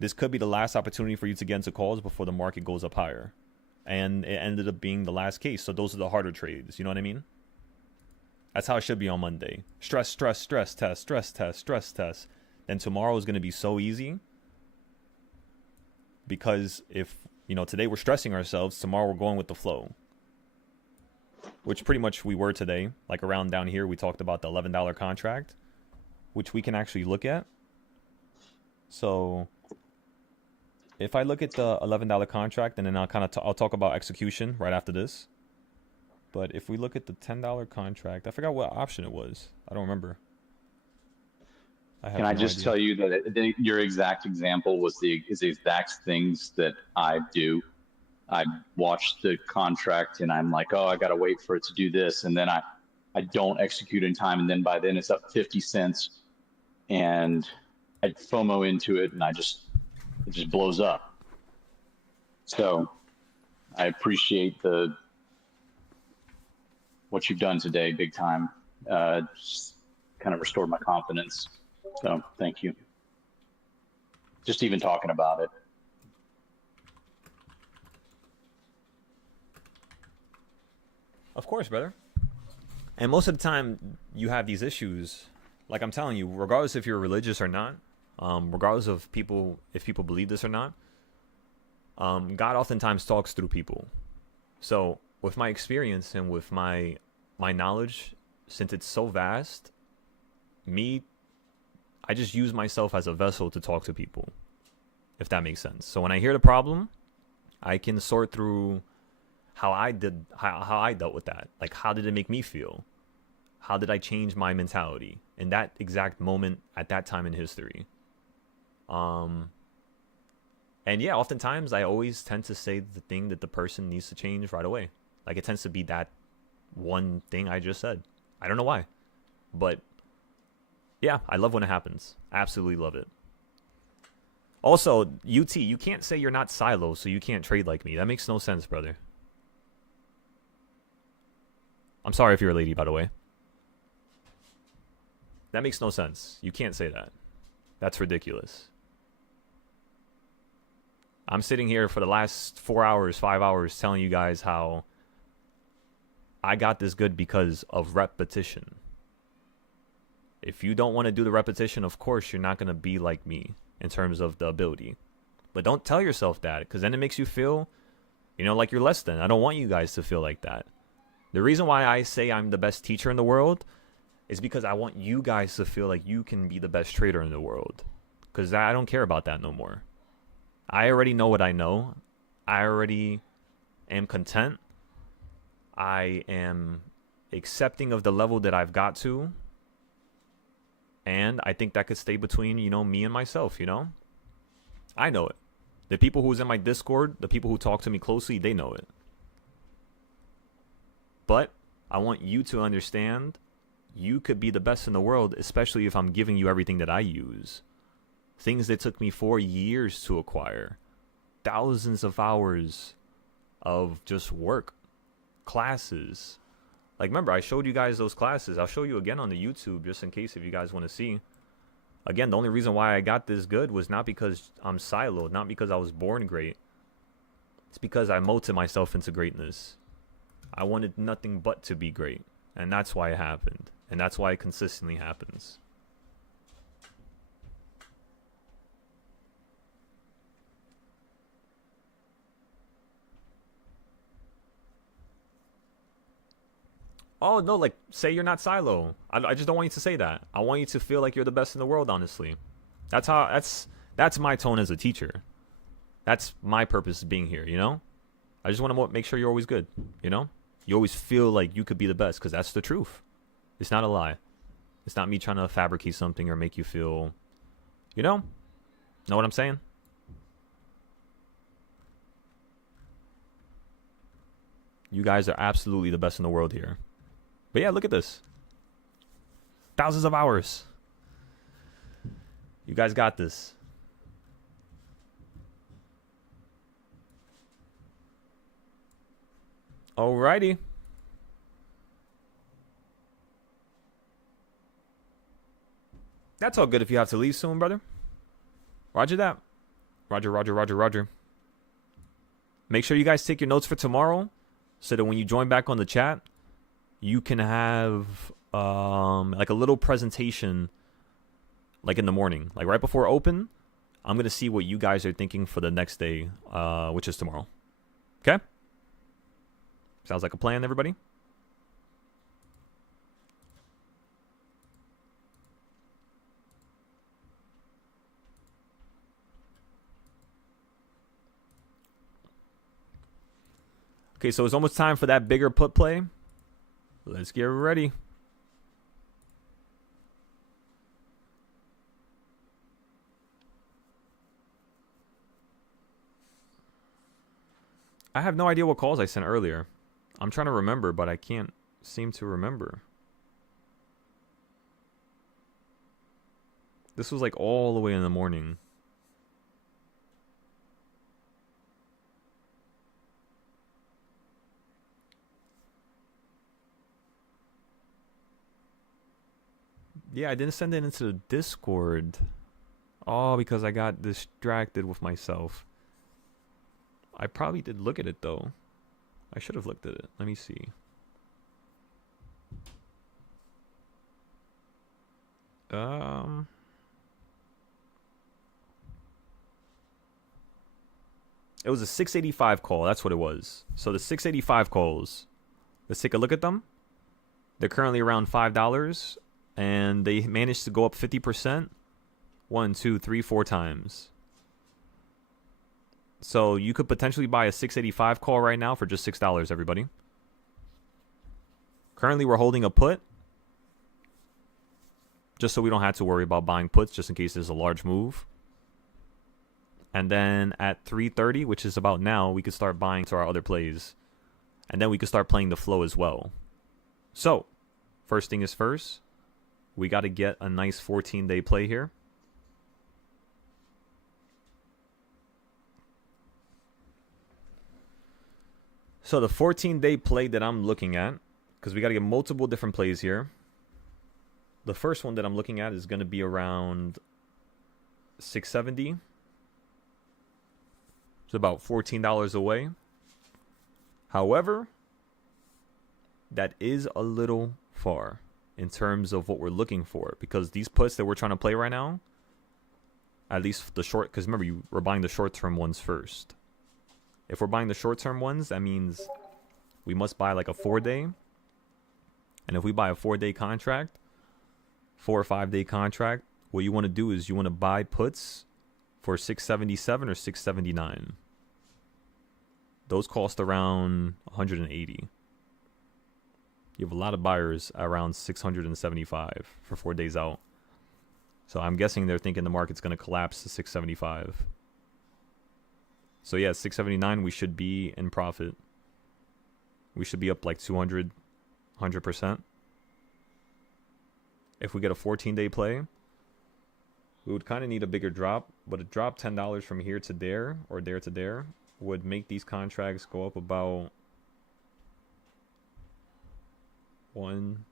this could be the last opportunity for you to get into calls before the market goes up higher. And it ended up being the last case. So those are the harder trades. You know what I mean? That's how it should be on Monday. Stress, stress, stress test, stress test, stress test. Then tomorrow is going to be so easy. Because if, today we're stressing ourselves, tomorrow we're going with the flow. Which pretty much we were today. Like around down here, we talked about the $11 contract, which we can actually look at. So if I look at the $11 contract, and then I'll I'll talk about execution right after this. But if we look at the $10 contract, I forgot what option it was. I don't remember. Can I just tell you that your exact example is the exact things that I do. I watch the contract and I'm like, oh, I got to wait for it to do this. And then I don't execute in time. And then by then it's up 50 cents and I FOMO into it and it just blows up. So I appreciate what you've done today, big time. Just kind of restored my confidence. So thank you. Just even talking about it. Of course, brother. And most of the time you have these issues, like I'm telling you, regardless if you're religious or not, regardless of if people believe this or not, God oftentimes talks through people. So with my experience and with my knowledge, since it's so vast, I just use myself as a vessel to talk to people, if that makes sense. So when I hear the problem, I can sort through how I dealt with that. Like, how did it make me feel? How did I change my mentality in that exact moment at that time in history? And yeah, oftentimes I always tend to say the thing that the person needs to change right away. Like, it tends to be that one thing I just said. I don't know why, but yeah, I love when it happens. Absolutely love it. Also, UT, you can't say you're not Silo, so you can't trade like me. That makes no sense, brother. I'm sorry if you're a lady, by the way. That makes no sense. You can't say that. That's ridiculous. I'm sitting here for the last 4 hours, 5 hours, telling you guys how I got this good because of repetition. If you don't want to do the repetition, of course, you're not going to be like me in terms of the ability. But don't tell yourself that, because then it makes you feel, like you're less than. I don't want you guys to feel like that. The reason why I say I'm the best teacher in the world is because I want you guys to feel like you can be the best trader in the world. Because I don't care about that no more. I already know what I know. I already am content. I am accepting of the level that I've got to. And I think that could stay between, me and myself, I know it. The people who's in my Discord, the people who talk to me closely, they know it. But I want you to understand you could be the best in the world, especially if I'm giving you everything that I use. Things that took me 4 years to acquire. Thousands of hours of just work. Classes. Like, remember, I showed you guys those classes. I'll show you again on the YouTube just in case if you guys want to see. Again, the only reason why I got this good was not because I'm siloed, not because I was born great. It's because I molded myself into greatness. I wanted nothing but to be great. And that's why it happened. And that's why it consistently happens. Oh, no, like, say you're not Silo. I just don't want you to say that. I want you to feel like you're the best in the world, honestly. That's my tone as a teacher. That's my purpose of being here, I just want to make sure you're always good, You always feel like you could be the best, because that's the truth. It's not a lie. It's not me trying to fabricate something or make you feel, you know what I'm saying? You guys are absolutely the best in the world here. But yeah, look at this. Thousands of hours. You guys got this. Alrighty. That's all good if you have to leave soon, brother. Roger that. Roger, roger, roger, roger. Make sure you guys take your notes for tomorrow so that when you join back on the chat, you can have like a little presentation like in the morning. Like right before open, I'm going to see what you guys are thinking for the next day, which is tomorrow. Okay? Sounds like a plan, everybody? Okay, so it's almost time for that bigger put play. Let's get ready. I have no idea what calls I sent earlier. I'm trying to remember, but I can't seem to remember. This was like all the way in the morning. Yeah, I didn't send it into the Discord. Oh, because I got distracted with myself. I probably did look at it, though. I should have looked at it. Let me see. It was a 685 call. That's what it was. So the 685 calls, let's take a look at them. They're currently around $5, and they managed to go up 50%. 1, 2, 3, 4 times. So you could potentially buy a 685 call right now for just $6, everybody. Currently, we're holding a put, just so we don't have to worry about buying puts, just in case there's a large move. And then at 3:30, which is about now, we could start buying to our other plays. And then we could start playing the flow as well. So, first thing is first, we got to get a nice 14-day play here. So the 14-day play that I'm looking at, because we got to get multiple different plays here. The first one that I'm looking at is going to be around 670. It's about $14 away. However, that is a little far in terms of what we're looking for, because these puts that we're trying to play right now, at least the short, because remember, we're buying the short-term ones first. If we're buying the short-term ones, that means we must buy like a 4-day. And if we buy a 4-day contract, 4 or 5-day contract, what you want to do is you want to buy puts for 677 or 679. Those cost around 180. You have a lot of buyers around 675 for 4 days out. So I'm guessing they're thinking the market's going to collapse to 675. So yeah, 679, we should be in profit. We should be up like 200, 100%. If we get a 14-day play, we would kind of need a bigger drop, but a drop $10 from here to there, or there to there, would make these contracts go up about one.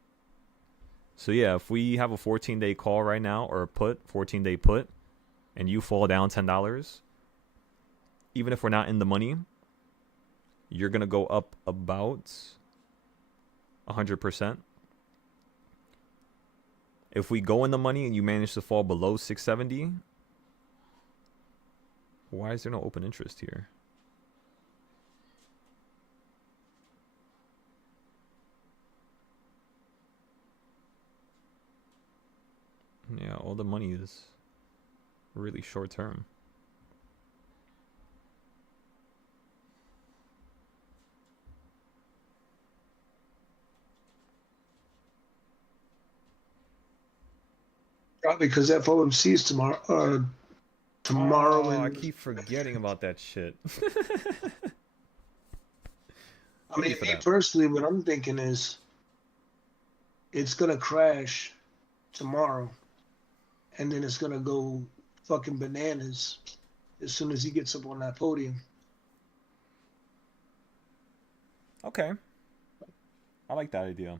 So yeah, if we have a 14-day call right now, or a put, 14-day put, and you fall down $10, even if we're not in the money, you're going to go up about 100%. If we go in the money and you manage to fall below 670, why is there no open interest here? Yeah, all the money is really short term. because FOMC is tomorrow. Tomorrow Oh, I and keep forgetting about that shit. I Thank mean, you for me that. personally, what I'm thinking is it's gonna crash tomorrow, and then it's gonna go fucking bananas as soon as he gets up on that podium. Okay, I like that idea.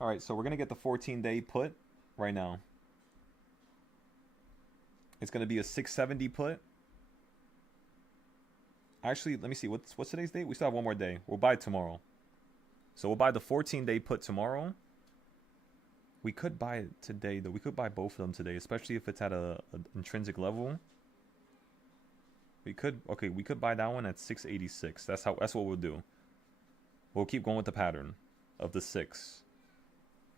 All right, so we're gonna get the 14-day put right now. It's gonna be a 670 put. Actually, let me see. What's today's date? We still have one more day. We'll buy tomorrow. So we'll buy the 14-day put tomorrow. We could buy it today though. We could buy both of them today, especially if it's at a intrinsic level. We could buy that one at 686. That's what we'll do. We'll keep going with the pattern of the 6.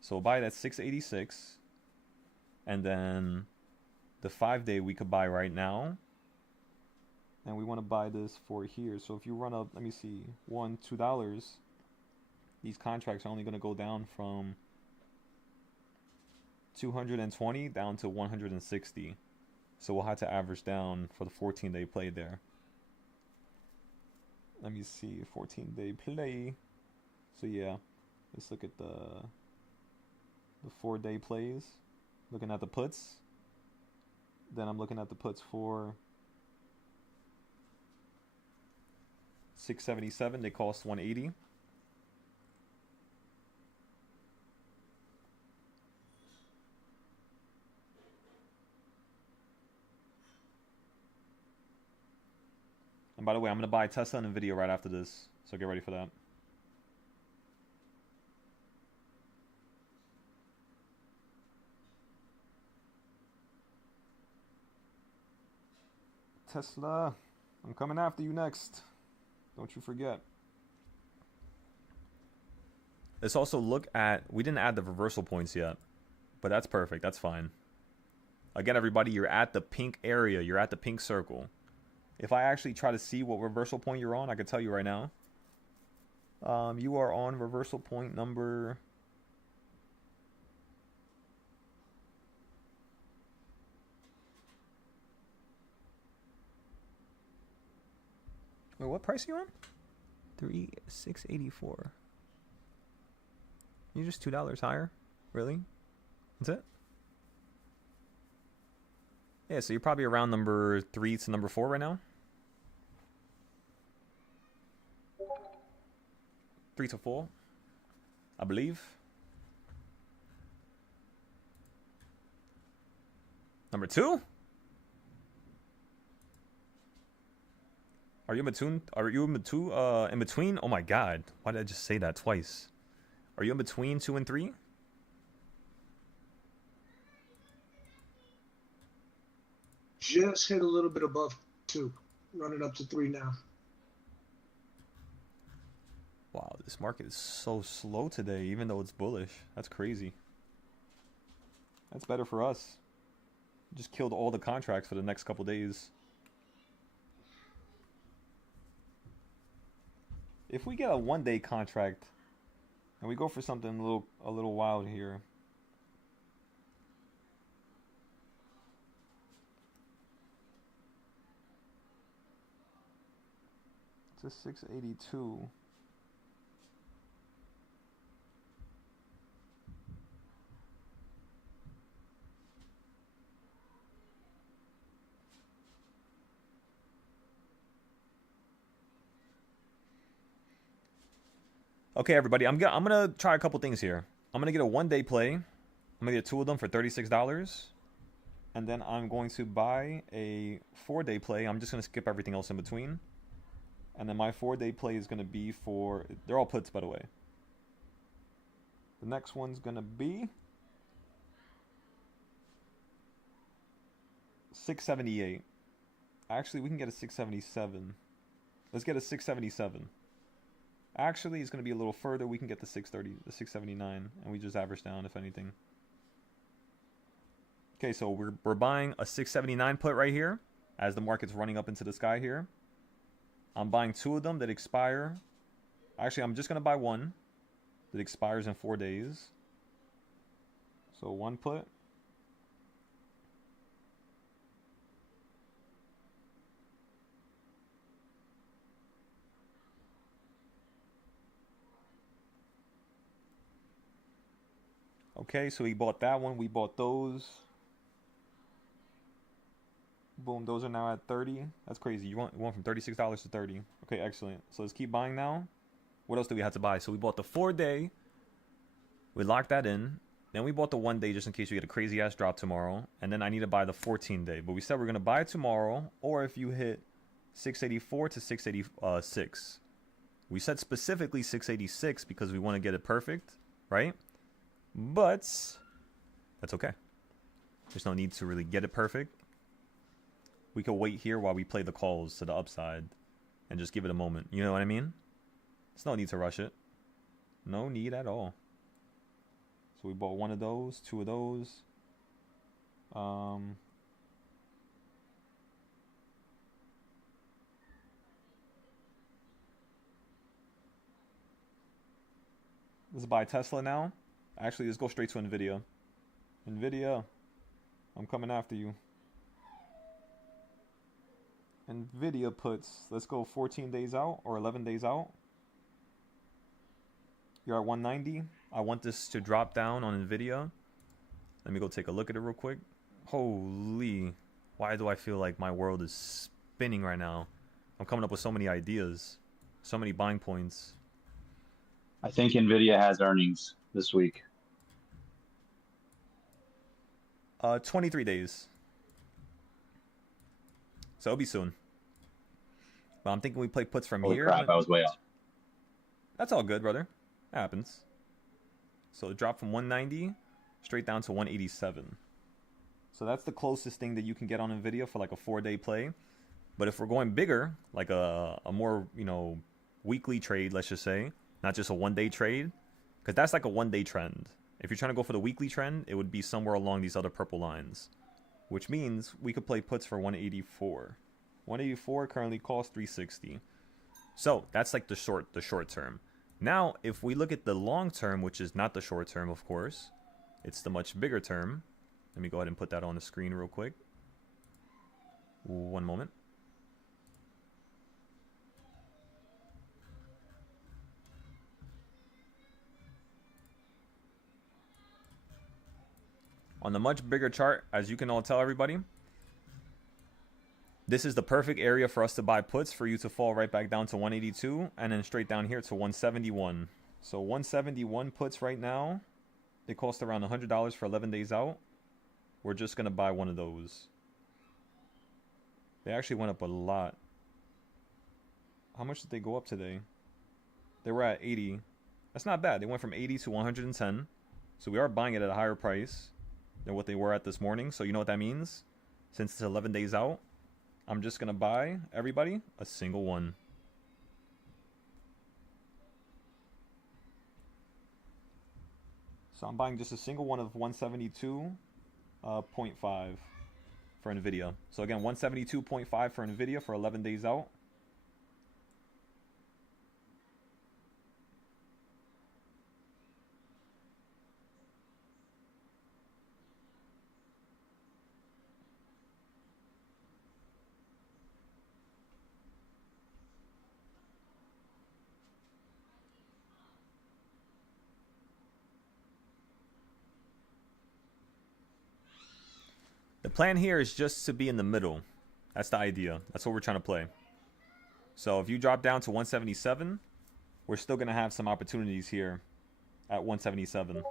So we'll buy it at 686, and then the 5-day we could buy right now. And we want to buy this for here. So if you run up, let me see, $2, these contracts are only going to go down from 220 down to 160. So we'll have to average down for the 14-day play there. Let me see, 14-day play. So yeah, let's look at the 4-day plays. Looking at the puts. Then I'm looking at the puts for 677. They cost 180. And by the way, I'm going to buy Tesla and Nvidia right after this. So get ready for that. Tesla, I'm coming after you next. Don't you forget. Let's also look at, we didn't add the reversal points yet, but that's perfect. That's fine. Again, everybody, you're at the pink area. You're at the pink circle. If I actually try to see what reversal point you're on, I can tell you right now. You are on reversal point number... Wait, what price are you on? 684. You're just $2 higher? Really? That's it? Yeah, so you're probably around number 3 to number 4 right now. 3 to 4, I believe. Number 2? Are you in between? In between? Oh my god. Why did I just say that twice? Are you in between 2 and 3? Just hit a little bit above 2, running up to 3 now. Wow, this market is so slow today, even though it's bullish. That's crazy. That's better for us. Just killed all the contracts for the next couple days. If we get a 1-day contract and we go for something a little wild here. It's a 682. Okay, everybody, I'm gonna try a couple things here. I'm gonna get a 1-day play. I'm gonna get 2 of them for $36, and then I'm going to buy a 4-day play. I'm just gonna skip everything else in between, and then my 4-day play is gonna be for, they're all puts, by the way. The next one's gonna be 678. Actually, we can get a 677. Let's get a 677. Actually, it's going to be a little further. We can get the 630, the 679, and we just average down, if anything. Okay, so we're buying a 679 put right here as the market's running up into the sky here. I'm buying 2 of them that expire. Actually, I'm just going to buy one that expires in 4 days. So one put. Okay, so we bought that one. We bought those. Boom, those are now at 30. That's crazy. You went from $36 to 30. Okay, excellent. So let's keep buying now. What else do we have to buy? So we bought the 4-day. We locked that in. Then we bought the 1-day just in case we get a crazy ass drop tomorrow. And then I need to buy the 14-day. But we said we're going to buy it tomorrow, or if you hit 684 to 686. We said specifically 686 because we want to get it perfect, right? But that's okay. There's no need to really get it perfect. We could wait here while we play the calls to the upside and just give it a moment. You know what I mean? There's no need to rush it. No need at all. So we bought one of those, two of those. Let's buy Tesla now. Actually, let's go straight to Nvidia. Nvidia, I'm coming after you. Nvidia puts, let's go 14 days out or 11 days out. You're at 190. I want this to drop down on Nvidia. Let me go take a look at it real quick. Holy, why do I feel like my world is spinning right now? I'm coming up with so many ideas, so many buying points. I think Nvidia has earnings this week. 23 days. So it'll be soon. But I'm thinking we play puts from Holy here. crap, I was way off. That's all good, brother. It happens. So it dropped from 190 straight down to 187. So that's the closest thing that you can get on Nvidia for like a 4-day play. But if we're going bigger, like a more, weekly trade, let's just say, not just a 1-day trade, because that's like a 1-day trend. If you're trying to go for the weekly trend, it would be somewhere along these other purple lines, which means we could play puts for 184. 184 currently costs 360. So that's like the short term. Now, if we look at the long term, which is not the short term, of course, it's the much bigger term. Let me go ahead and put that on the screen real quick. One moment. On the much bigger chart, as you can all tell everybody, this is the perfect area for us to buy puts for you to fall right back down to 182 and then straight down here to 171. So 171 puts right now, they cost around $100 for 11 days out. We're just going to buy one of those. They actually went up a lot. How much did they go up today? They were at 80. That's not bad. They went from 80 to 110. So we are buying it at a higher price than what they were at this morning. So you know what that means? Since it's 11 days out, I'm just going to buy everybody a single one. So I'm buying just a single one of 172.5 for Nvidia. So again, 172.5 for Nvidia for 11 days out. The plan here is just to be in the middle. That's the idea. That's what we're trying to play. So if you drop down to 177, we're still going to have some opportunities here at 177.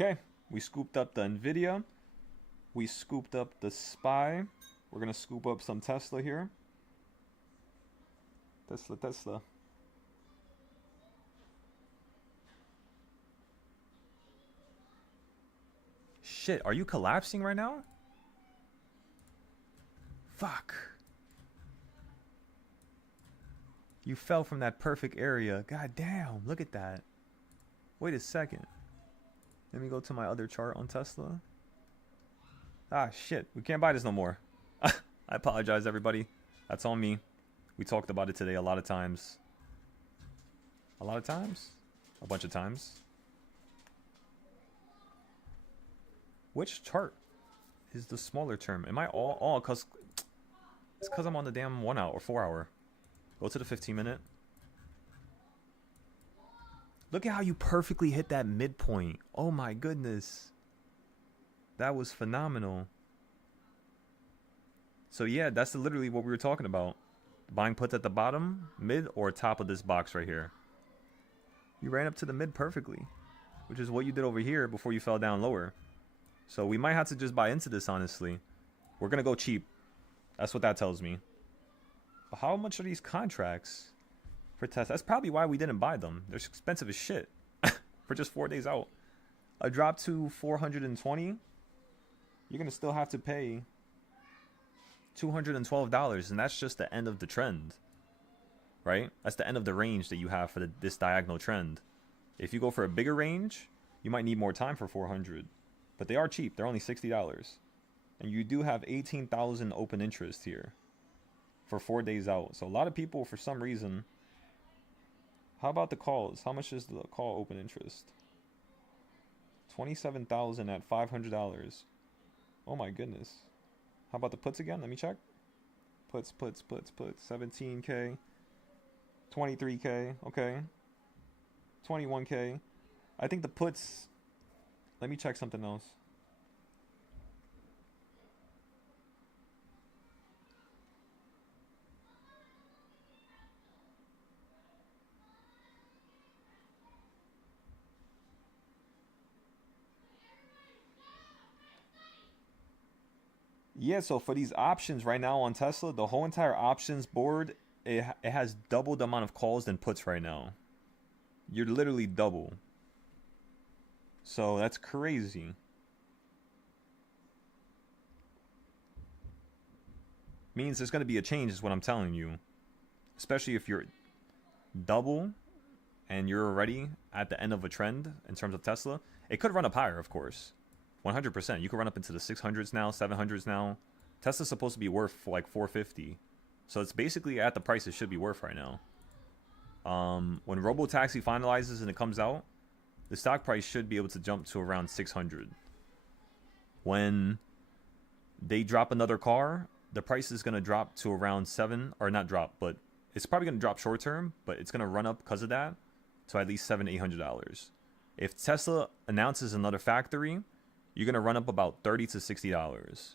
Okay, we scooped up the Nvidia. We scooped up the SPY. We're going to scoop up some Tesla here. Tesla. Shit, are you collapsing right now? Fuck. You fell from that perfect area. God damn, look at that. Wait a second. Let me go to my other chart on Tesla. Ah, shit. We can't buy this no more. I apologize, everybody. That's on me. We talked about it today a lot of times. A lot of times? A bunch of times. Which chart is the smaller term? Am I all... Oh, because... It's because I'm on the damn 1 hour or 4 hour. Go to the 15 minute. Look at how you perfectly hit that midpoint. Oh my goodness. That was phenomenal. So yeah, that's literally what we were talking about. Buying puts at the bottom, mid, or top of this box right here. You ran up to the mid perfectly, which is what you did over here before you fell down lower. So we might have to just buy into this, honestly. We're going to go cheap. That's what that tells me. But how much are these contracts for Tesla? That's probably why we didn't buy them. They're expensive as shit for just 4 days out. A drop to 420, you're going to still have to pay $212, and that's just the end of the trend, right? That's the end of the range that you have for this diagonal trend. If you go for a bigger range, you might need more time for 400, but they are cheap. They're only $60, and you do have 18,000 open interest here for 4 days out. So a lot of people, for some reason... How about the calls? How much is the call open interest? 27,000 at $500. Oh my goodness. How about the puts again? Let me check. Puts. 17K. 23K. Okay. 21K. I think the puts... Let me check something else. Yeah, so for these options right now on Tesla, the whole entire options board, it has double the amount of calls than puts right now. You're literally double. So that's crazy. Means there's going to be a change is what I'm telling you. Especially if you're double and you're already at the end of a trend in terms of Tesla. It could run up higher, of course. 100%. You could run up into the 600s now, 700s now. Tesla's supposed to be worth like 450. So it's basically at the price it should be worth right now. When Robotaxi finalizes and it comes out, the stock price should be able to jump to around 600. When they drop another car, the price is going to drop to around 7, or not drop, but it's probably going to drop short term, but it's going to run up because of that to at least $700-800. If Tesla announces another factory, you're going to run up about $30 to $60. So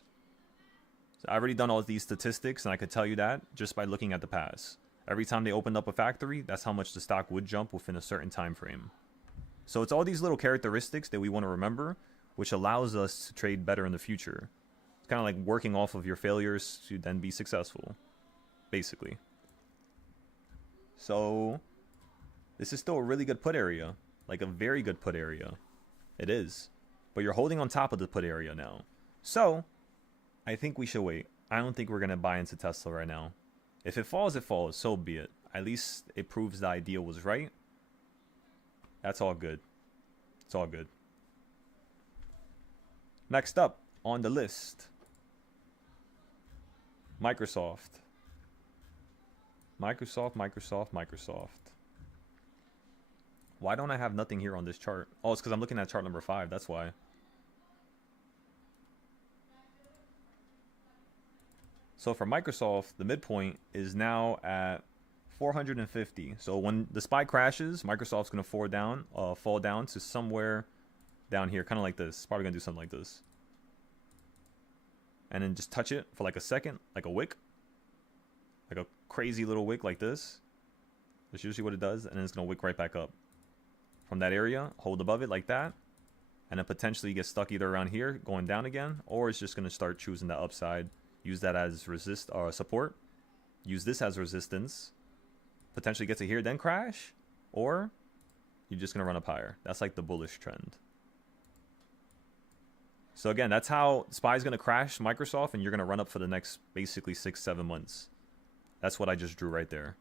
I've already done all these statistics, and I could tell you that just by looking at the past. Every time they opened up a factory, that's how much the stock would jump within a certain time frame. So it's all these little characteristics that we want to remember, which allows us to trade better in the future. It's kind of like working off of your failures to then be successful, basically. So this is still a really good put area, like a very good put area. It is. But you're holding on top of the put area now. So, I think we should wait. I don't think we're going to buy into Tesla right now. If it falls, so be it. At least it proves the idea was right. That's all good. It's all good. Next up on the list. Microsoft. Microsoft. Why don't I have nothing here on this chart? Oh, it's because I'm looking at chart number 5. That's why. So for Microsoft, the midpoint is now at 450. So when the SPY crashes, Microsoft's going to fall down to somewhere down here, kind of like this. Probably going to do something like this. And then just touch it for like a second, like a wick. Like a crazy little wick like this. That's usually what it does. And then it's going to wick right back up. From that area, hold above it like that. And then potentially get stuck either around here, going down again. Or it's just going to start choosing the upside. Use that as support. Use this as resistance. Potentially get to here, then crash. Or you're just going to run up higher. That's like the bullish trend. So again, that's how SPY's going to crash Microsoft, and you're going to run up for the next basically 6-7 months. That's what I just drew right there.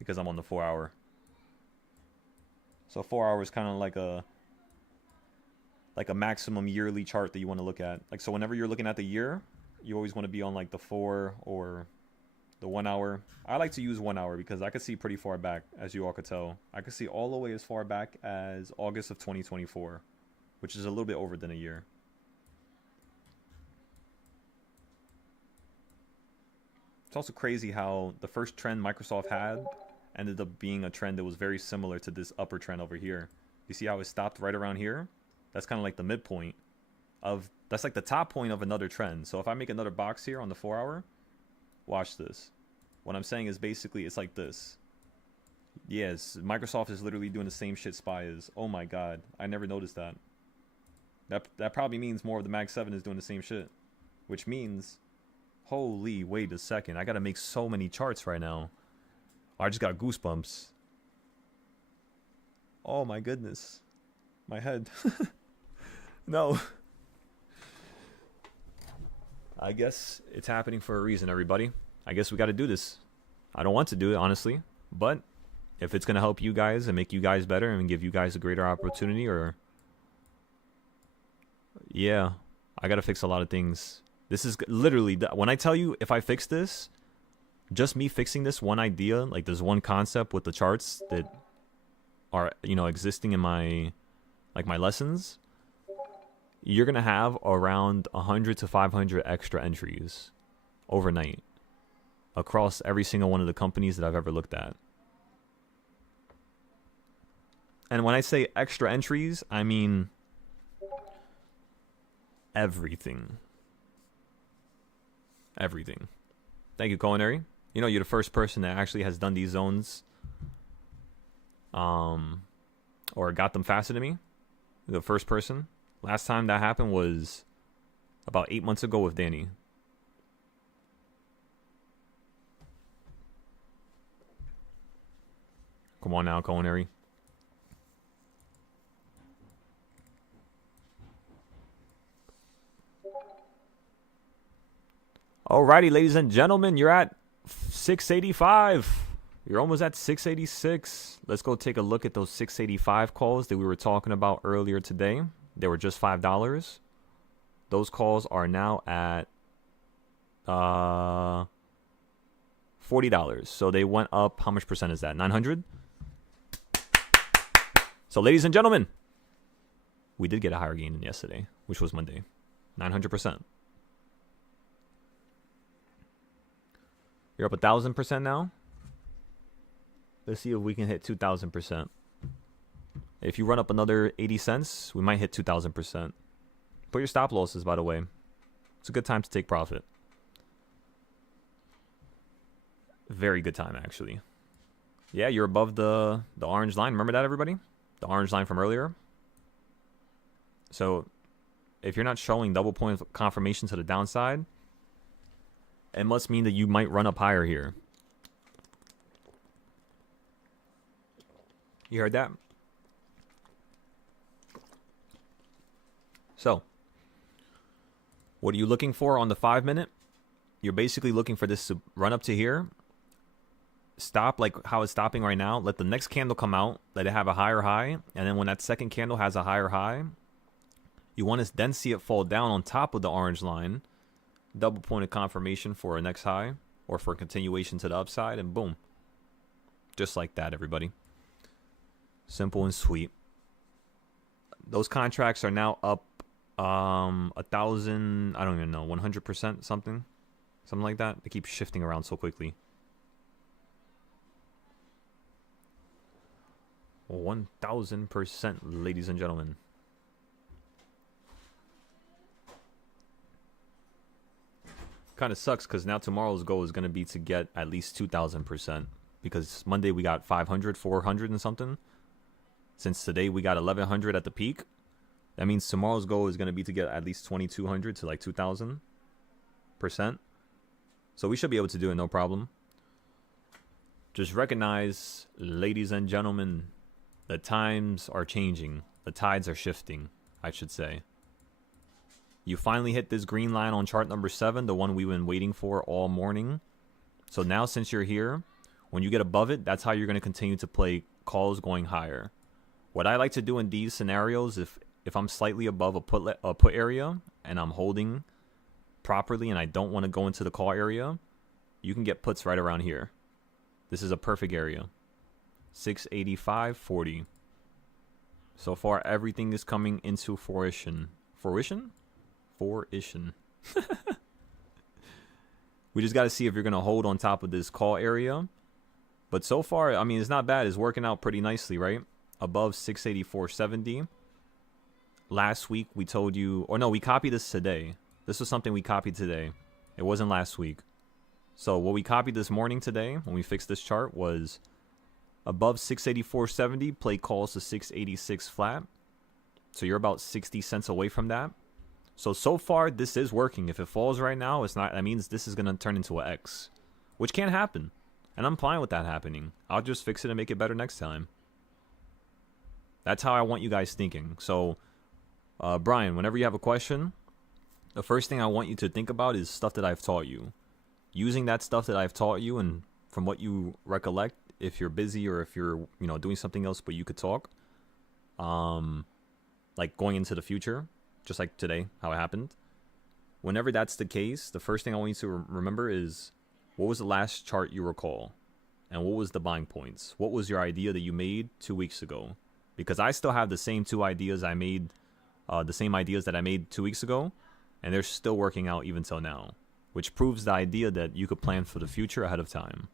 because I'm on the 4 hour. So 4 hours kind of like a maximum yearly chart that you want to look at. Like, so whenever you're looking at the year, you always want to be on like the 4 or the 1 hour. I like to use 1 hour because I could see pretty far back, as you all could tell. I could see all the way as far back as August of 2024, which is a little bit over than a year. It's also crazy how the first trend Microsoft had ended up being a trend that was very similar to this upper trend over here. You see how it stopped right around here? That's kind of like the midpoint of, that's like the top point of another trend. So if I make another box here on the 4 hour, watch this. What I'm saying is basically it's like this. Yes, Microsoft is literally doing the same shit SPY is. Oh my god, I never noticed that. That probably means more of the Mag 7 is doing the same shit. Which means, holy, wait a second, I gotta make so many charts right now. I just got goosebumps. Oh my goodness. My head. No. I guess it's happening for a reason, everybody. I guess we gotta do this. I don't want to do it, honestly. But if it's gonna help you guys and make you guys better and give you guys a greater opportunity, or... yeah, I gotta fix a lot of things. This is literally... when I tell you if I fix this... just me fixing this one idea, like there's one concept with the charts that are, you know, existing in my, like my lessons, you're going to have around 100 to 500 extra entries overnight across every single one of the companies that I've ever looked at. And when I say extra entries, I mean everything. Everything. Thank you, Culinary. You know, you're the first person that actually has done these zones, or got them faster than me. You're the first person. Last time that happened was about 8 months ago with Danny. Come on now, Culinary. Alrighty, ladies and gentlemen, you're at 685. You're almost at 686. Let's go take a look at those 685 calls that we were talking about earlier today. They were just $5. Those calls are now at $40. So they went up. How much percent is that? 900? So, ladies and gentlemen, we did get a higher gain than yesterday, which was Monday. 900%. You're up 1,000% now. Let's see if we can hit 2,000%. If you run up another 80 cents, we might hit 2,000%. Put your stop losses, by the way. It's a good time to take profit. Very good time, actually. Yeah, you're above the orange line. Remember that, everybody? The orange line from earlier. So, if you're not showing double point confirmation to the downside, it must mean that you might run up higher here. You heard that? So, what are you looking for on the 5 minute? You're basically looking for this to run up to here. Stop like how it's stopping right now. Let the next candle come out. Let it have a higher high. And then when that second candle has a higher high, you want to then see it fall down on top of the orange line. Double point of confirmation for a next high or for a continuation to the upside, and boom. Just like that, everybody. Simple and sweet. Those contracts are now up 1,000, I don't even know, 100% something like that. They keep shifting around so quickly. 1,000%, ladies and gentlemen. Kind of sucks because now tomorrow's goal is going to be to get at least 2,000%, because Monday we got 500, 400 and something. Since today we got 1,100 at the peak, that means tomorrow's goal is going to be to get at least 2,200 to like 2,000%. So we should be able to do it, no problem. Just recognize, ladies and gentlemen, the times are changing. The tides are shifting, I should say. You finally hit this green line on chart number 7, the one we've been waiting for all morning. So now since you're here, When you get above it, that's how you're going to continue to play calls going higher. What I like to do in these scenarios, if I'm slightly above a put area and I'm holding properly and I don't want to go into the call area, you can get puts right around here. This is a perfect area. 685.40. So far, everything is coming into fruition. Fruition? Fruition. We just got to see if you're going to hold on top of this call area. But so far, I mean, it's not bad. It's working out pretty nicely, right? Above 684.70. Last week, we told you... Or no, we copied this today. This was something we copied today. It wasn't last week. So what we copied this morning today, when we fixed this chart, was... Above 684.70, play calls to 686 flat. So you're about 60 cents away from that. So far, this is working. If it falls right now, it's not. That means this is going to turn into an X. Which can happen. And I'm fine with that happening. I'll just fix it and make it better next time. That's how I want you guys thinking. So, Brian, whenever you have a question, the first thing I want you to think about is stuff that I've taught you. Using that stuff that I've taught you and from what you recollect, if you're busy or if you're, doing something else but you could talk, like going into the future, just like today, how it happened. Whenever that's the case, the first thing I want you to remember is, what was the last chart you recall? And what was the buying points? What was your idea that you made 2 weeks ago? Because I still have the same two ideas I made, the same ideas that I made 2 weeks ago, and they're still working out even till now, which proves the idea that you could plan for the future ahead of time.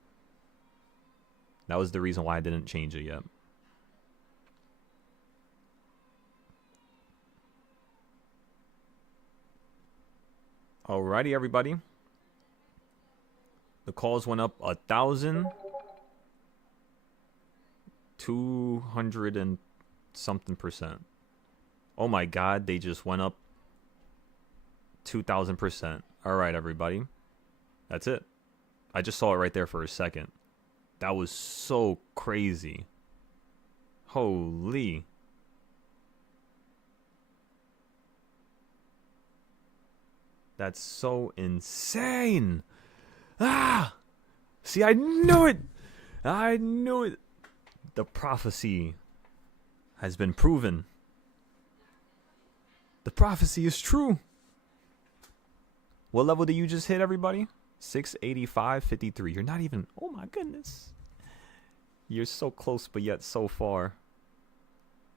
That was the reason why I didn't change it yet. Alrighty, everybody. The calls went up 1,200 and something percent. Oh my God, they just went up 2,000%. Alright, everybody. That's it. I just saw it right there for a second. That was so crazy. Holy. That's so insane. Ah! See, I knew it. I knew it. The prophecy has been proven. The prophecy is true. What level did you just hit, everybody? 685.53. You're not even... Oh my goodness. You're so close, but yet so far.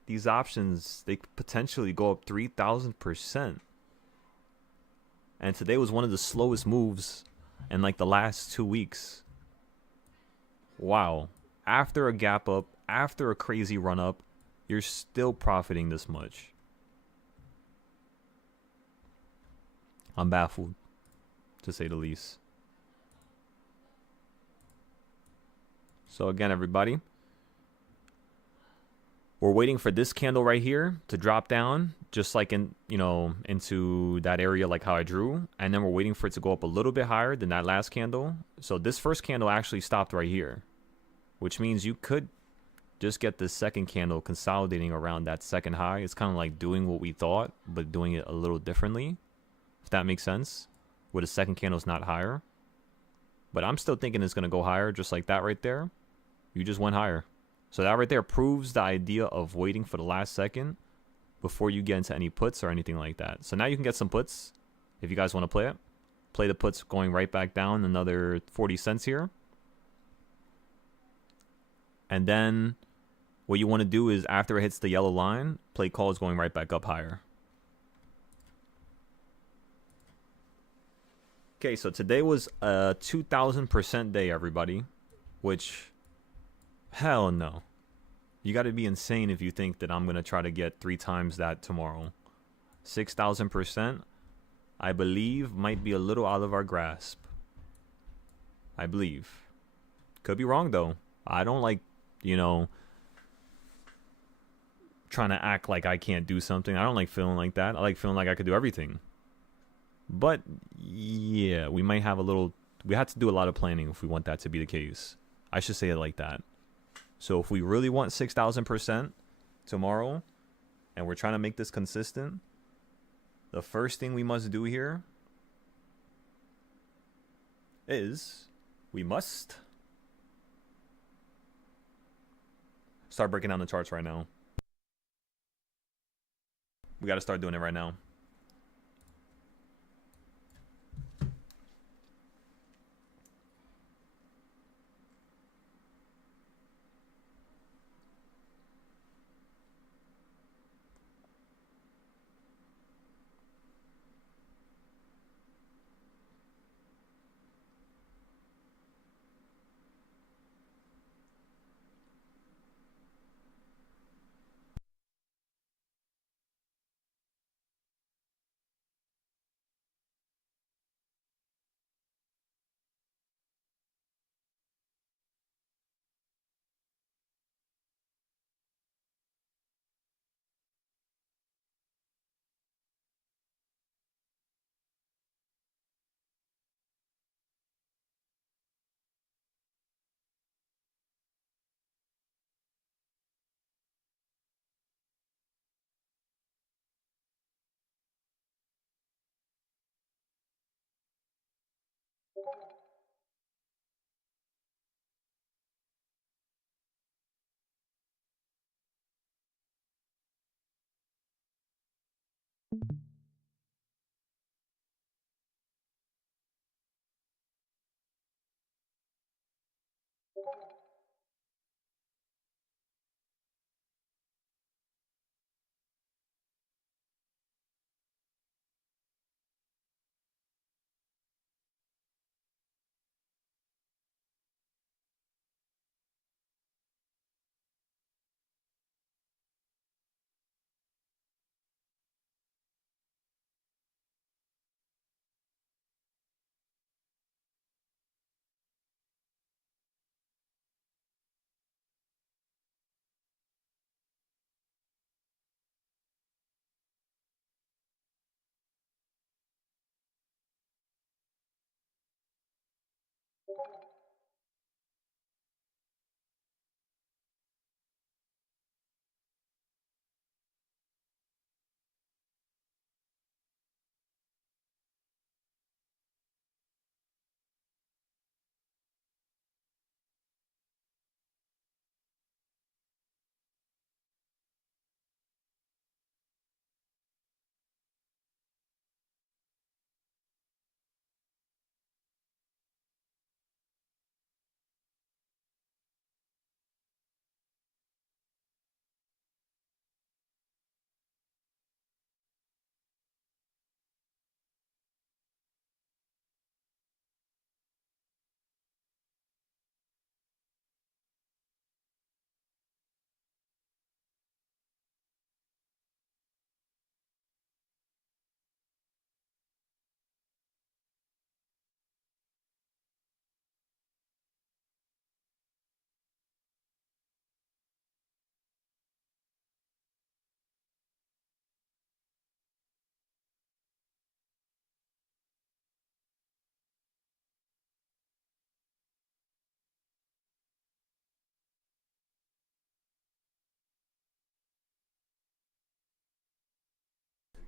These options, they could potentially go up 3,000%. And today was one of the slowest moves in like the last 2 weeks. Wow. After a gap up, after a crazy run up, you're still profiting this much. I'm baffled, to say the least. So again, everybody, we're waiting for this candle right here to drop down, just like into that area, like how I drew. And then we're waiting for it to go up a little bit higher than that last candle. So this first candle actually stopped right here, which means you could just get this second candle consolidating around that second high. It's kind of like doing what we thought, but doing it a little differently, if that makes sense, where the second candle's not higher. But I'm still thinking it's going to go higher, just like that right there. You just went higher. So that right there proves the idea of waiting for the last second before you get into any puts or anything like that. So now you can get some puts if you guys want to play it. Play the puts going right back down another 40 cents here. And then what you want to do is after it hits the yellow line, play calls going right back up higher. Okay, so today was a 2,000% day, everybody, which... Hell no. You got to be insane if you think that I'm going to try to get 3 times that tomorrow. 6,000%, I believe, might be a little out of our grasp. I believe. Could be wrong, though. I don't like, trying to act like I can't do something. I don't like feeling like that. I like feeling like I could do everything. But, yeah, we might have we have to do a lot of planning if we want that to be the case. I should say it like that. So if we really want 6,000% tomorrow, and we're trying to make this consistent, the first thing we must do here is we must Start breaking down the charts right now. We got to start doing it right now.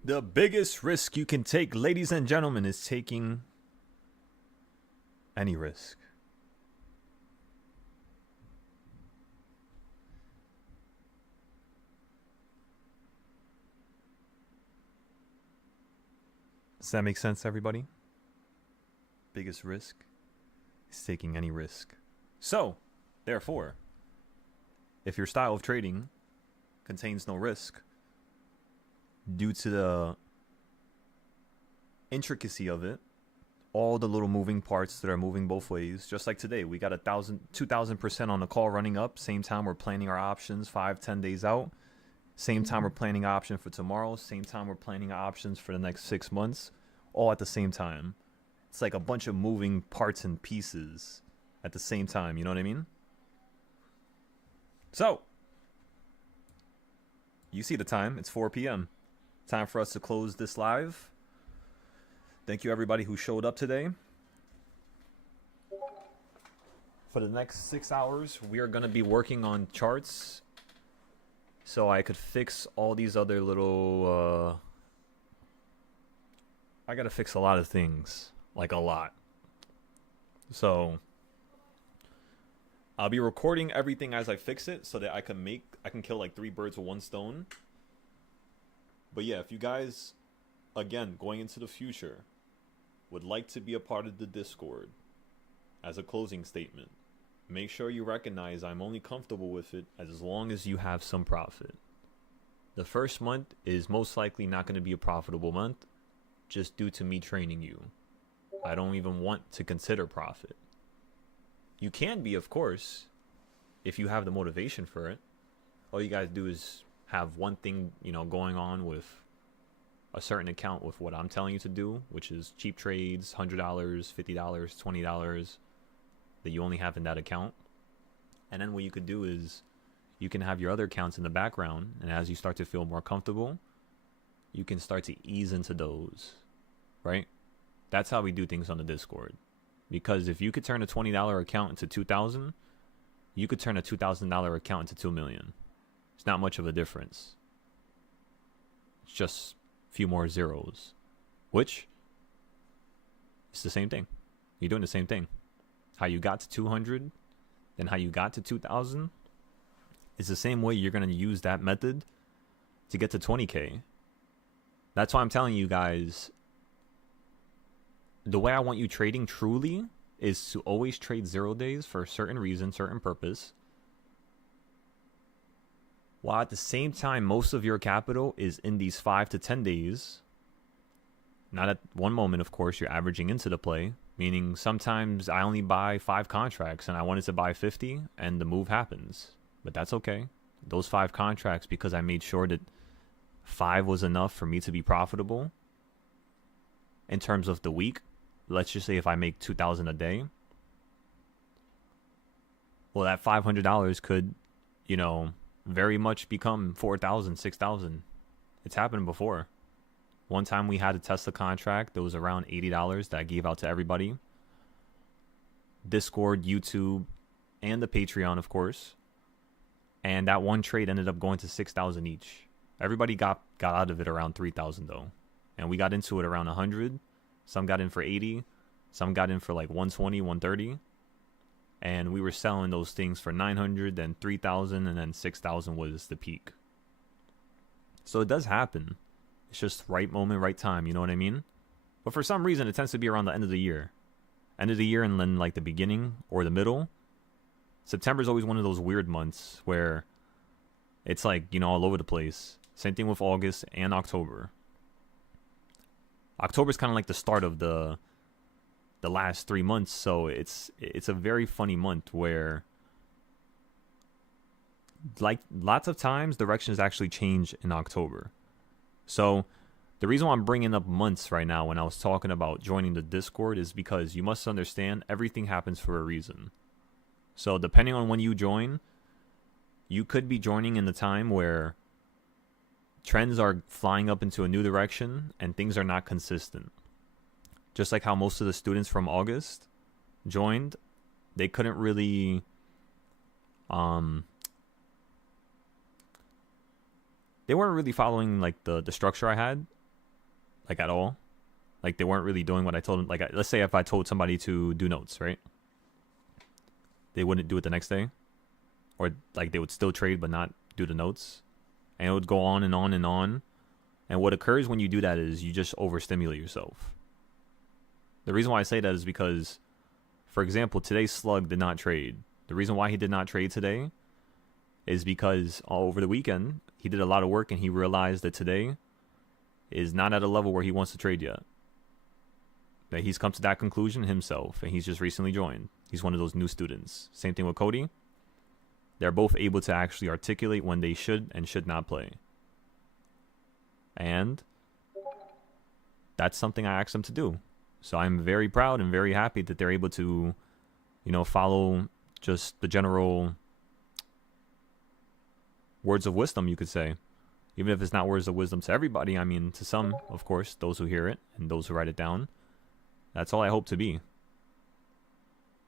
The biggest risk you can take, ladies and gentlemen, is taking any risk. Does that make sense, everybody? Biggest risk is taking any risk. So, therefore, if your style of trading contains no risk, due to the intricacy of it, all the little moving parts that are moving both ways, just like today, we got 2,000% on the call running up. Same time we're planning our options 5-10 days out. Same time we're planning option for tomorrow. Same time we're planning options for the next 6 months. All at the same time. It's like a bunch of moving parts and pieces at the same time. You know what I mean? So, you see the time. It's 4 p.m. Time for us to close this live. Thank you everybody who showed up today. For the next 6 hours, we are going to be working on charts so I could fix all these other little I got to fix a lot of things, like a lot. So I'll be recording everything as I fix it so that I can kill like 3 birds with 1 stone. But yeah, if you guys, again, going into the future, would like to be a part of the Discord, as a closing statement, make sure you recognize I'm only comfortable with it as long as you have some profit. The first month is most likely not going to be a profitable month, just due to me training you. I don't even want to consider profit. You can be, of course, if you have the motivation for it. All you guys do is have one thing, going on with a certain account with what I'm telling you to do, which is cheap trades, $100, $50, $20 that you only have in that account. And then what you could do is you can have your other accounts in the background, and as you start to feel more comfortable, you can start to ease into those, right? That's how we do things on the Discord. Because if you could turn a $20 account into $2,000, you could turn a $2,000 account into $2 million. It's not much of a difference. It's just a few more zeros, which is the same thing. You're doing the same thing. How you got to 200, then how you got to 2,000, it's the same way you're going to use that method to get to 20K. That's why I'm telling you guys, the way I want you trading truly is to always trade 0 days for a certain reason, certain purpose, while at the same time most of your capital is in these 5 to 10 days. Not at one moment, of course, you're averaging into the play, meaning sometimes I only buy 5 contracts and I wanted to buy 50 and the move happens, but that's okay. Those 5 contracts, because I made sure that 5 was enough for me to be profitable in terms of the week. Let's just say if I make $2,000 a day, well, that $500 could, very much become $4,000, $6,000. It's happened before. One time we had a Tesla contract that was around $80 that I gave out to everybody. Discord, YouTube, and the Patreon, of course. And that one trade ended up going to $6,000 each. Everybody got out of it around $3,000 though. And we got into it around 100. Some got in for 80. Some got in for like 120, 130. And we were selling those things for 900, then 3,000, and then 6,000 was the peak. So it does happen. It's just right moment, right time, you know what I mean? But for some reason, it tends to be around the end of the year. End of the year and then like the beginning or the middle. September is always one of those weird months where it's like, all over the place. Same thing with August and October. October is kind of like the start of the last 3 months, so it's a very funny month where, like, lots of times directions actually change in October. So the reason why I'm bringing up months right now when I was talking about joining the Discord is because you must understand everything happens for a reason. So depending on when you join, you could be joining in the time where trends are flying up into a new direction and things are not consistent. Just like how most of the students from August joined, they couldn't really they weren't really following like the structure I had, like, at all. Like, they weren't really doing what I told them. Like, let's say if I told somebody to do notes, right? They wouldn't do it the next day, or like they would still trade but not do the notes, and it would go on and on and on. And what occurs when you do that is you just overstimulate yourself. The reason why I say that is because, for example, today Slug did not trade. The reason why he did not trade today is because over the weekend, he did a lot of work and he realized that today is not at a level where he wants to trade yet. That he's come to that conclusion himself, and he's just recently joined. He's one of those new students. Same thing with Cody. They're both able to actually articulate when they should and should not play. And that's something I asked them to do. So I'm very proud and very happy that they're able to, follow just the general words of wisdom, you could say. Even if it's not words of wisdom to everybody, I mean, to some, of course, those who hear it and those who write it down. That's all I hope to be.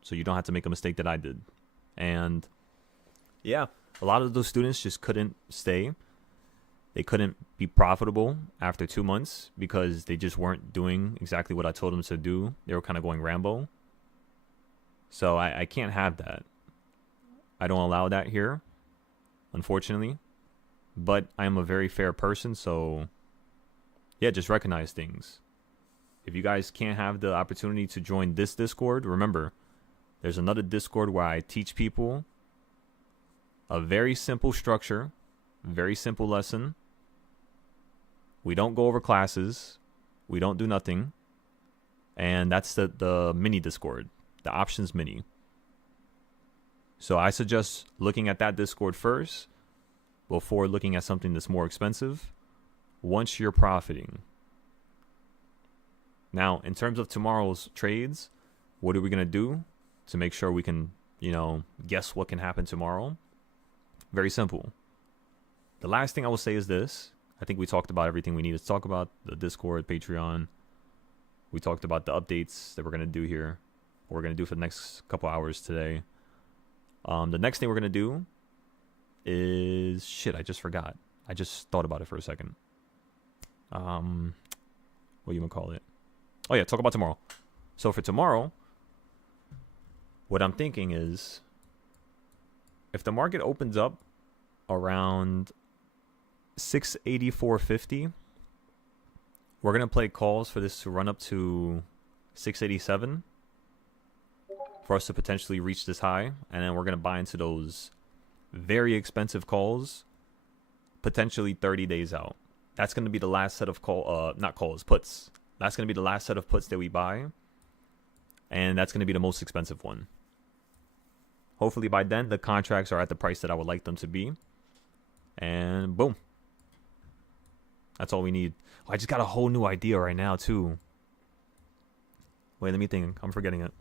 So you don't have to make a mistake that I did. And yeah, a lot of those students just couldn't stay. They couldn't be profitable after 2 months because they just weren't doing exactly what I told them to do. They were kind of going Rambo. So I can't have that. I don't allow that here, unfortunately. But I am a very fair person, so yeah, just recognize things. If you guys can't have the opportunity to join this Discord, remember, there's another Discord where I teach people a very simple structure, very simple lesson. We don't go over classes. We don't do nothing. And that's the mini Discord, the options mini. So I suggest looking at that Discord first before looking at something that's more expensive once you're profiting. Now, in terms of tomorrow's trades, what are we going to do to make sure we can, guess what can happen tomorrow? Very simple. The last thing I will say is this. I think we talked about everything we needed to talk about. The Discord, Patreon. We talked about the updates that we're going to do here. What we're going to do for the next couple hours today. The next thing we're going to do is... Shit, I just forgot. I just thought about it for a second. What do you want to call it? Oh, yeah, talk about tomorrow. So for tomorrow, what I'm thinking is, if the market opens up around 684.50, we're going to play calls for this to run up to 687 for us to potentially reach this high. And then we're going to buy into those very expensive calls, potentially 30 days out. That's going to be the last set of puts. That's going to be the last set of puts that we buy. And that's going to be the most expensive one. Hopefully by then, the contracts are at the price that I would like them to be. And boom. That's all we need. Oh, I just got a whole new idea right now, too. Wait, let me think. I'm forgetting it.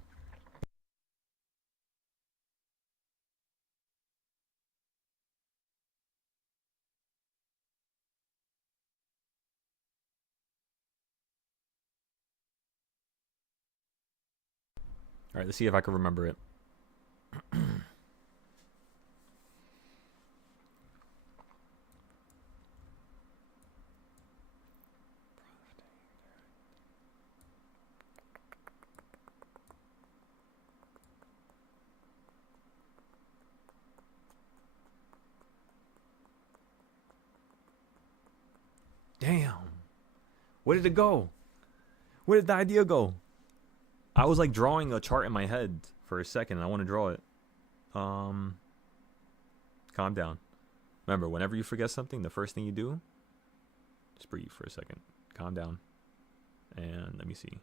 All right, let's see if I can remember it. Damn. Where did it go? Where did the idea go? I was like drawing a chart in my head for a second. And I want to draw it. Calm down. Remember, whenever you forget something, the first thing you do, just breathe for a second. Calm down. And let me see.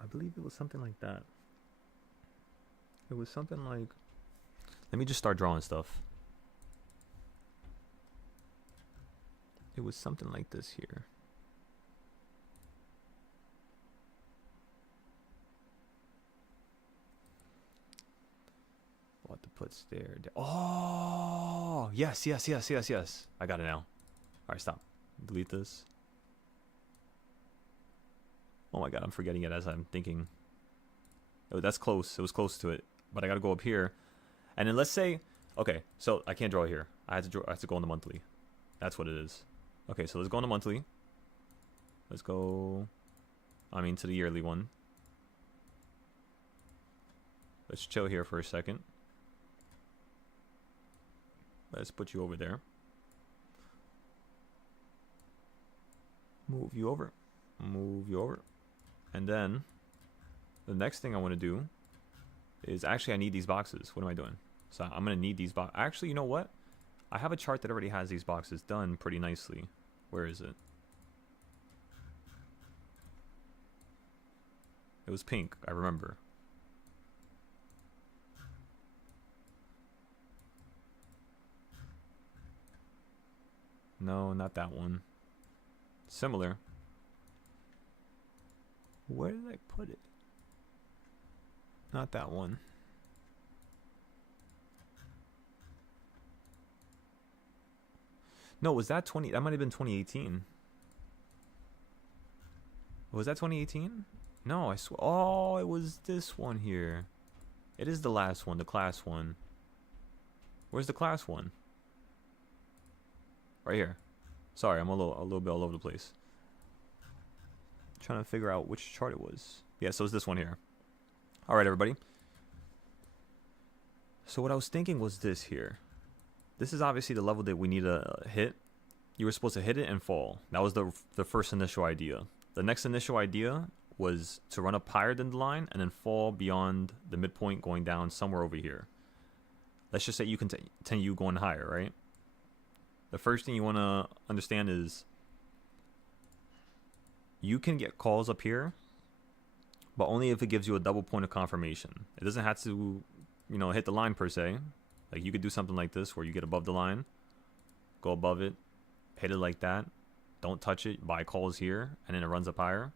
I believe it was something like that. It was something like... Let me just start drawing stuff. It was something like this here. What to put there? Oh! Yes. I got it now. Alright, stop. Delete this. Oh my god, I'm forgetting it as I'm thinking. Oh, that's close. It was close to it. But I gotta go up here. And then let's say... Okay, so I can't draw here. I have to go on the monthly. That's what it is. Okay, so let's go on the monthly. Let's go... to the yearly one. Let's chill here for a second. Let's put you over there. Move you over. Move you over. And then, the next thing I want to do is... Actually, I need these boxes. What am I doing? So I'm going to need these boxes. Actually, you know what? I have a chart that already has these boxes done pretty nicely. Where is it? It was pink, I remember. No, not that one. Similar. Where did I put it? Not that one. No, was that 20? That might have been 2018. Was that 2018? No, I swear. Oh, it was this one here. It is the last one, the class one. Where's the class one? Right here. Sorry, I'm a little bit all over the place. Trying to figure out which chart it was. Yeah, so it's this one here. All right, everybody. So what I was thinking was this here. This is obviously the level that we need to hit. You were supposed to hit it and fall. That was the first initial idea. The next initial idea was to run up higher than the line and then fall beyond the midpoint, going down somewhere over here. Let's just say you continue going higher, right? The first thing you want to understand is you can get calls up here, but only if it gives you a double point of confirmation. It doesn't have to, you know, hit the line per se. Like you could do something like this where you get above the line, go above it, hit it like that, don't touch it, buy calls here, and then it runs up higher.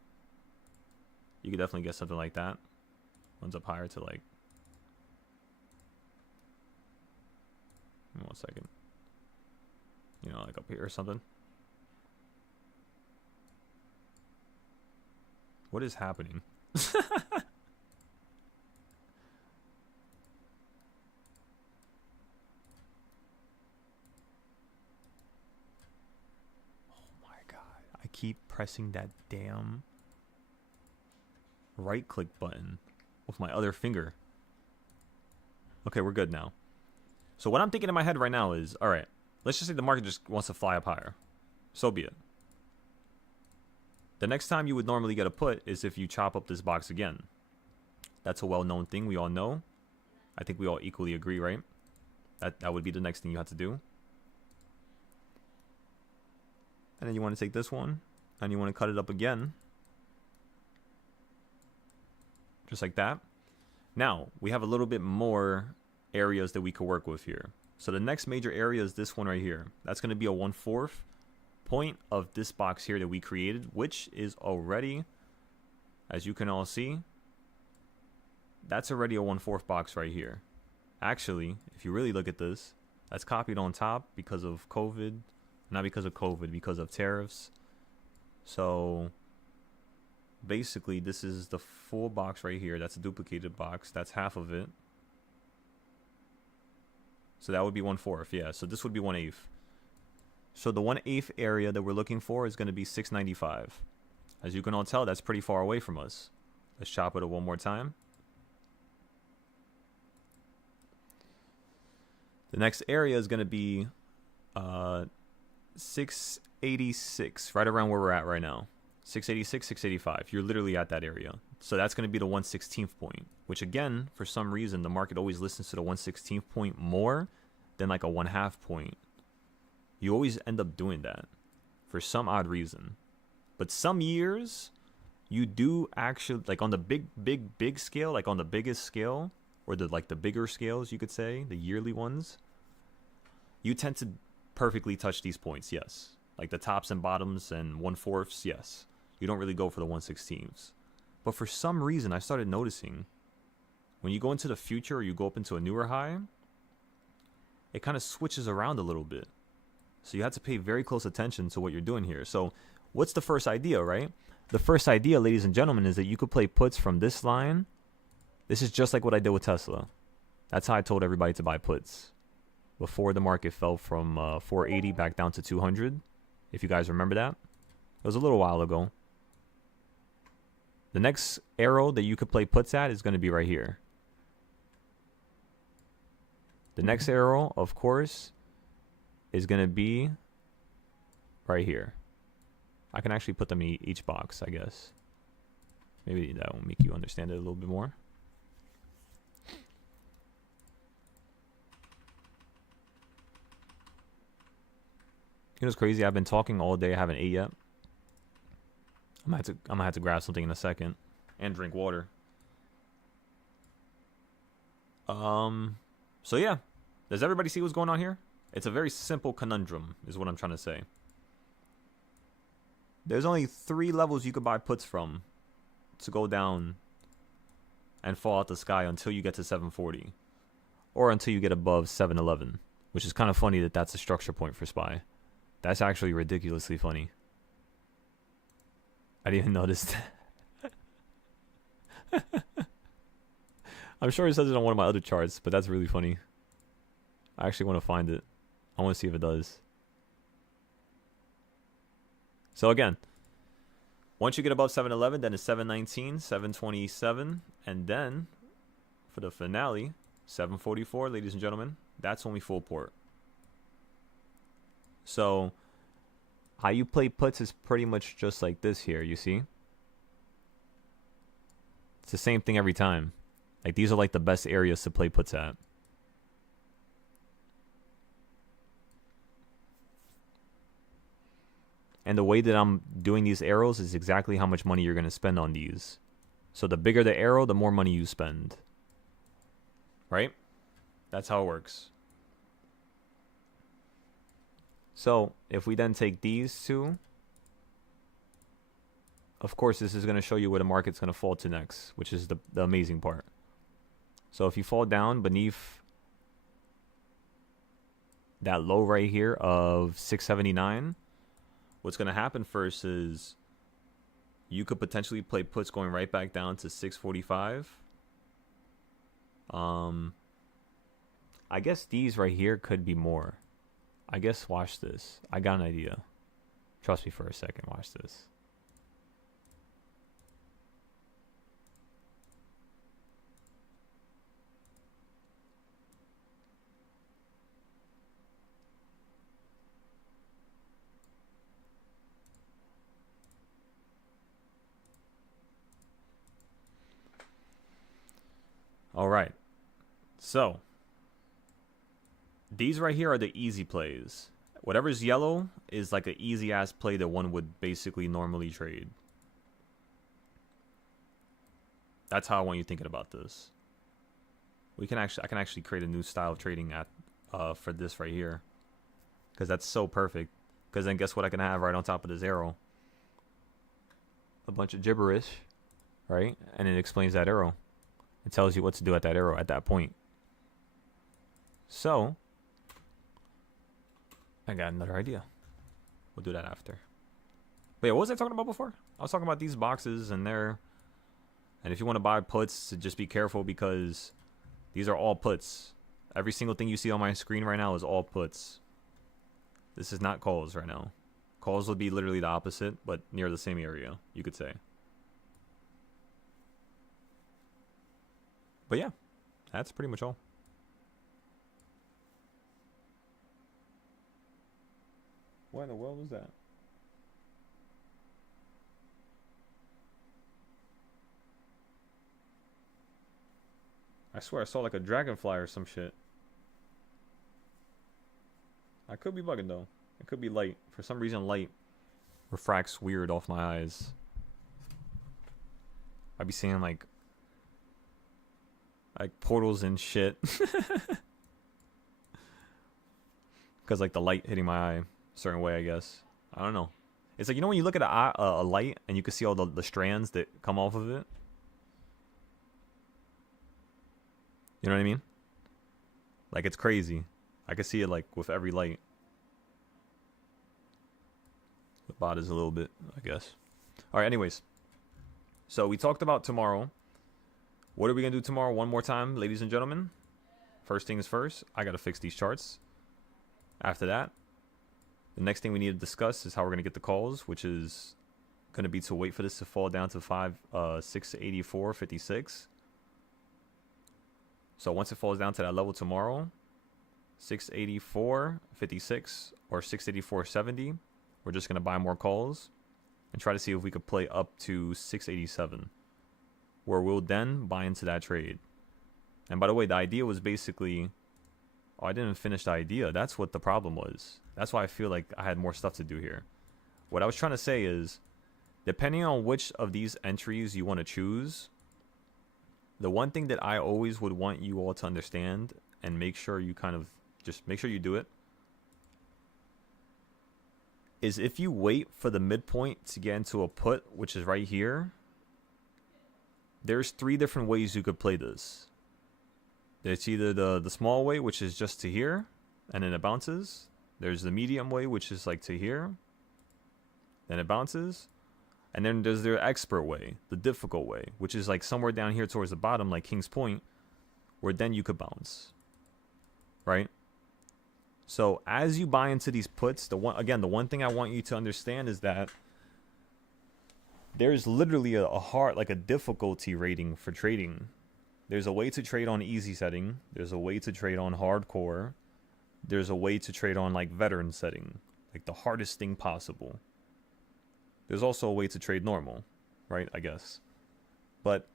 You could definitely get something like that. Runs up higher to like, 1 second. You know, like up here or something. What is happening? Oh my god. I keep pressing that damn right click button with my other finger. Okay, we're good now. So what I'm thinking in my head right now is, all right, let's just say the market just wants to fly up higher. So be it. The next time you would normally get a put is if you chop up this box again. That's a well-known thing. We all know. I think we all equally agree, right? That would be the next thing you have to do. And then you want to take this one and you want to cut it up again. Just like that. Now, we have a little bit more areas that we could work with here. So the next major area is this one right here. That's going to be a 1/4 point of this box here that we created, which is already, as you can all see, that's already a 1/4 box right here. Actually, if you really look at this, that's copied on top because of COVID. Not because of COVID, because of tariffs. So basically, this is the full box right here. That's a duplicated box. That's half of it. So that would be 1/4, yeah. So this would be 1/8. So the 1/8 area that we're looking for is going to be 695. As you can all tell, that's pretty far away from us. Let's chop it up one more time. The next area is going to be 686, right around where we're at right now. 686, 685. You're literally at that area. So that's going to be the 1/16 point, which again, for some reason, the market always listens to the 1/16 point more than like a 1/2 point. You always end up doing that for some odd reason. But some years, you do actually, like on the big scale, like on the biggest scale, or the bigger scales, you could say, the yearly ones, you tend to perfectly touch these points, yes. Like the tops and bottoms and 1/4, yes. You don't really go for the 1/16s. But for some reason, I started noticing when you go into the future or you go up into a newer high, it kind of switches around a little bit. So you have to pay very close attention to what you're doing here. So what's the first idea, right? The first idea, ladies and gentlemen, is that you could play puts from this line. This is just like what I did with Tesla. That's how I told everybody to buy puts before the market fell from 480 back down to 200. If you guys remember that. It was a little while ago. The next arrow that you could play puts at is going to be right here. The next arrow, of course, is going to be right here. I can actually put them in each box, I guess. Maybe that will make you understand it a little bit more. You know what's crazy? I've been talking all day. I haven't ate yet. I'm gonna have to grab something in a second and drink water. So yeah, does everybody see what's going on here? It's a very simple conundrum, is what I'm trying to say. There's only 3 levels you could buy puts from to go down and fall out the sky until you get to 740, or until you get above 711, which is kind of funny that that's a structure point for SPY. That's actually ridiculously funny. I didn't even notice that. I'm sure it says it on one of my other charts, but that's really funny. I actually want to find it. I want to see if it does. So again, once you get above 711, then it's 719, 727, and then for the finale, 744, ladies and gentlemen, that's when we full port. So how you play puts is pretty much just like this here, you see? It's the same thing every time. Like, these are like the best areas to play puts at. And the way that I'm doing these arrows is exactly how much money you're going to spend on these. So the bigger the arrow, the more money you spend. Right? That's how it works. So if we then take these two, of course this is going to show you where the market's going to fall to next, which is the amazing part. So if you fall down beneath that low right here of 679, what's going to happen first is you could potentially play puts going right back down to 645. I guess these right here could be more. I guess watch this. I got an idea. Trust me for a second. Watch this. All right. So these right here are the easy plays. Whatever's yellow is like an easy ass play that one would basically normally trade. That's how I want you thinking about this. I can actually create a new style of trading at for this right here, because that's so perfect. Because then guess what I can have right on top of this arrow? A bunch of gibberish, right? And it explains that arrow. It tells you what to do at that arrow at that point. So I got another idea. We'll do that after. Wait, what was I talking about before? I was talking about these boxes and they're... And if you want to buy puts, just be careful because these are all puts. Every single thing you see on my screen right now is all puts. This is not calls right now. Calls would be literally the opposite, but near the same area, you could say. But yeah, that's pretty much all. What in the world was that? I swear I saw like a dragonfly or some shit. I could be bugging though. It could be light. For some reason light refracts weird off my eyes. I'd be seeing like portals and shit. Because like the light hitting my eye a certain way, I guess. I don't know. It's like, you know when you look at a light and you can see all the strands that come off of it? You know what I mean? Like, it's crazy. I can see it like with every light. The bot is a little bit, I guess. Alright, anyways. So we talked about tomorrow. What are we going to do tomorrow one more time, ladies and gentlemen? First things first, I got to fix these charts. After that, the next thing we need to discuss is how we're going to get the calls, which is going to be to wait for this to fall down to 684.56. So once it falls down to that level tomorrow, 684.56 or 684.70, we're just going to buy more calls and try to see if we could play up to 687, where we'll then buy into that trade. And by the way, the idea was basically... Oh, I didn't finish the idea. That's what the problem was. That's why I feel like I had more stuff to do here. What I was trying to say is, depending on which of these entries you want to choose, the one thing that I always would want you all to understand and make sure you kind of just make sure you do it is if you wait for the midpoint to get into a put, which is right here, there's 3 different ways you could play this. It's either the small way, which is just to here, and then it bounces. There's the medium way, which is like to here, then it bounces. And then there's the expert way, the difficult way, which is like somewhere down here towards the bottom, like King's Point, where then you could bounce. Right? So as you buy into these puts, the one thing I want you to understand is that there's literally a hard, like a difficulty rating for trading. There's a way to trade on easy setting. There's a way to trade on hardcore. There's a way to trade on like veteran setting, like the hardest thing possible. There's also a way to trade normal, right? I guess. But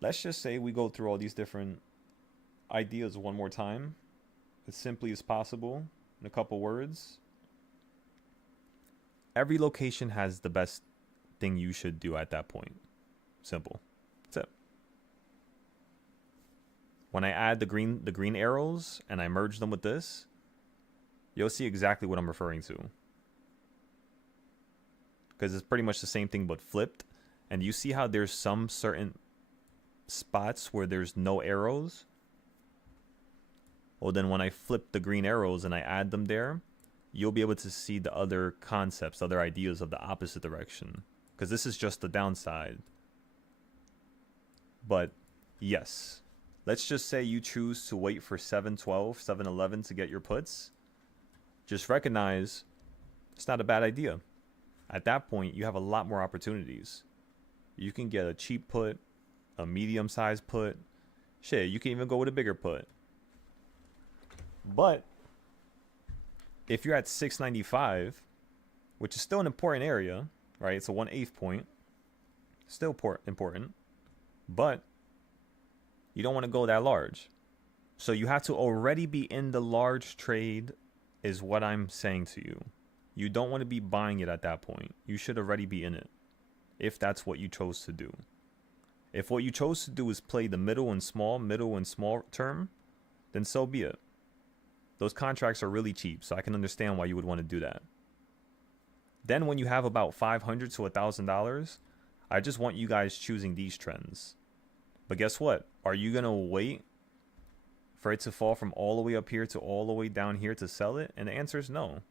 let's just say we go through all these different ideas one more time, as simply as possible, in a couple words. Every location has the best thing you should do at that point. Simple. That's it. When I add the green arrows and I merge them with this, you'll see exactly what I'm referring to. Because it's pretty much the same thing but flipped. And you see how there's some certain spots where there's no arrows? Well, then when I flip the green arrows and I add them there, you'll be able to see the other concepts, other ideas of the opposite direction. Because this is just the downside. But yes, let's just say you choose to wait for 712, 711 to get your puts. Just recognize it's not a bad idea. At that point, you have a lot more opportunities. You can get a cheap put, a medium-sized put. Shit, you can even go with a bigger put. But if you're at 695, which is still an important area, right? It's a 1/8 point. Still important. But you don't want to go that large. So you have to already be in the large trade is what I'm saying to you. You don't want to be buying it at that point. You should already be in it, if that's what you chose to do. If what you chose to do is play the middle and small term, then so be it. Those contracts are really cheap, so I can understand why you would want to do that. Then when you have about $500 to $1,000, I just want you guys choosing these trends. But guess what? Are you going to wait for it to fall from all the way up here to all the way down here to sell it? And the answer is no.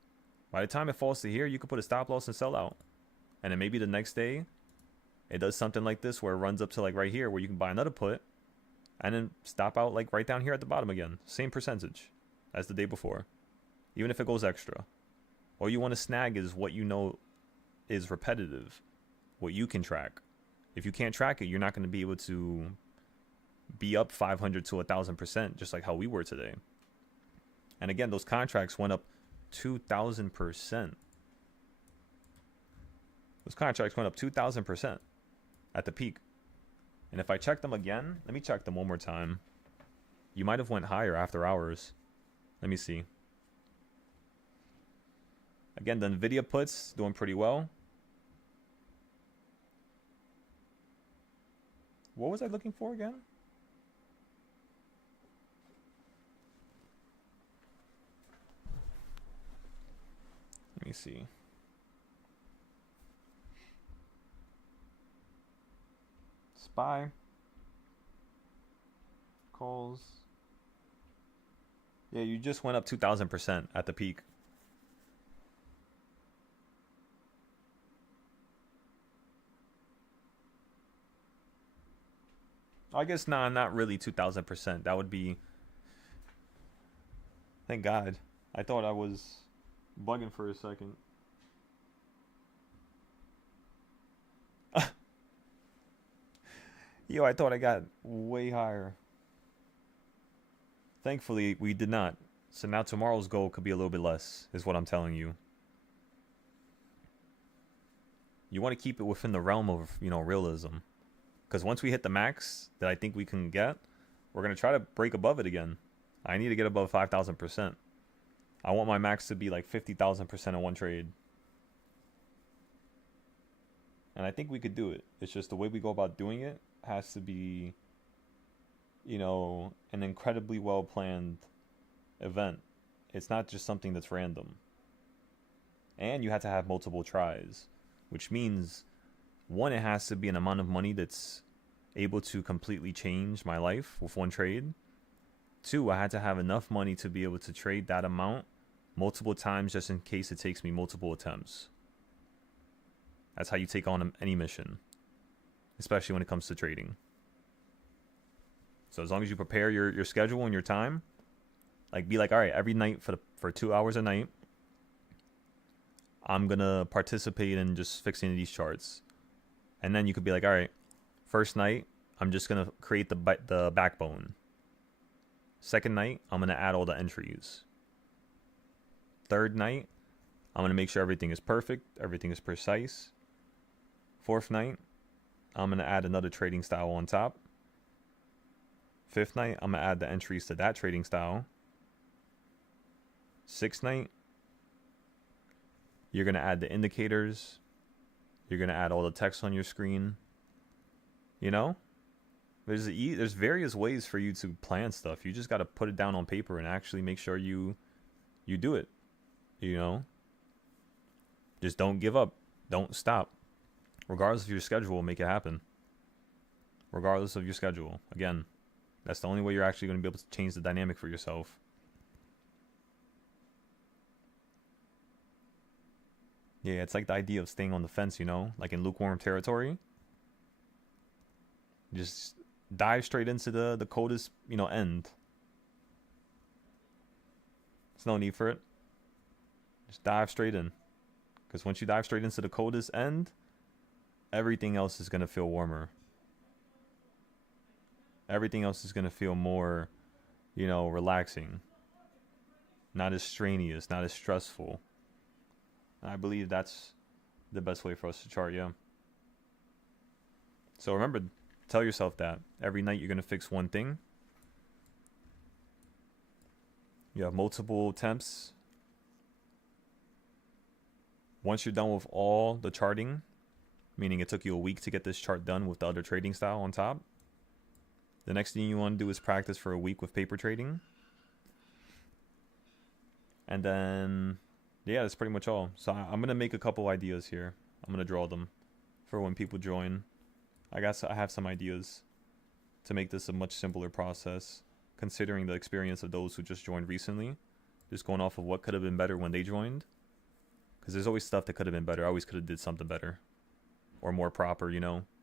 By the time it falls to here, you can put a stop loss and sell out. And then maybe the next day, it does something like this where it runs up to like right here where you can buy another put and then stop out like right down here at the bottom again. Same percentage as the day before, even if it goes extra. All you want to snag is what you know is repetitive, what you can track. If you can't track it, you're not going to be able to be up 500 to 1,000%, just like how we were today. And again, those contracts went up 2,000%. Those contracts went up 2,000% at the peak. And if I check them again, let me check them one more time. You might have went higher after hours. Let me see. Again, the Nvidia puts doing pretty well. What was I looking for again? Let me see. SPY. Calls. Yeah, you just went up 2,000% at the peak. I guess not really 2,000%. That would be. Thank God. I thought I was bugging for a second. Yo, I thought I got way higher. Thankfully, we did not. So now tomorrow's goal could be a little bit less, is what I'm telling you. You want to keep it within the realm of, realism. Because once we hit the max that I think we can get, we're going to try to break above it again. I need to get above 5,000%. I want my max to be like 50,000% in one trade. And I think we could do it. It's just the way we go about doing it has to be, an incredibly well-planned event. It's not just something that's random. And you have to have multiple tries, which means, one, it has to be an amount of money that's able to completely change my life with one trade. Two, I had to have enough money to be able to trade that amount multiple times just in case it takes me multiple attempts. That's how you take on any mission, especially when it comes to trading. So as long as you prepare your schedule and your time, be like, all right, every night for 2 hours a night, I'm going to participate in just fixing these charts. And then you could be like, all right, first night, I'm just going to create the backbone. Second night, I'm going to add all the entries. Third night, I'm going to make sure everything is perfect, everything is precise. Fourth night, I'm going to add another trading style on top. Fifth night, I'm going to add the entries to that trading style. Sixth night, you're going to add the indicators. You're going to add all the text on your screen. You know? There's various ways for you to plan stuff. You just got to put it down on paper and actually make sure you do it. You know? Just don't give up. Don't stop. Regardless of your schedule, make it happen. Regardless of your schedule. Again, that's the only way you're actually going to be able to change the dynamic for yourself. Yeah, it's like the idea of staying on the fence, you know? Like in lukewarm territory. Just dive straight into the coldest, end. There's no need for it. Just dive straight in. Because once you dive straight into the coldest end, everything else is going to feel warmer. Everything else is going to feel more, relaxing. Not as strenuous, not as stressful. I believe that's the best way for us to chart, yeah. So remember, tell yourself that. Every night you're going to fix one thing. You have multiple attempts. Once you're done with all the charting, meaning it took you a week to get this chart done with the other trading style on top, the next thing you want to do is practice for a week with paper trading. And then, yeah, that's pretty much all. So I'm going to make a couple ideas here. I'm going to draw them for when people join. I have some ideas to make this a much simpler process, considering the experience of those who just joined recently. Just going off of what could have been better when they joined. Because there's always stuff that could have been better. I always could have did something better. Or more proper,